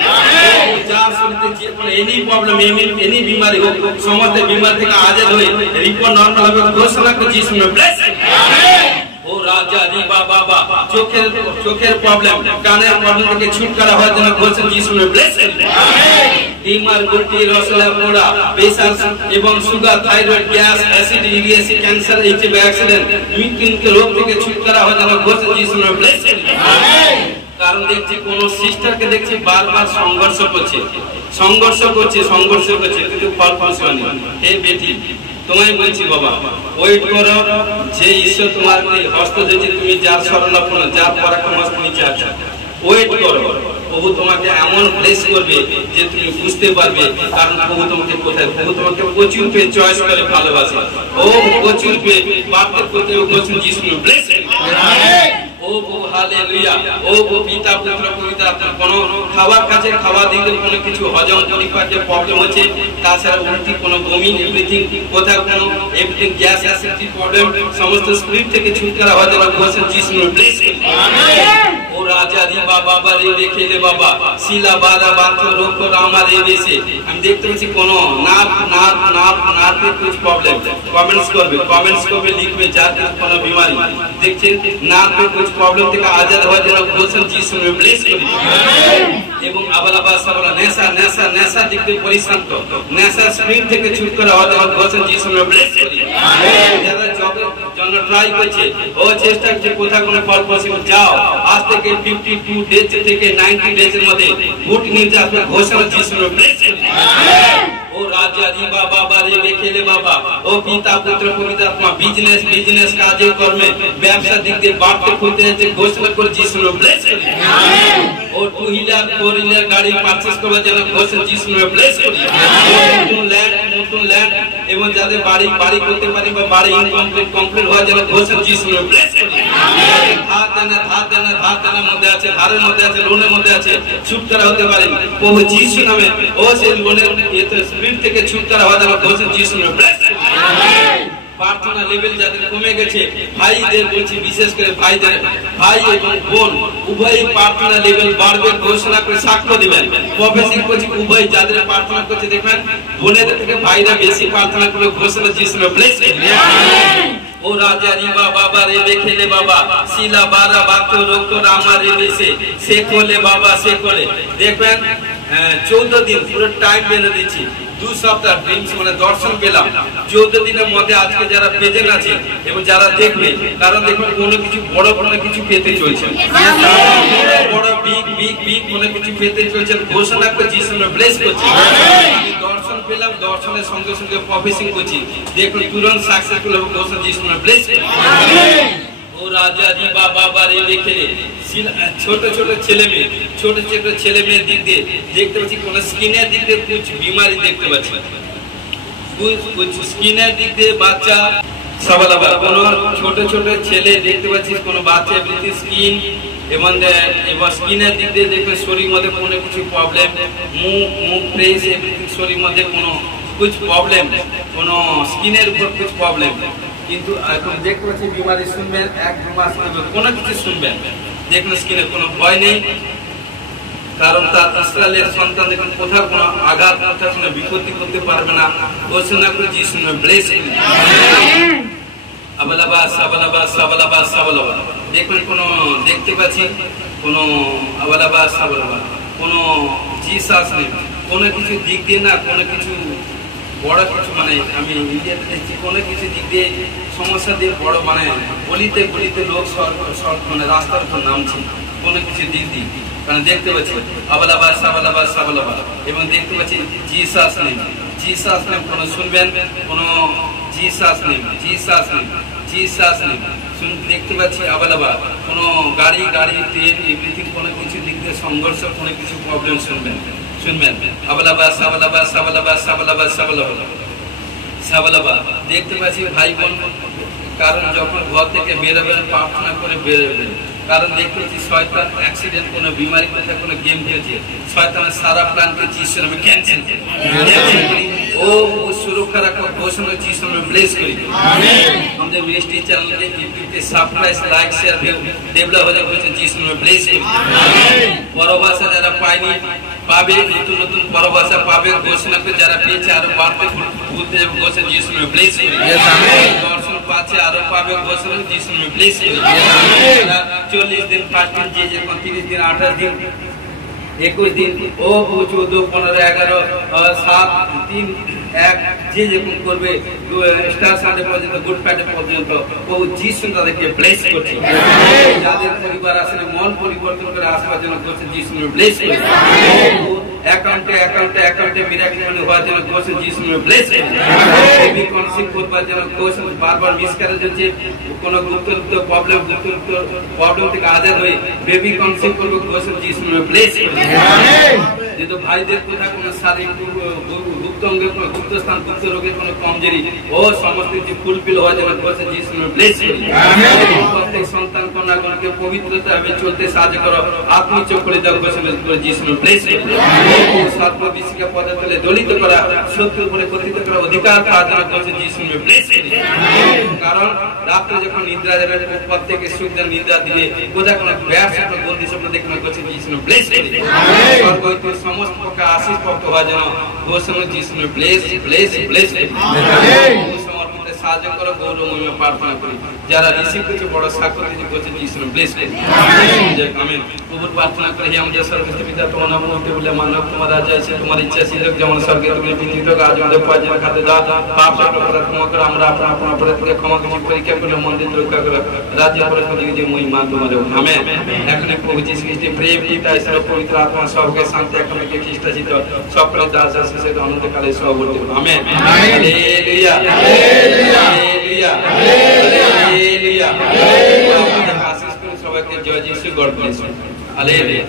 যার শরীরে যে কোনো এনি প্রবলেম এনি बीमारी हो সমস্ত बीमारी থেকে আজাদ হয়ে রিপোর্ট নরমাল হবে। ঘোষণা করছি যিশু में ब्लेस आमेन। ও রাজা রি বাবা চোখের প্রবলেম কানের প্রবলেম থেকে ছুটকারা হওয়ার জন্য ঘোষণা যিশু में ब्लेस आमेन। টিমার গুটি রসলা পোড়া প্রেসার এবং sugar thyroid gas acid uric cancer HIV accident মৃত্যুকে রোগ থেকে ছুটকারা হওয়ার জন্য ঘোষণা যিশু में ब्लेस आमेन। কারণ দেখছি কোন সিস্টারকে দেখছি বারবার সংঘর্ষ করছে কিন্তু ফল পাওনি। হে বেটি তোমায় বলছি বাবা ওয়েট করো, যে ঈশ্বর তোমার হস্ত দিয়েছে তুমি যার শরণাপন্ন যার পরাক্রমস্ত নিচে আছো, ওয়েট করো। প্রভু তোমাকে এমন ব্লেস করবে যে তুমি বুঝতে পারবে। কারণ প্রভু তোমাকে কোথায়, প্রভু তোমাকে প্রচুর পেয়ে চয়েস করে ভালোবাসে। ও প্রচুর পেয়ে বাপকে করতে বলছেন যিশু ব্লেস আমেন। ও প্রভু হালেলুয়া। ও পিতা পুত্র পবিত্র আত্মা কোনো খাবার কাছে খাওয়া দিকে কোনো কিছু হজম পরিপাকে প্রবলেম হচ্ছে, তাছাড়া উল্টি কোনো বমি এভরিথিং কোথাও কোনো এভরিথিং গ্যাস অ্যাসিডিটি প্রবলেম সমস্ত স্পিরিট থেকে ছুটকারা হয়ে যাবে। ঘোষণা যিশু ব্লেস আমেন। ও রাজা রি বাবা রে বেখেলে বাবা শিলা বারা বাথর রোগ করে আমারে বেসে আমি দেখতে পাচ্ছি কোনো নার্ভে कुछ प्रॉब्लम कमेंट्स করবে লিখবে যার কোনো बीमारी দেখছেন নার্ভে कुछ प्रॉब्लम থেকে আজাদ হওয়ার জন্য ঘোষণা যিশু में ब्लेस করি। আমেন। এবং আবালাবা সাবলা নেশা দিকে পরিশান্ত নেশা স্পিরিট থেকে ছুটকারা হওয়ার জন্য ঘোষণা যিশু में ब्लेस করি। আমেন। যারা জবের জন্য ট্রাই করছে ও চেষ্টা করছে কোথাও কোনো ফল পসিবল যাও, আজ থেকে 52 ডেজ থেকে 90 ডেজ এর মধ্যে গুড নিউজ আসবে। ঘোষণা যিশু में ब्लेस করি। আমেন। ও রাজা রি বাবা রে বেখেলে বাবা ও পিতা পুত্র পবিত্র আত্মা বিজনেস কাজে কর্মে ব্যবসা দিক দিয়ে বাড়তে খুলতে যাচ্ছে। ঘোষণা করে যিশু में ब्लेस করি। আমেন। ও 2 হুইলার 4 হুইলার গাড়ি পারচেজ করার জন্য ঘোষণা যিশু में ब्लेस করি। আমেন। নতুন ল্যান্ড এবং যাদের বাড়ি করতে পারি বা বাড়ি কমপ্লিট হওয়ার জন্য ঘোষণা যিশু में ब्लेस করি। আমেন। ধার দেনা মধ্যে আছে, ধারের মধ্যে আছে, লোনের মধ্যে আছে, ছুটকারা হতে পারেন প্রভু যিশু নামে। ও সেই লোনের স্পিরিট থেকে ছুটকারা হওয়ার জন্য ঘোষণা যিশু में ब्लेस করি। আমেন। প্রার্থনা লেভেল যাদের কমে গেছে ভাইদের বলছি, বিশেষ করে ভাই এবং বোন উভয় প্রার্থনা লেভেল বাড়বে। ঘোষণা করে সাক্ষ্য দিবেন। প্রফেসিং করছি উভয় যাদের প্রার্থনা করছে দেখবেন বোনেদের থেকে ভাইরা বেশি প্রার্থনা করে। ঘোষণা যিশু में ब्लेस করি। আমেন। ও রাজা রি বাবা রে বেখেলে বাবা শিলা বারা বাথর রোগ করে আমারে বেসে সে কোলে বাবা সে কোলে দেখবেন 14 দিন পুরো টাইম বেঁধে দিচ্ছি। 2 সপ্তাহ ড্রিমস মানে দর্শন পেলাম 14 দিনের মধ্যে। আজকে যারা প্রেজেন্ট আছে এবং যারা দেখবে, কারণ দেখুন কোনো কিছু বড় কিছু পেতে চলছে, বড় বিগ কোনো কিছু পেতে চলছে। ঘোষণা করে যিশু में ब्लेस করছি। দর্শন পেলাম দর্শনের সঙ্গে সঙ্গে প্রফেসিং করছি, দেখুন তুরন্ত সাকসেসফুল হবে গোসল যিশু নামে ব্লেস করি। ও রাজা জি বাবা রে দেখে ছোট ছোট ছেলে মেয়ের দিক দিয়ে দেখতে পাচ্ছি কোন স্কিনের দিক দিয়ে কুছ বিমারি দেখতে পাচ্ছি, কুছ স্কিনের দিক দিয়ে বাচ্চা সবালাবা কোন ছোট ছোট ছেলে দেখতে পাচ্ছি, কোন বাচ্চা স্কিন এবং স্কিনের দিক দিয়ে দেখবেন শরীর মধ্যে কোনো কিছু প্রবলেম, মুখ ফ্রেশ এভরিথিং শরীর মধ্যে কোনো কুছ প্রবলেম, কোনো স্কিনের উপর কুছ প্রবলেম। কিন্তু এখন দেখতে পাচ্ছি বিমারি শুনবেন 1-2 মাস কোনো কিছু শুনবেন, দেখুন স্কিনে কোনো ভয় নেই, কারণ তার ইসরায়েলের সন্তান দেখুন কোথাও কোনো আঘাত কোনো বিপত্তি করতে পারবে না। ঘোষণা করে যিশু নামে ব্লেস করি। আবালাবা সাবালাবা সাবালাবা সাবালাবা দেখুন কোনো দেখতে পাচ্ছি কোনো আবালাবা সাবালাবা কোনো জিসাস নেই, কোনো কিছু দিক দিয়ে না কোনো কিছু বড় কিছু মানে আমি ইন্ডিয়াতে দেখছি কোনো কিছু দিক দিয়ে সমস্যা দিয়ে বড় মানে গলিতে লোক মানে রাস্তার উপর নামছে কোনো কিছু দিক দিয়ে, কারণ দেখতে পাচ্ছি আবালাবা সাবালাবা সাবালাবা এবং দেখতে পাচ্ছি জিসাস নেই কোনো শুনবেন কোনো জিসাস নেই দেখতে পাচ্ছি আবালাবা কোনো গাড়ি ট্রেন এভরিথিং কোনো কিছু দিক দিয়ে সংঘর্ষ কোনো কিছু প্রবলেম শুনবেন আবালাবা সাবালাবা সাবালাবা সাবালাবা সাবালাবা সাবালাবা দেখতে পাচ্ছি ভাই বোন, কারণ যখন ঘর থেকে বেরোবেন প্রার্থনা করে বেরোবেন, কারণ দেখতে পাচ্ছি শয়তান অ্যাক্সিডেন্ট কোনো বিমারি কোথায় কোনো গেম খেলছে, শয়তানের সারা প্ল্যানকে যিশু নামে ক্যান্সেল করি। ও সুরক্ষা রাখো ঘোষণা যিশু নামে ব্লেস করি। আমাদের মিনিস্ট্রি চ্যানেলকে ইউটিউবে সাবস্ক্রাইব লাইক শেয়ার ডেভেলপ হয়ে যাবে যিশু নামে ব্লেস করি। পরভাষা যারা পায়নি পাবে, নতুন পরভাষা পাবে, ঘোষণা করে যারা পেয়েছে আরো বাড়তে ভুলতে যাবে ঘোষণা যিশু নামে ব্লেস করি। দর্শন পাচ্ছে আরো পাবে ঘোষণা যিশু নামে ব্লেস করি। 40 দিন 5 দিন যে 30 দিন 28 দিন 21 দিন ও 14 15 11 7 3 1 যে যেরকম করবে স্টার সানডে পর্যন্ত গুড ফ্রাইডে পর্যন্ত ও যিশু তাদেরকে ব্লেস করছে। যাদের পরিবার আসলে মন পরিবর্তন করে আসবার জন্য করছে যিশু ব্লেস করছে। অ্যাকাউন্টে মিরাকেল হওয়ার জন্য করছে যিশু ব্লেস করছে। বেবি কনসিভ করবার জন্য করছে, বারবার মিসক্যারেজ হচ্ছে কোনো গুপ্ত প্রবলেম থেকে আজাদ হয়ে বেবি কনসিভ করবে করছে যিশু ব্লেস করছে। যেহেতু ভাইদের কোথাও কোনো শারীরিক গুপ্ত অঙ্গে কোনো গুপ্ত স্থান গুপ্ত রোগের কোনো কমজোরি ও সমস্ত কিছু ফুলফিল হওয়ার জন্য করছে যিশু ব্লেস করি। প্রত্যেক সন্তান কন্যাগণকে পবিত্রতা ভাবে চলতে সাহায্য করো, আত্মিক করে দাও করে যিশু ব্লেস করি। সর্ববিশ্বিকা পদের তলে দলিত করা, শত্রুর উপরে কথিত করা অধিকার পাওয়ার জন্য করছে যিশু ব্লেস করি। কারণ রাত্রে যখন নিদ্রা যাবে পদ থেকে সুখদের নিদ্রা দিলে কোথাও কোনো ব্যবসা বন্দি স্বপ্ন দেখে করছে যিশু ব্লেস করি। সমস্ত পক্ষে আশীষ পক্ষ হওয়ার জন্য ঘোষণা যিশু ব্লেস সমর্পণে সাহায্য করো, গৌরবময় প্রার্থনা করি। যারা রিসিভ করছে বড় সাক্ষ্য দিতে করছে যিশু ব্লেস করি। আমেন। প্রভুর প্রার্থনা করি, হে আমাদের স্বর্গস্থ পিতা, তোমার নাম পবিত্র বলে মানব, তোমার রাজ্য আছে, তোমার ইচ্ছা ছিল যেমন স্বর্গে তুমি পৃথিবীতে আজ আমাদের প্রয়োজন খাদ্য দাও, পাপ অপরাধ ক্ষমা করো, আমরা আপন অপরাধ থেকে ক্ষমা পরীক্ষা করলে মন্দির রক্ষা করো, রাজ্য পরিষদে যে মহিমা তোমার। আমেন। এখন প্রভু যীশু খ্রিস্টের প্রেম, পিতা ঈশ্বর পবিত্র আত্মা সবকে শান্তি একাত্মকে খ্রিস্টাচিত সকলের দাস আছে সে অনন্তকালে সহবর্তী। আমেন। হালেলুয়া হালেলুয়া হালেলুয়া। আশীষ করে সবাইকে জয় যিশু, গড ব্লেস ইউ। হালেলুয়া।